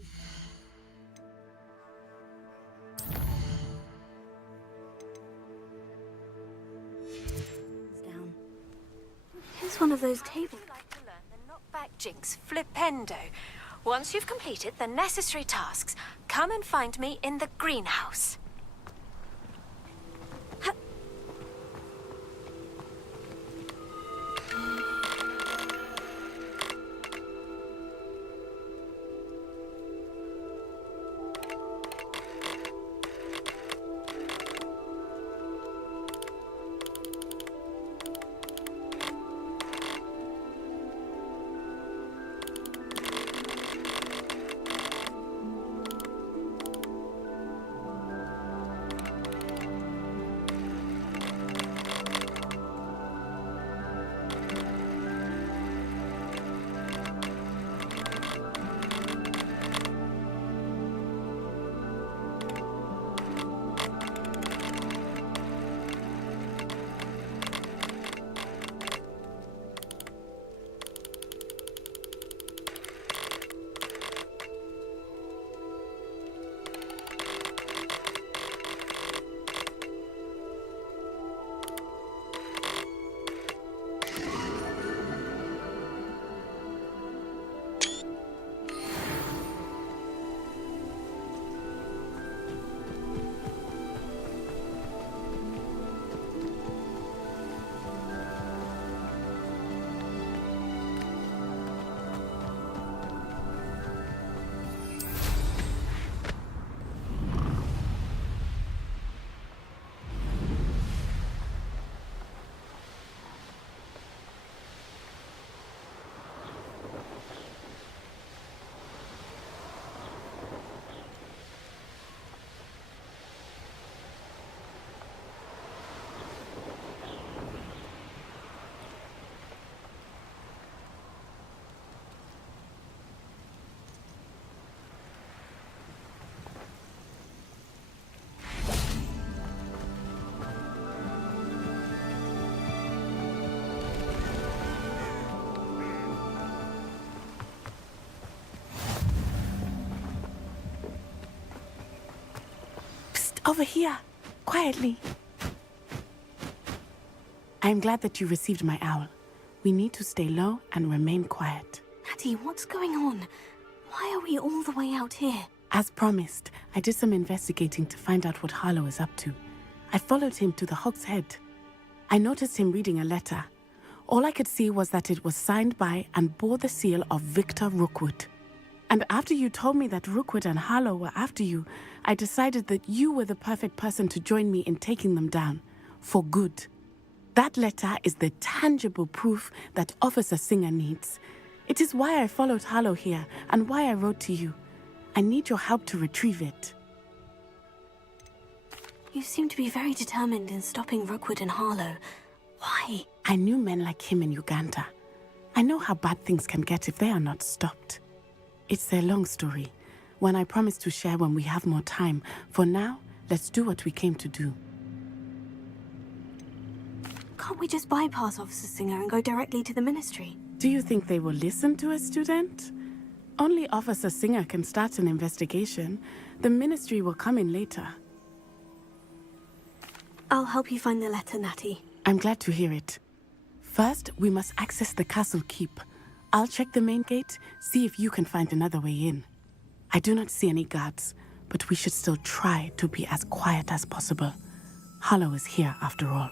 Down. Here's one of those tables. hijinks, flipendo. Once you've completed the necessary tasks, come and find me in the greenhouse. Over here, quietly. I'm glad that you received my owl. We need to stay low and remain quiet. Natty, what's going on? Why are we all the way out here? As promised, I did some investigating to find out what Harlow is up to. I followed him to the Hog's Head. I noticed him reading a letter. All I could see was that it was signed by and bore the seal of Victor Rookwood. And after you told me that Rookwood and Harlow were after you, I decided that you were the perfect person to join me in taking them down. For good. That letter is the tangible proof that Officer Singer needs. It is why I followed Harlow here and why I wrote to you. I need your help to retrieve it. You seem to be very determined in stopping Rookwood and Harlow. Why? I knew men like him in Uganda. I know how bad things can get if they are not stopped. It's a long story, one I promise to share when we have more time. For now, let's do what we came to do. Can't we just bypass Officer Singer and go directly to the ministry? Do you think they will listen to a student? Only Officer Singer can start an investigation. The ministry will come in later. I'll help you find the letter, Natty. I'm glad to hear it. First, we must access the castle keep. I'll check the main gate, see if you can find another way in. I do not see any guards, but we should still try to be as quiet as possible. Harlow is here after all.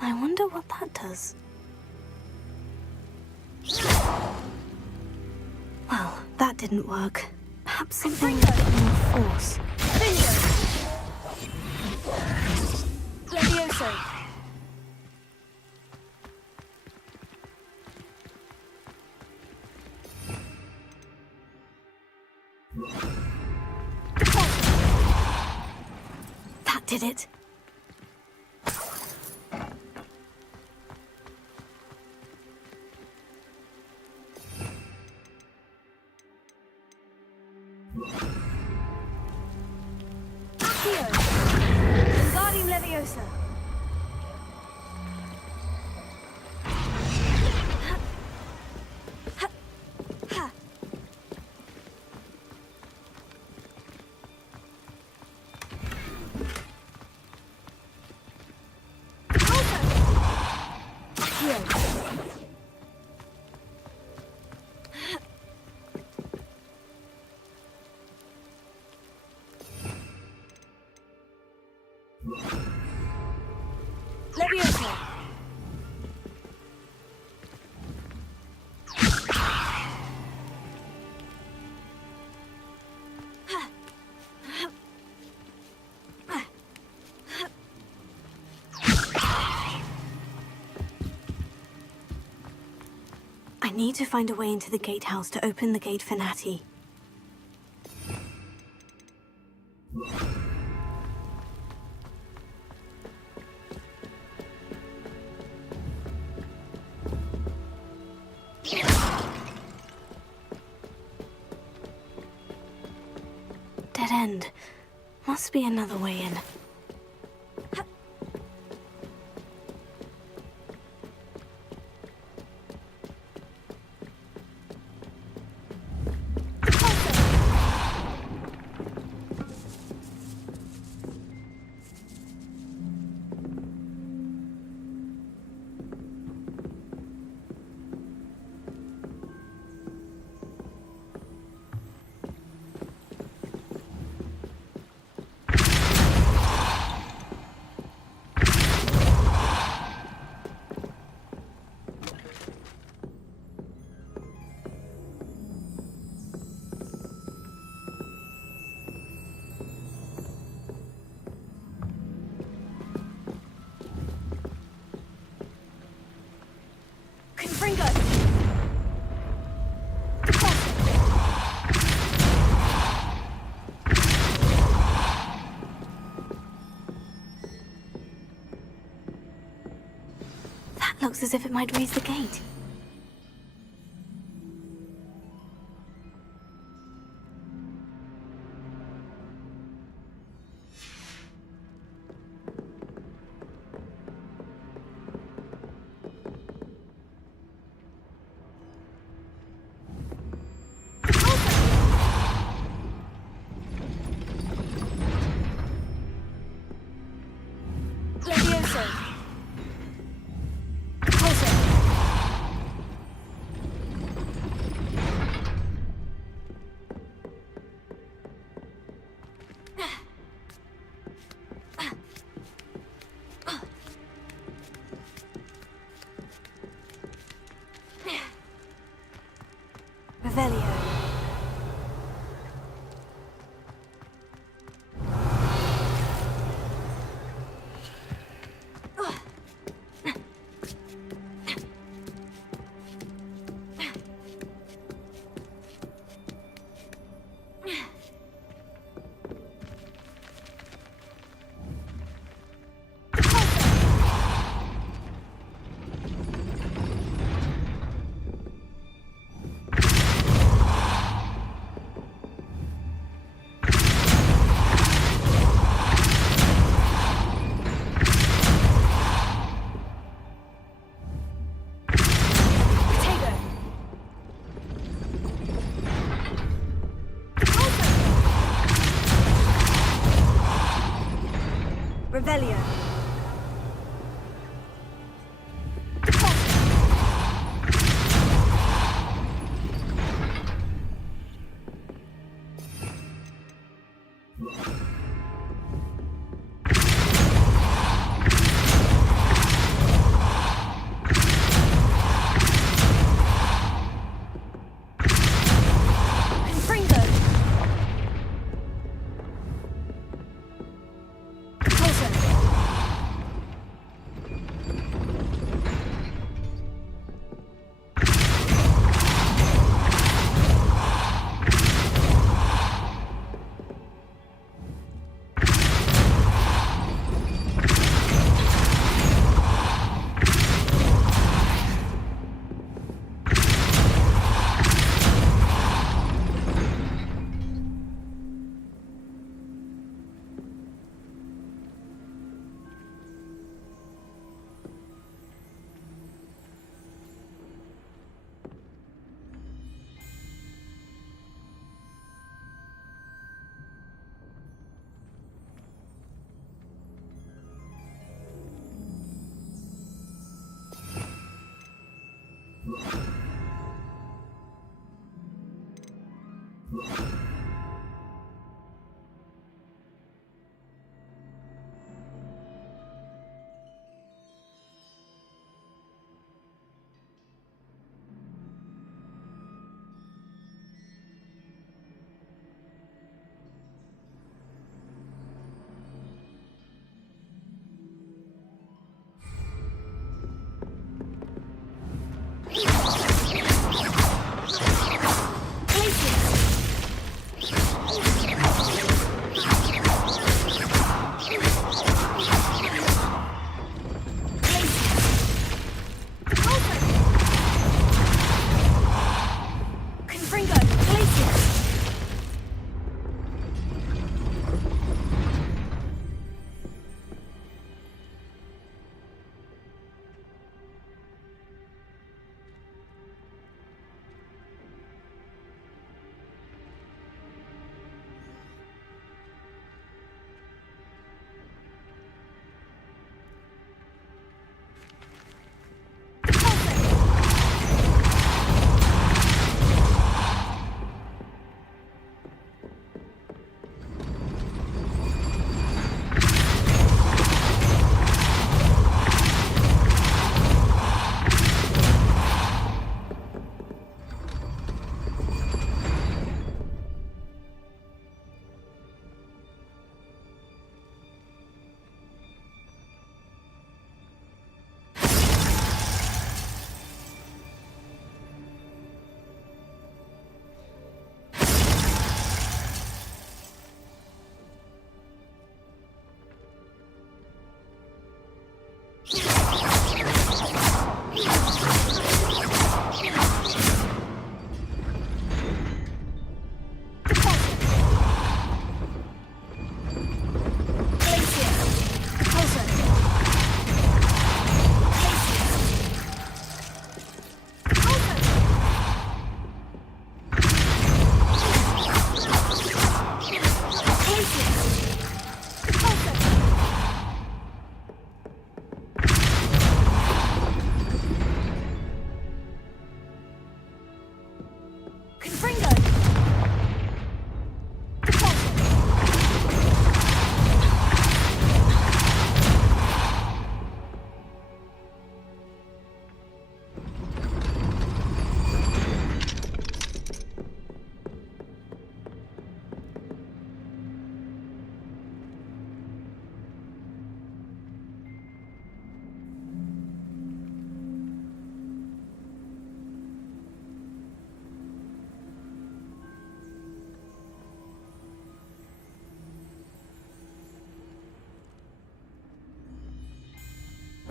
I wonder what that does. Well, that didn't work. Perhaps something with more force. Levioso! That did it. Accio! Wingardium Leviosa! Leviosa! I need to find a way into the gatehouse to open the gate for Natty. Dead end. Must be another way in. That looks as if it might raise the gate. Revelio. Confringo.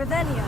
Revelio.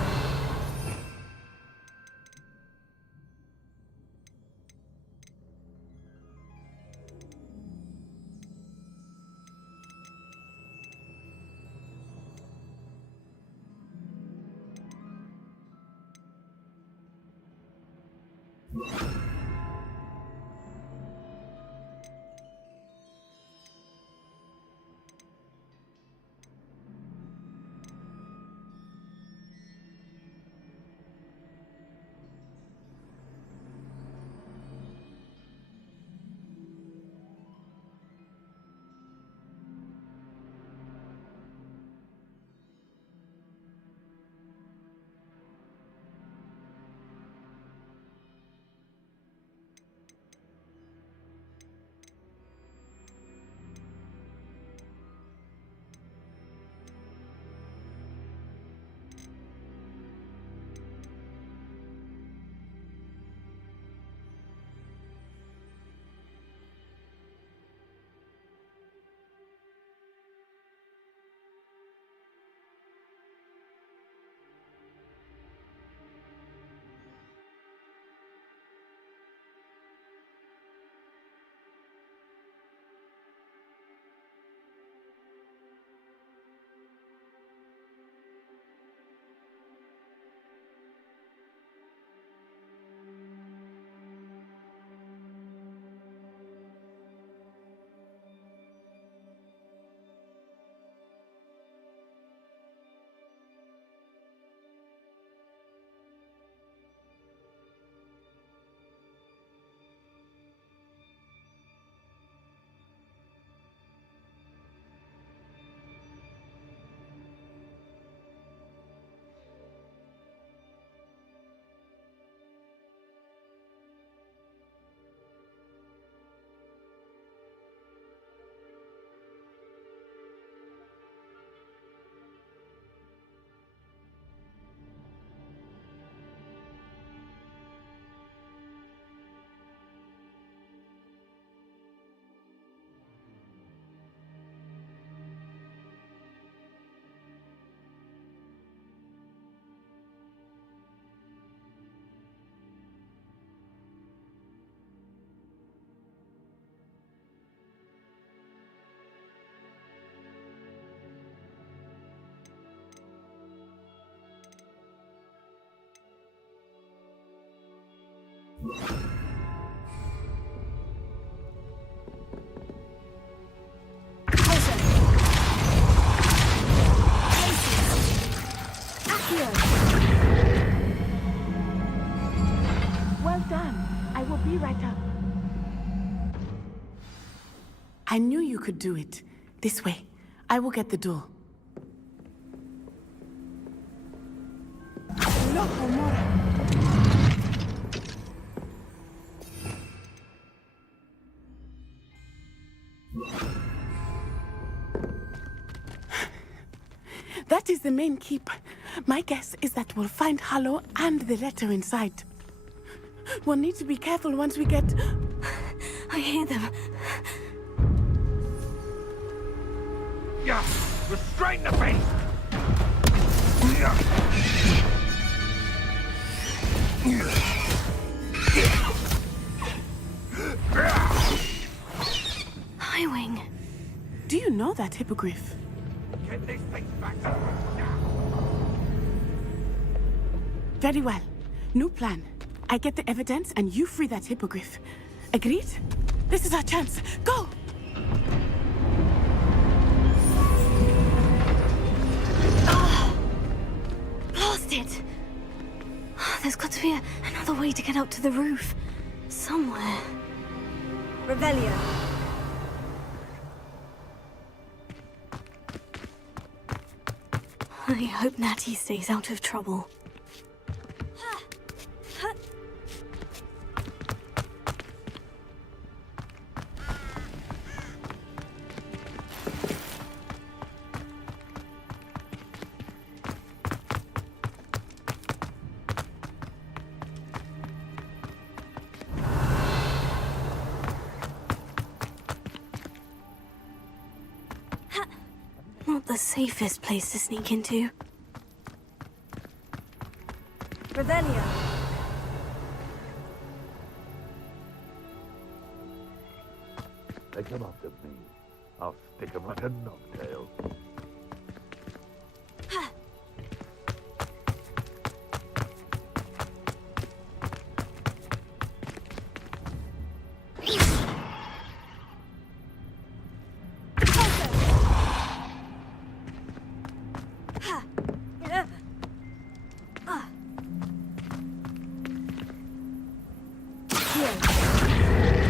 Well done. I will be right up. I knew you could do it. This way. I will get the door. That is the main keep. My guess is that we'll find Harlow and the letter inside. We'll need to be careful once we get... I hear them. Yeah, restrain the beast! Highwing. Do you know that hippogriff? Get this thing back. Very well. New plan. I get the evidence and you free that hippogriff. Agreed? This is our chance. Go! Blast it! There's got to be another way to get up to the roof. Somewhere. Revelio. I hope Natty stays out of trouble. Not the safest place to sneak into. Revelio. Take them up to me. I'll stick them like a knocktail.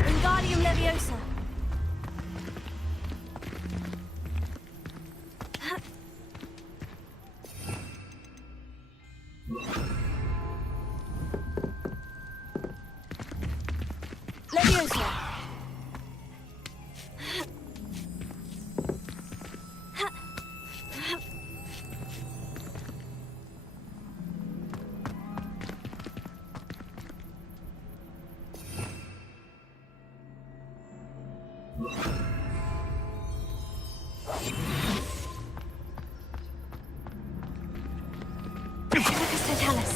Wingardium Leviosa. Leviosa. Totalis.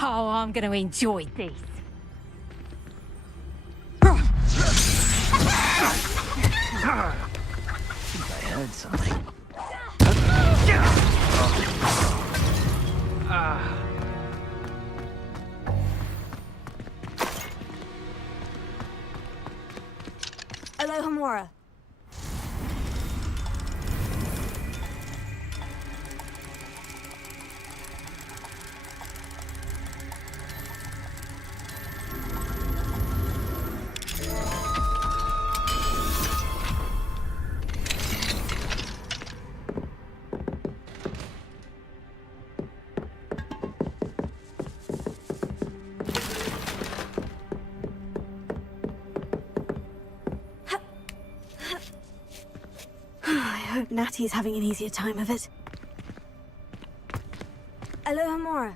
Oh, I'm going to enjoy this. I heard something. Alohomora. I hope Natty's having an easier time of it. Alohomora.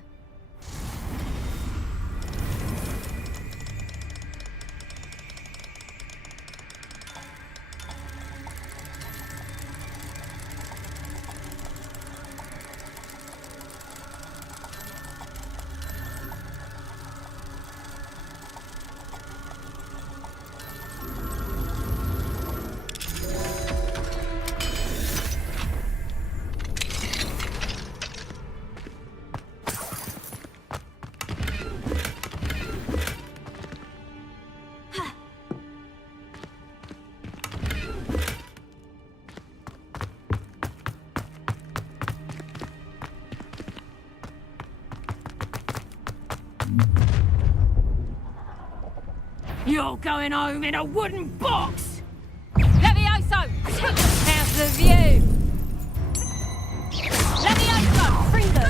You're going home in a wooden box! Levioso! How's the view? Levioso! Fringo!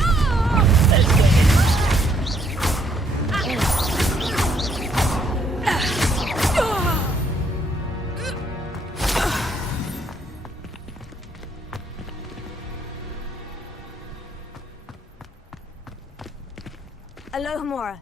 Alohomora.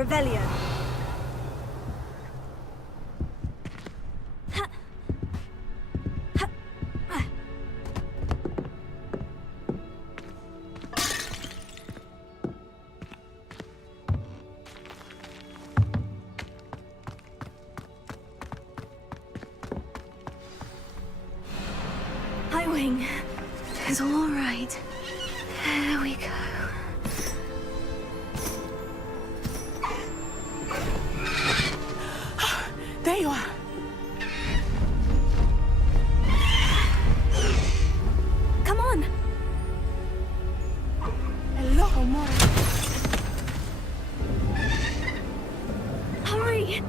Revelio. Highwing. It's all right. There we go. There you are. Come on. Hello, Amore. Hurry.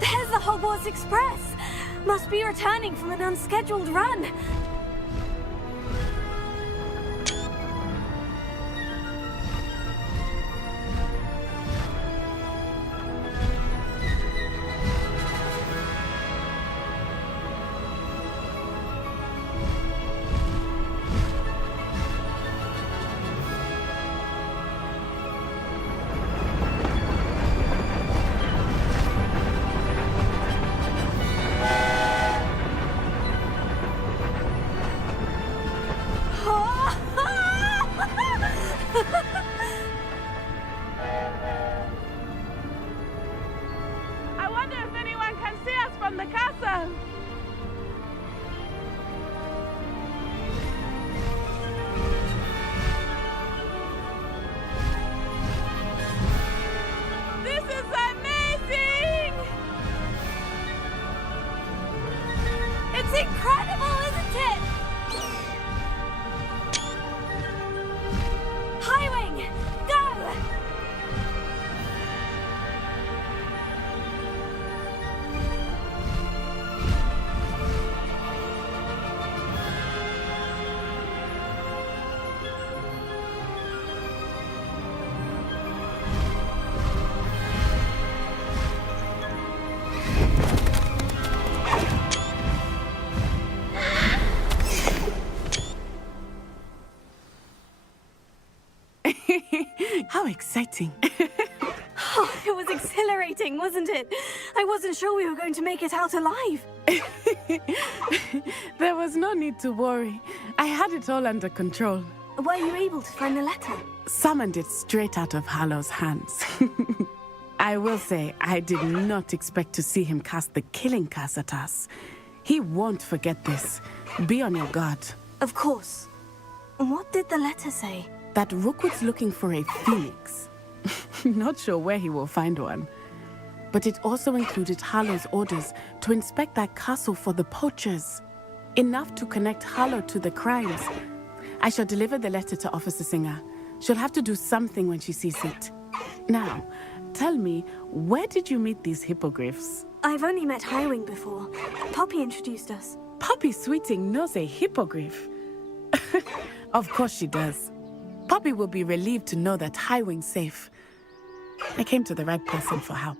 There's the Hogwarts Express! Must be returning from an unscheduled run. I wonder if anyone can see us from the castle. This is amazing! It's incredible, isn't it? Highwing, go! How exciting. Oh, it was exhilarating, wasn't it? I wasn't sure we were going to make it out alive. There was no need to worry. I had it all under control. Were you able to find the letter? Summoned it straight out of Hallow's hands. I will say, I did not expect to see him cast the killing curse at us. He won't forget this. Be on your guard. Of course. What did the letter say? That Rookwood's looking for a phoenix. Not sure where he will find one. But it also included Harlow's orders to inspect that castle for the poachers. Enough to connect Harlow to the crimes. I shall deliver the letter to Officer Singer. She'll have to do something when she sees it. Now, tell me, where did you meet these hippogriffs? I've only met Highwing before. Poppy introduced us. Poppy Sweeting knows a hippogriff. Of course she does. Poppy will be relieved to know that Highwing's safe. I came to the right person for help.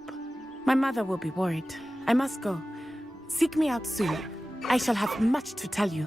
My mother will be worried. I must go. Seek me out soon. I shall have much to tell you.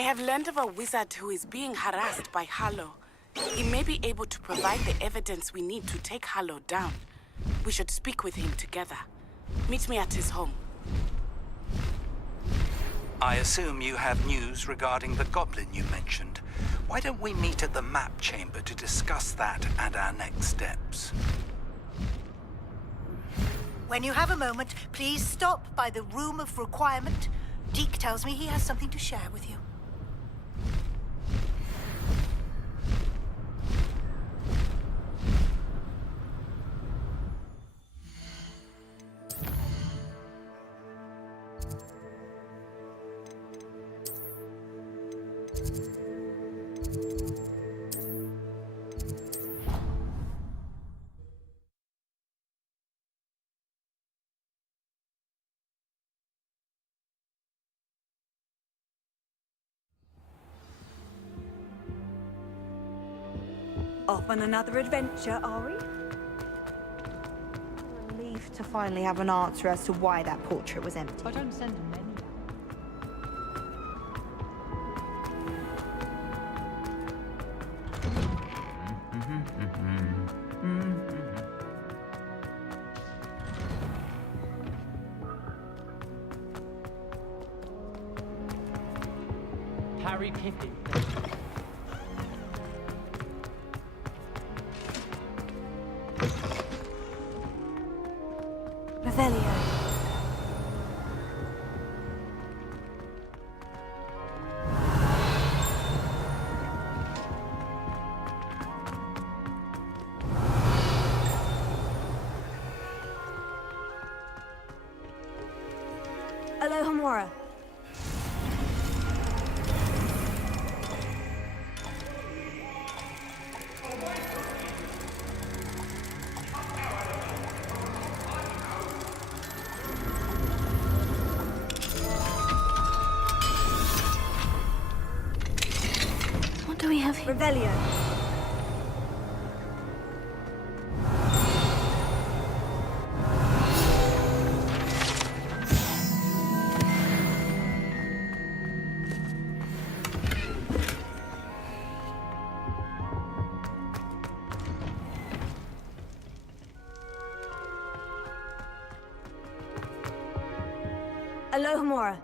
I have learned of a wizard who is being harassed by Harlow. He may be able to provide the evidence we need to take Harlow down. We should speak with him together. Meet me at his home. I assume you have news regarding the goblin you mentioned. Why don't we meet at the map chamber to discuss that and our next steps? When you have a moment, please stop by the room of requirement. Deke tells me he has something to share with you. Off on another adventure, are we? Relief to finally have an answer as to why that portrait was empty. I don't send them any. Harry Pippin. Revelio. Alohomora. What do we have here? Revelio. Alohomora.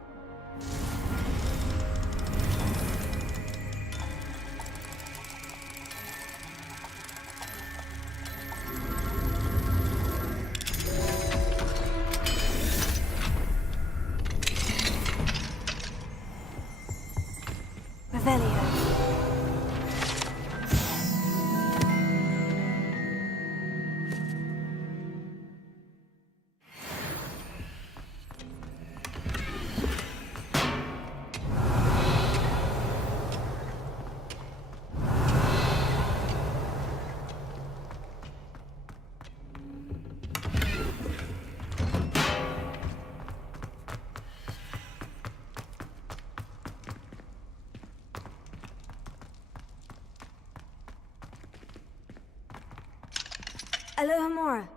Revelio. Alohomora.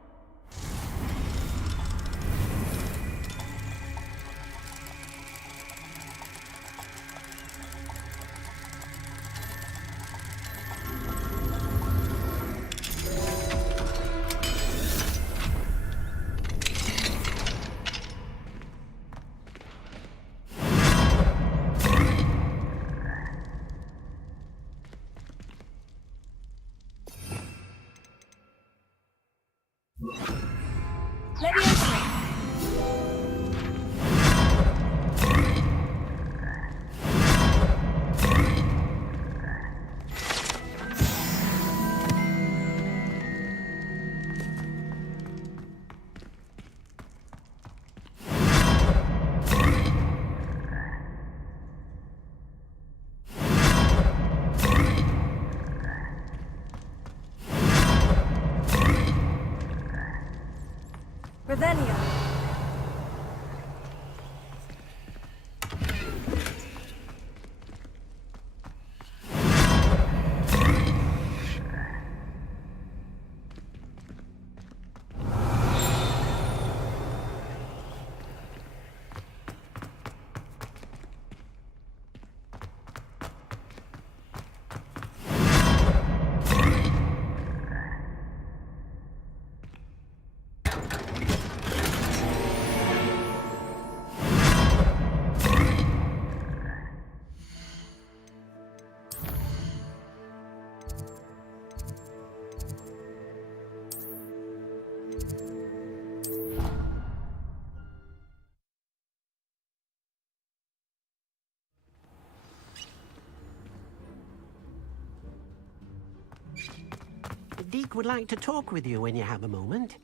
Revelio. Deke would like to talk with you when you have a moment.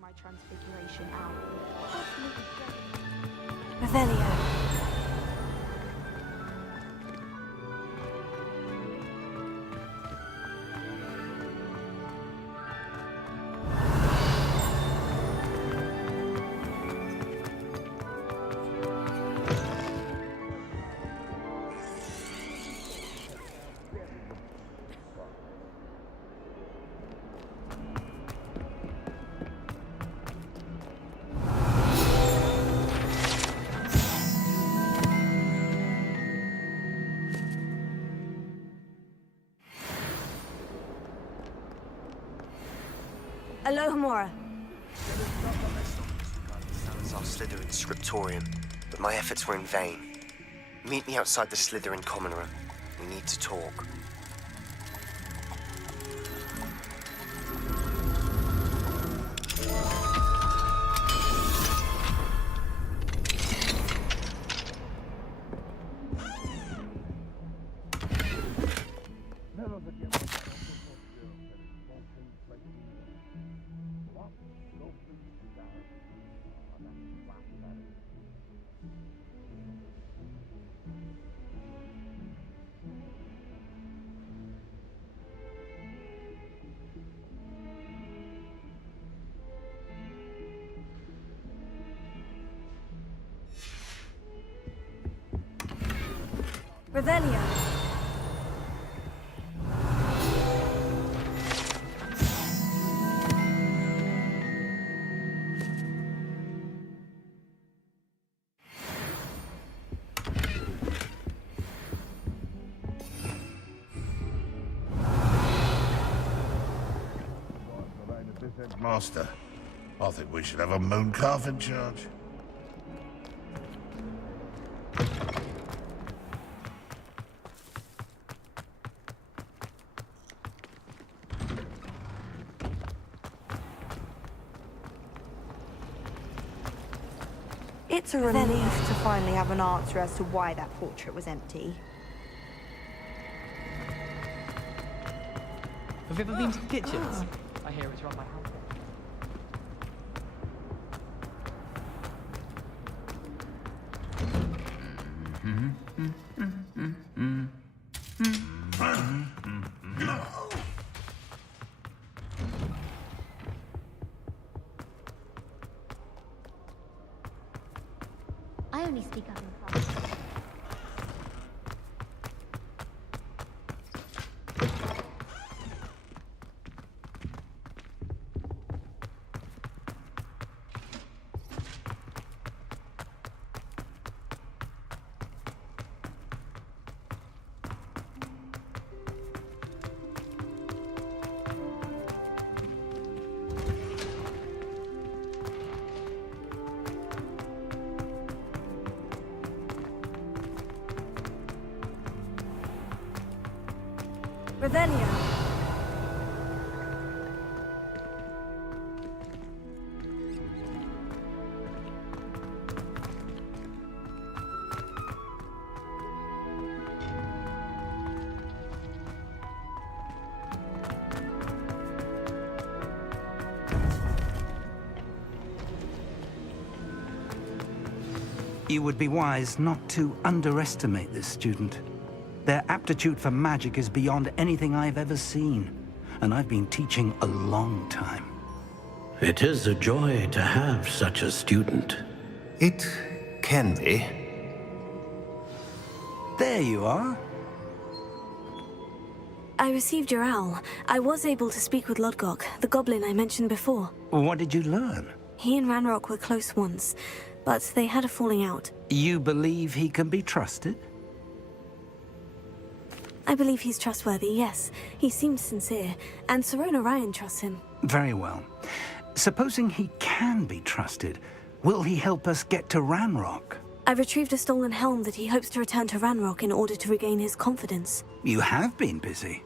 My transfiguration out. Revelio. Alohomora. Salazar Slytherin scriptorium, but my efforts were in vain. Meet me outside the Slytherin common room. We need to talk. Revelio. Master, I think we should have a moon calf in charge. It's a relief to finally have an answer as to why that portrait was empty. Have you ever been to the kitchens? I hear it's around my house. I only speak up in class. Revelio. You would be wise not to underestimate this student. Their aptitude for magic is beyond anything I've ever seen, and I've been teaching a long time. It is a joy to have such a student. It can be. There you are. I received your owl. I was able to speak with Lodgok, the goblin I mentioned before. What did you learn? He and Ranrock were close once, but they had a falling out. You believe he can be trusted? I believe he's trustworthy, yes. He seems sincere, and Serona Ryan trusts him. Very well. Supposing he can be trusted, will he help us get to Ranrock? I retrieved a stolen helm that he hopes to return to Ranrock in order to regain his confidence. You have been busy.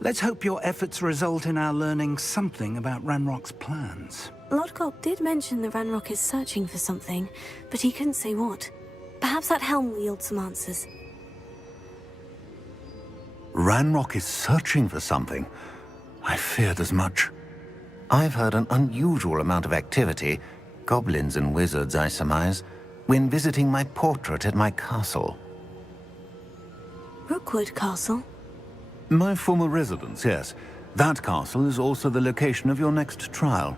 Let's hope your efforts result in our learning something about Ranrock's plans. Lodgok did mention that Ranrock is searching for something, but he couldn't say what. Perhaps that helm will yield some answers. Ranrock is searching for something? I feared as much. I've heard an unusual amount of activity, goblins and wizards, I surmise, when visiting my portrait at my castle. Rookwood Castle? My former residence, yes. That castle is also the location of your next trial.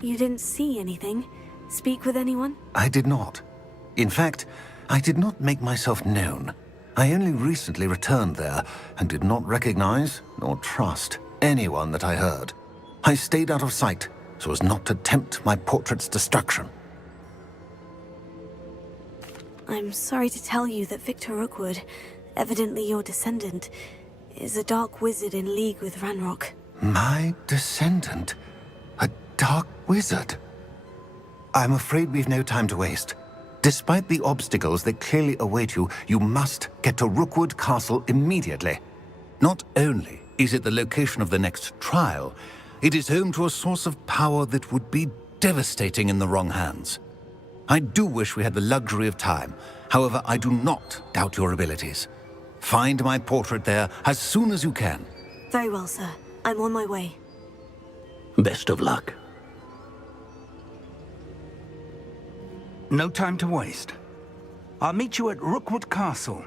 You didn't see anything? Speak with anyone? I did not. In fact, I did not make myself known. I only recently returned there and did not recognize nor trust anyone that I heard. I stayed out of sight so as not to tempt my portrait's destruction. I'm sorry to tell you that Victor Rookwood, evidently your descendant, is a dark wizard in league with Ranrock. My descendant? A dark wizard? I'm afraid we've no time to waste. Despite the obstacles that clearly await you, you must get to Rookwood Castle immediately. Not only is it the location of the next trial, it is home to a source of power that would be devastating in the wrong hands. I do wish we had the luxury of time. However, I do not doubt your abilities. Find my portrait there as soon as you can. Very well, sir. I'm on my way. Best of luck. No time to waste. I'll meet you at Rookwood Castle.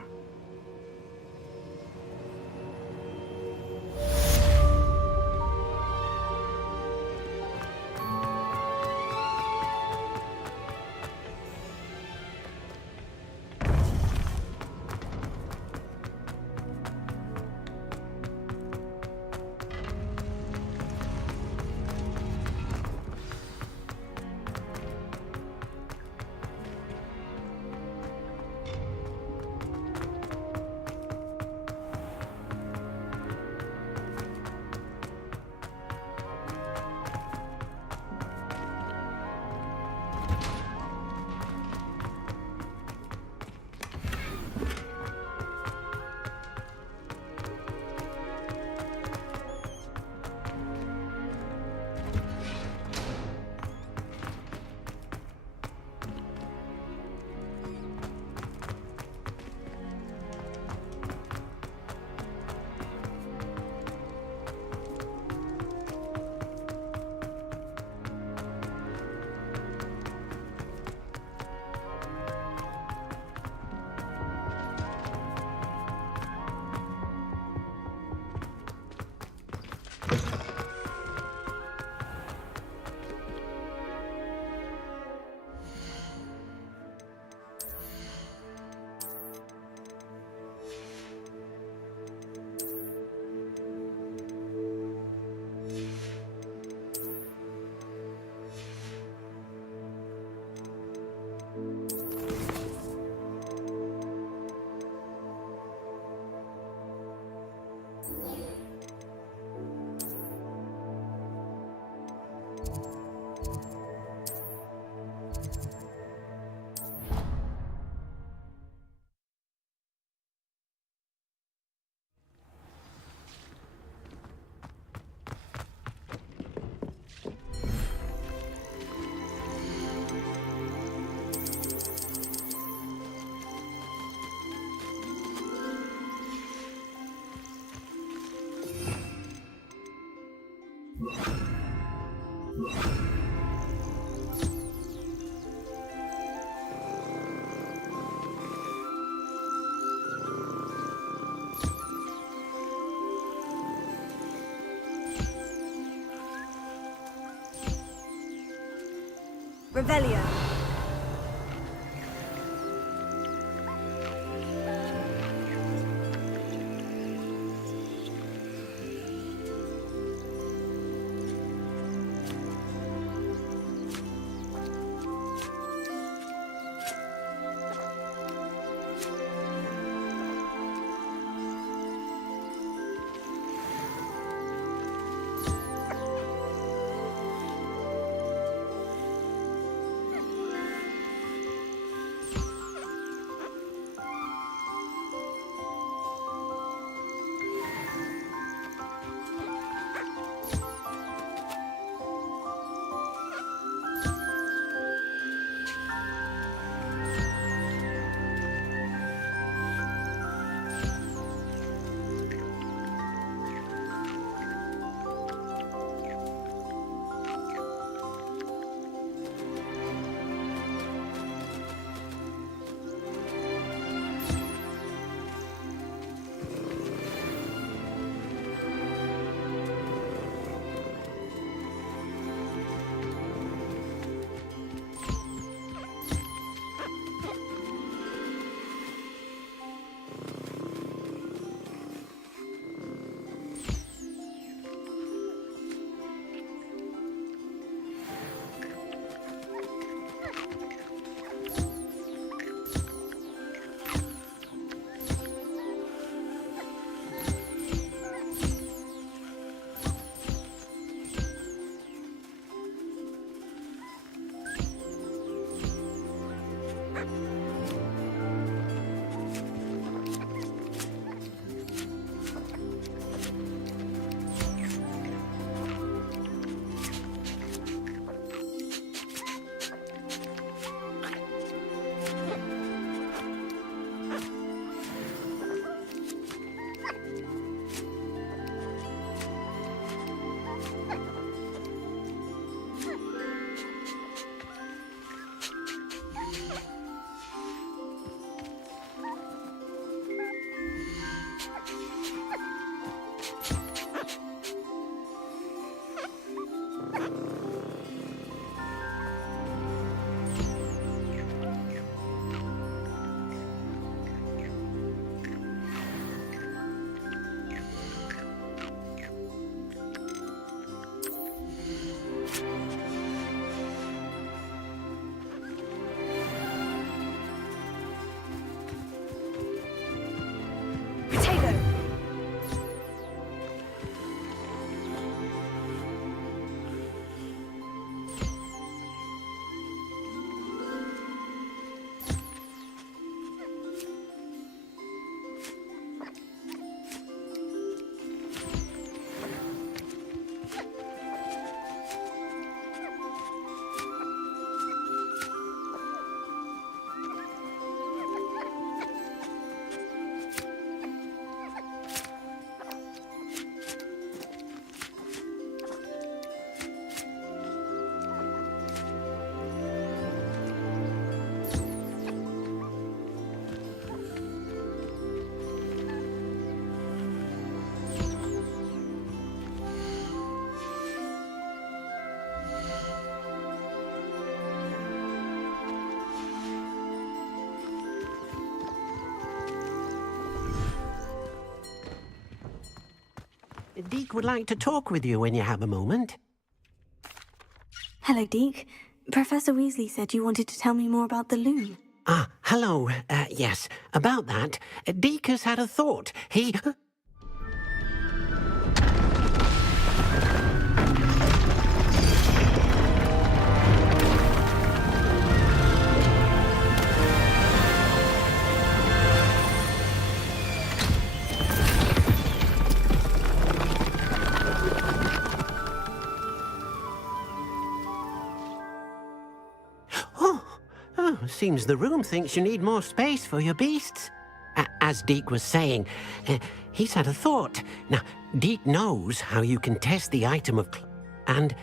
Revelio. Deke would like to talk with you when you have a moment. Hello, Deke. Professor Weasley said you wanted to tell me more about the loom. Ah, hello. Yes, about that. Deke has had a thought. He... Seems the room thinks you need more space for your beasts. As Deke was saying, he's had a thought. Now, Deke knows how you can test the item of... and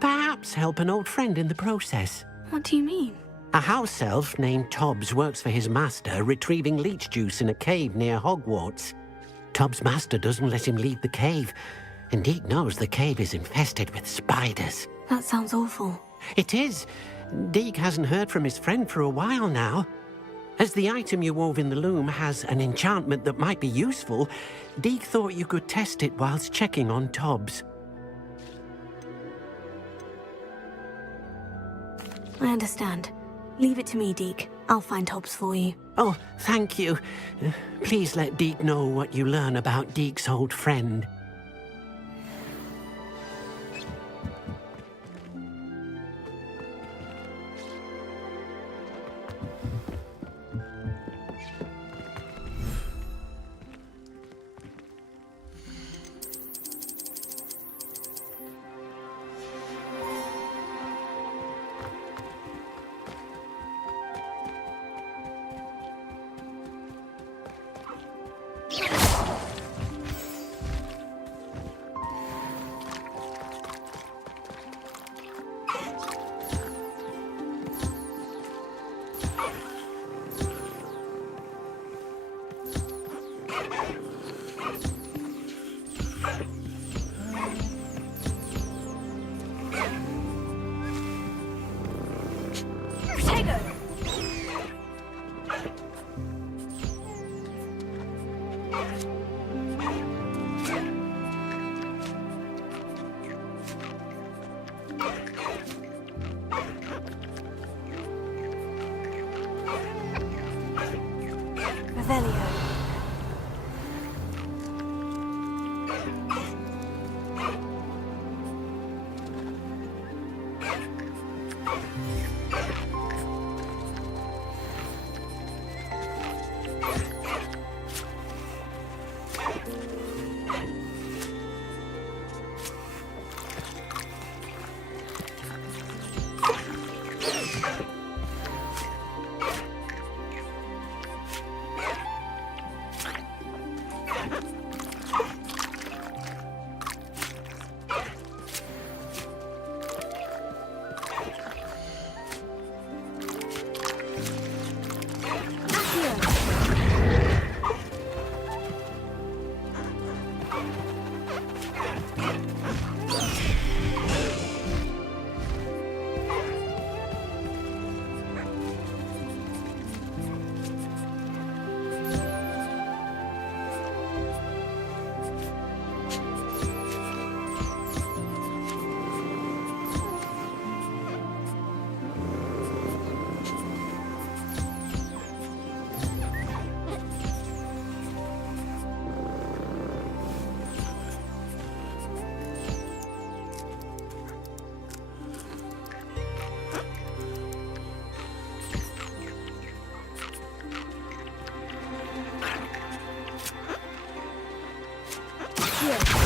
perhaps help an old friend in the process. What do you mean? A house elf named Tobbs works for his master, retrieving leech juice in a cave near Hogwarts. Tobbs' master doesn't let him leave the cave, and Deke knows the cave is infested with spiders. That sounds awful. It is. Deke hasn't heard from his friend for a while now. As the item you wove in the loom has an enchantment that might be useful, Deke thought you could test it whilst checking on Tobbs. I understand. Leave it to me, Deke. I'll find Tobbs for you. Oh, thank you. Please let Deke know what you learn about Deke's old friend. Here.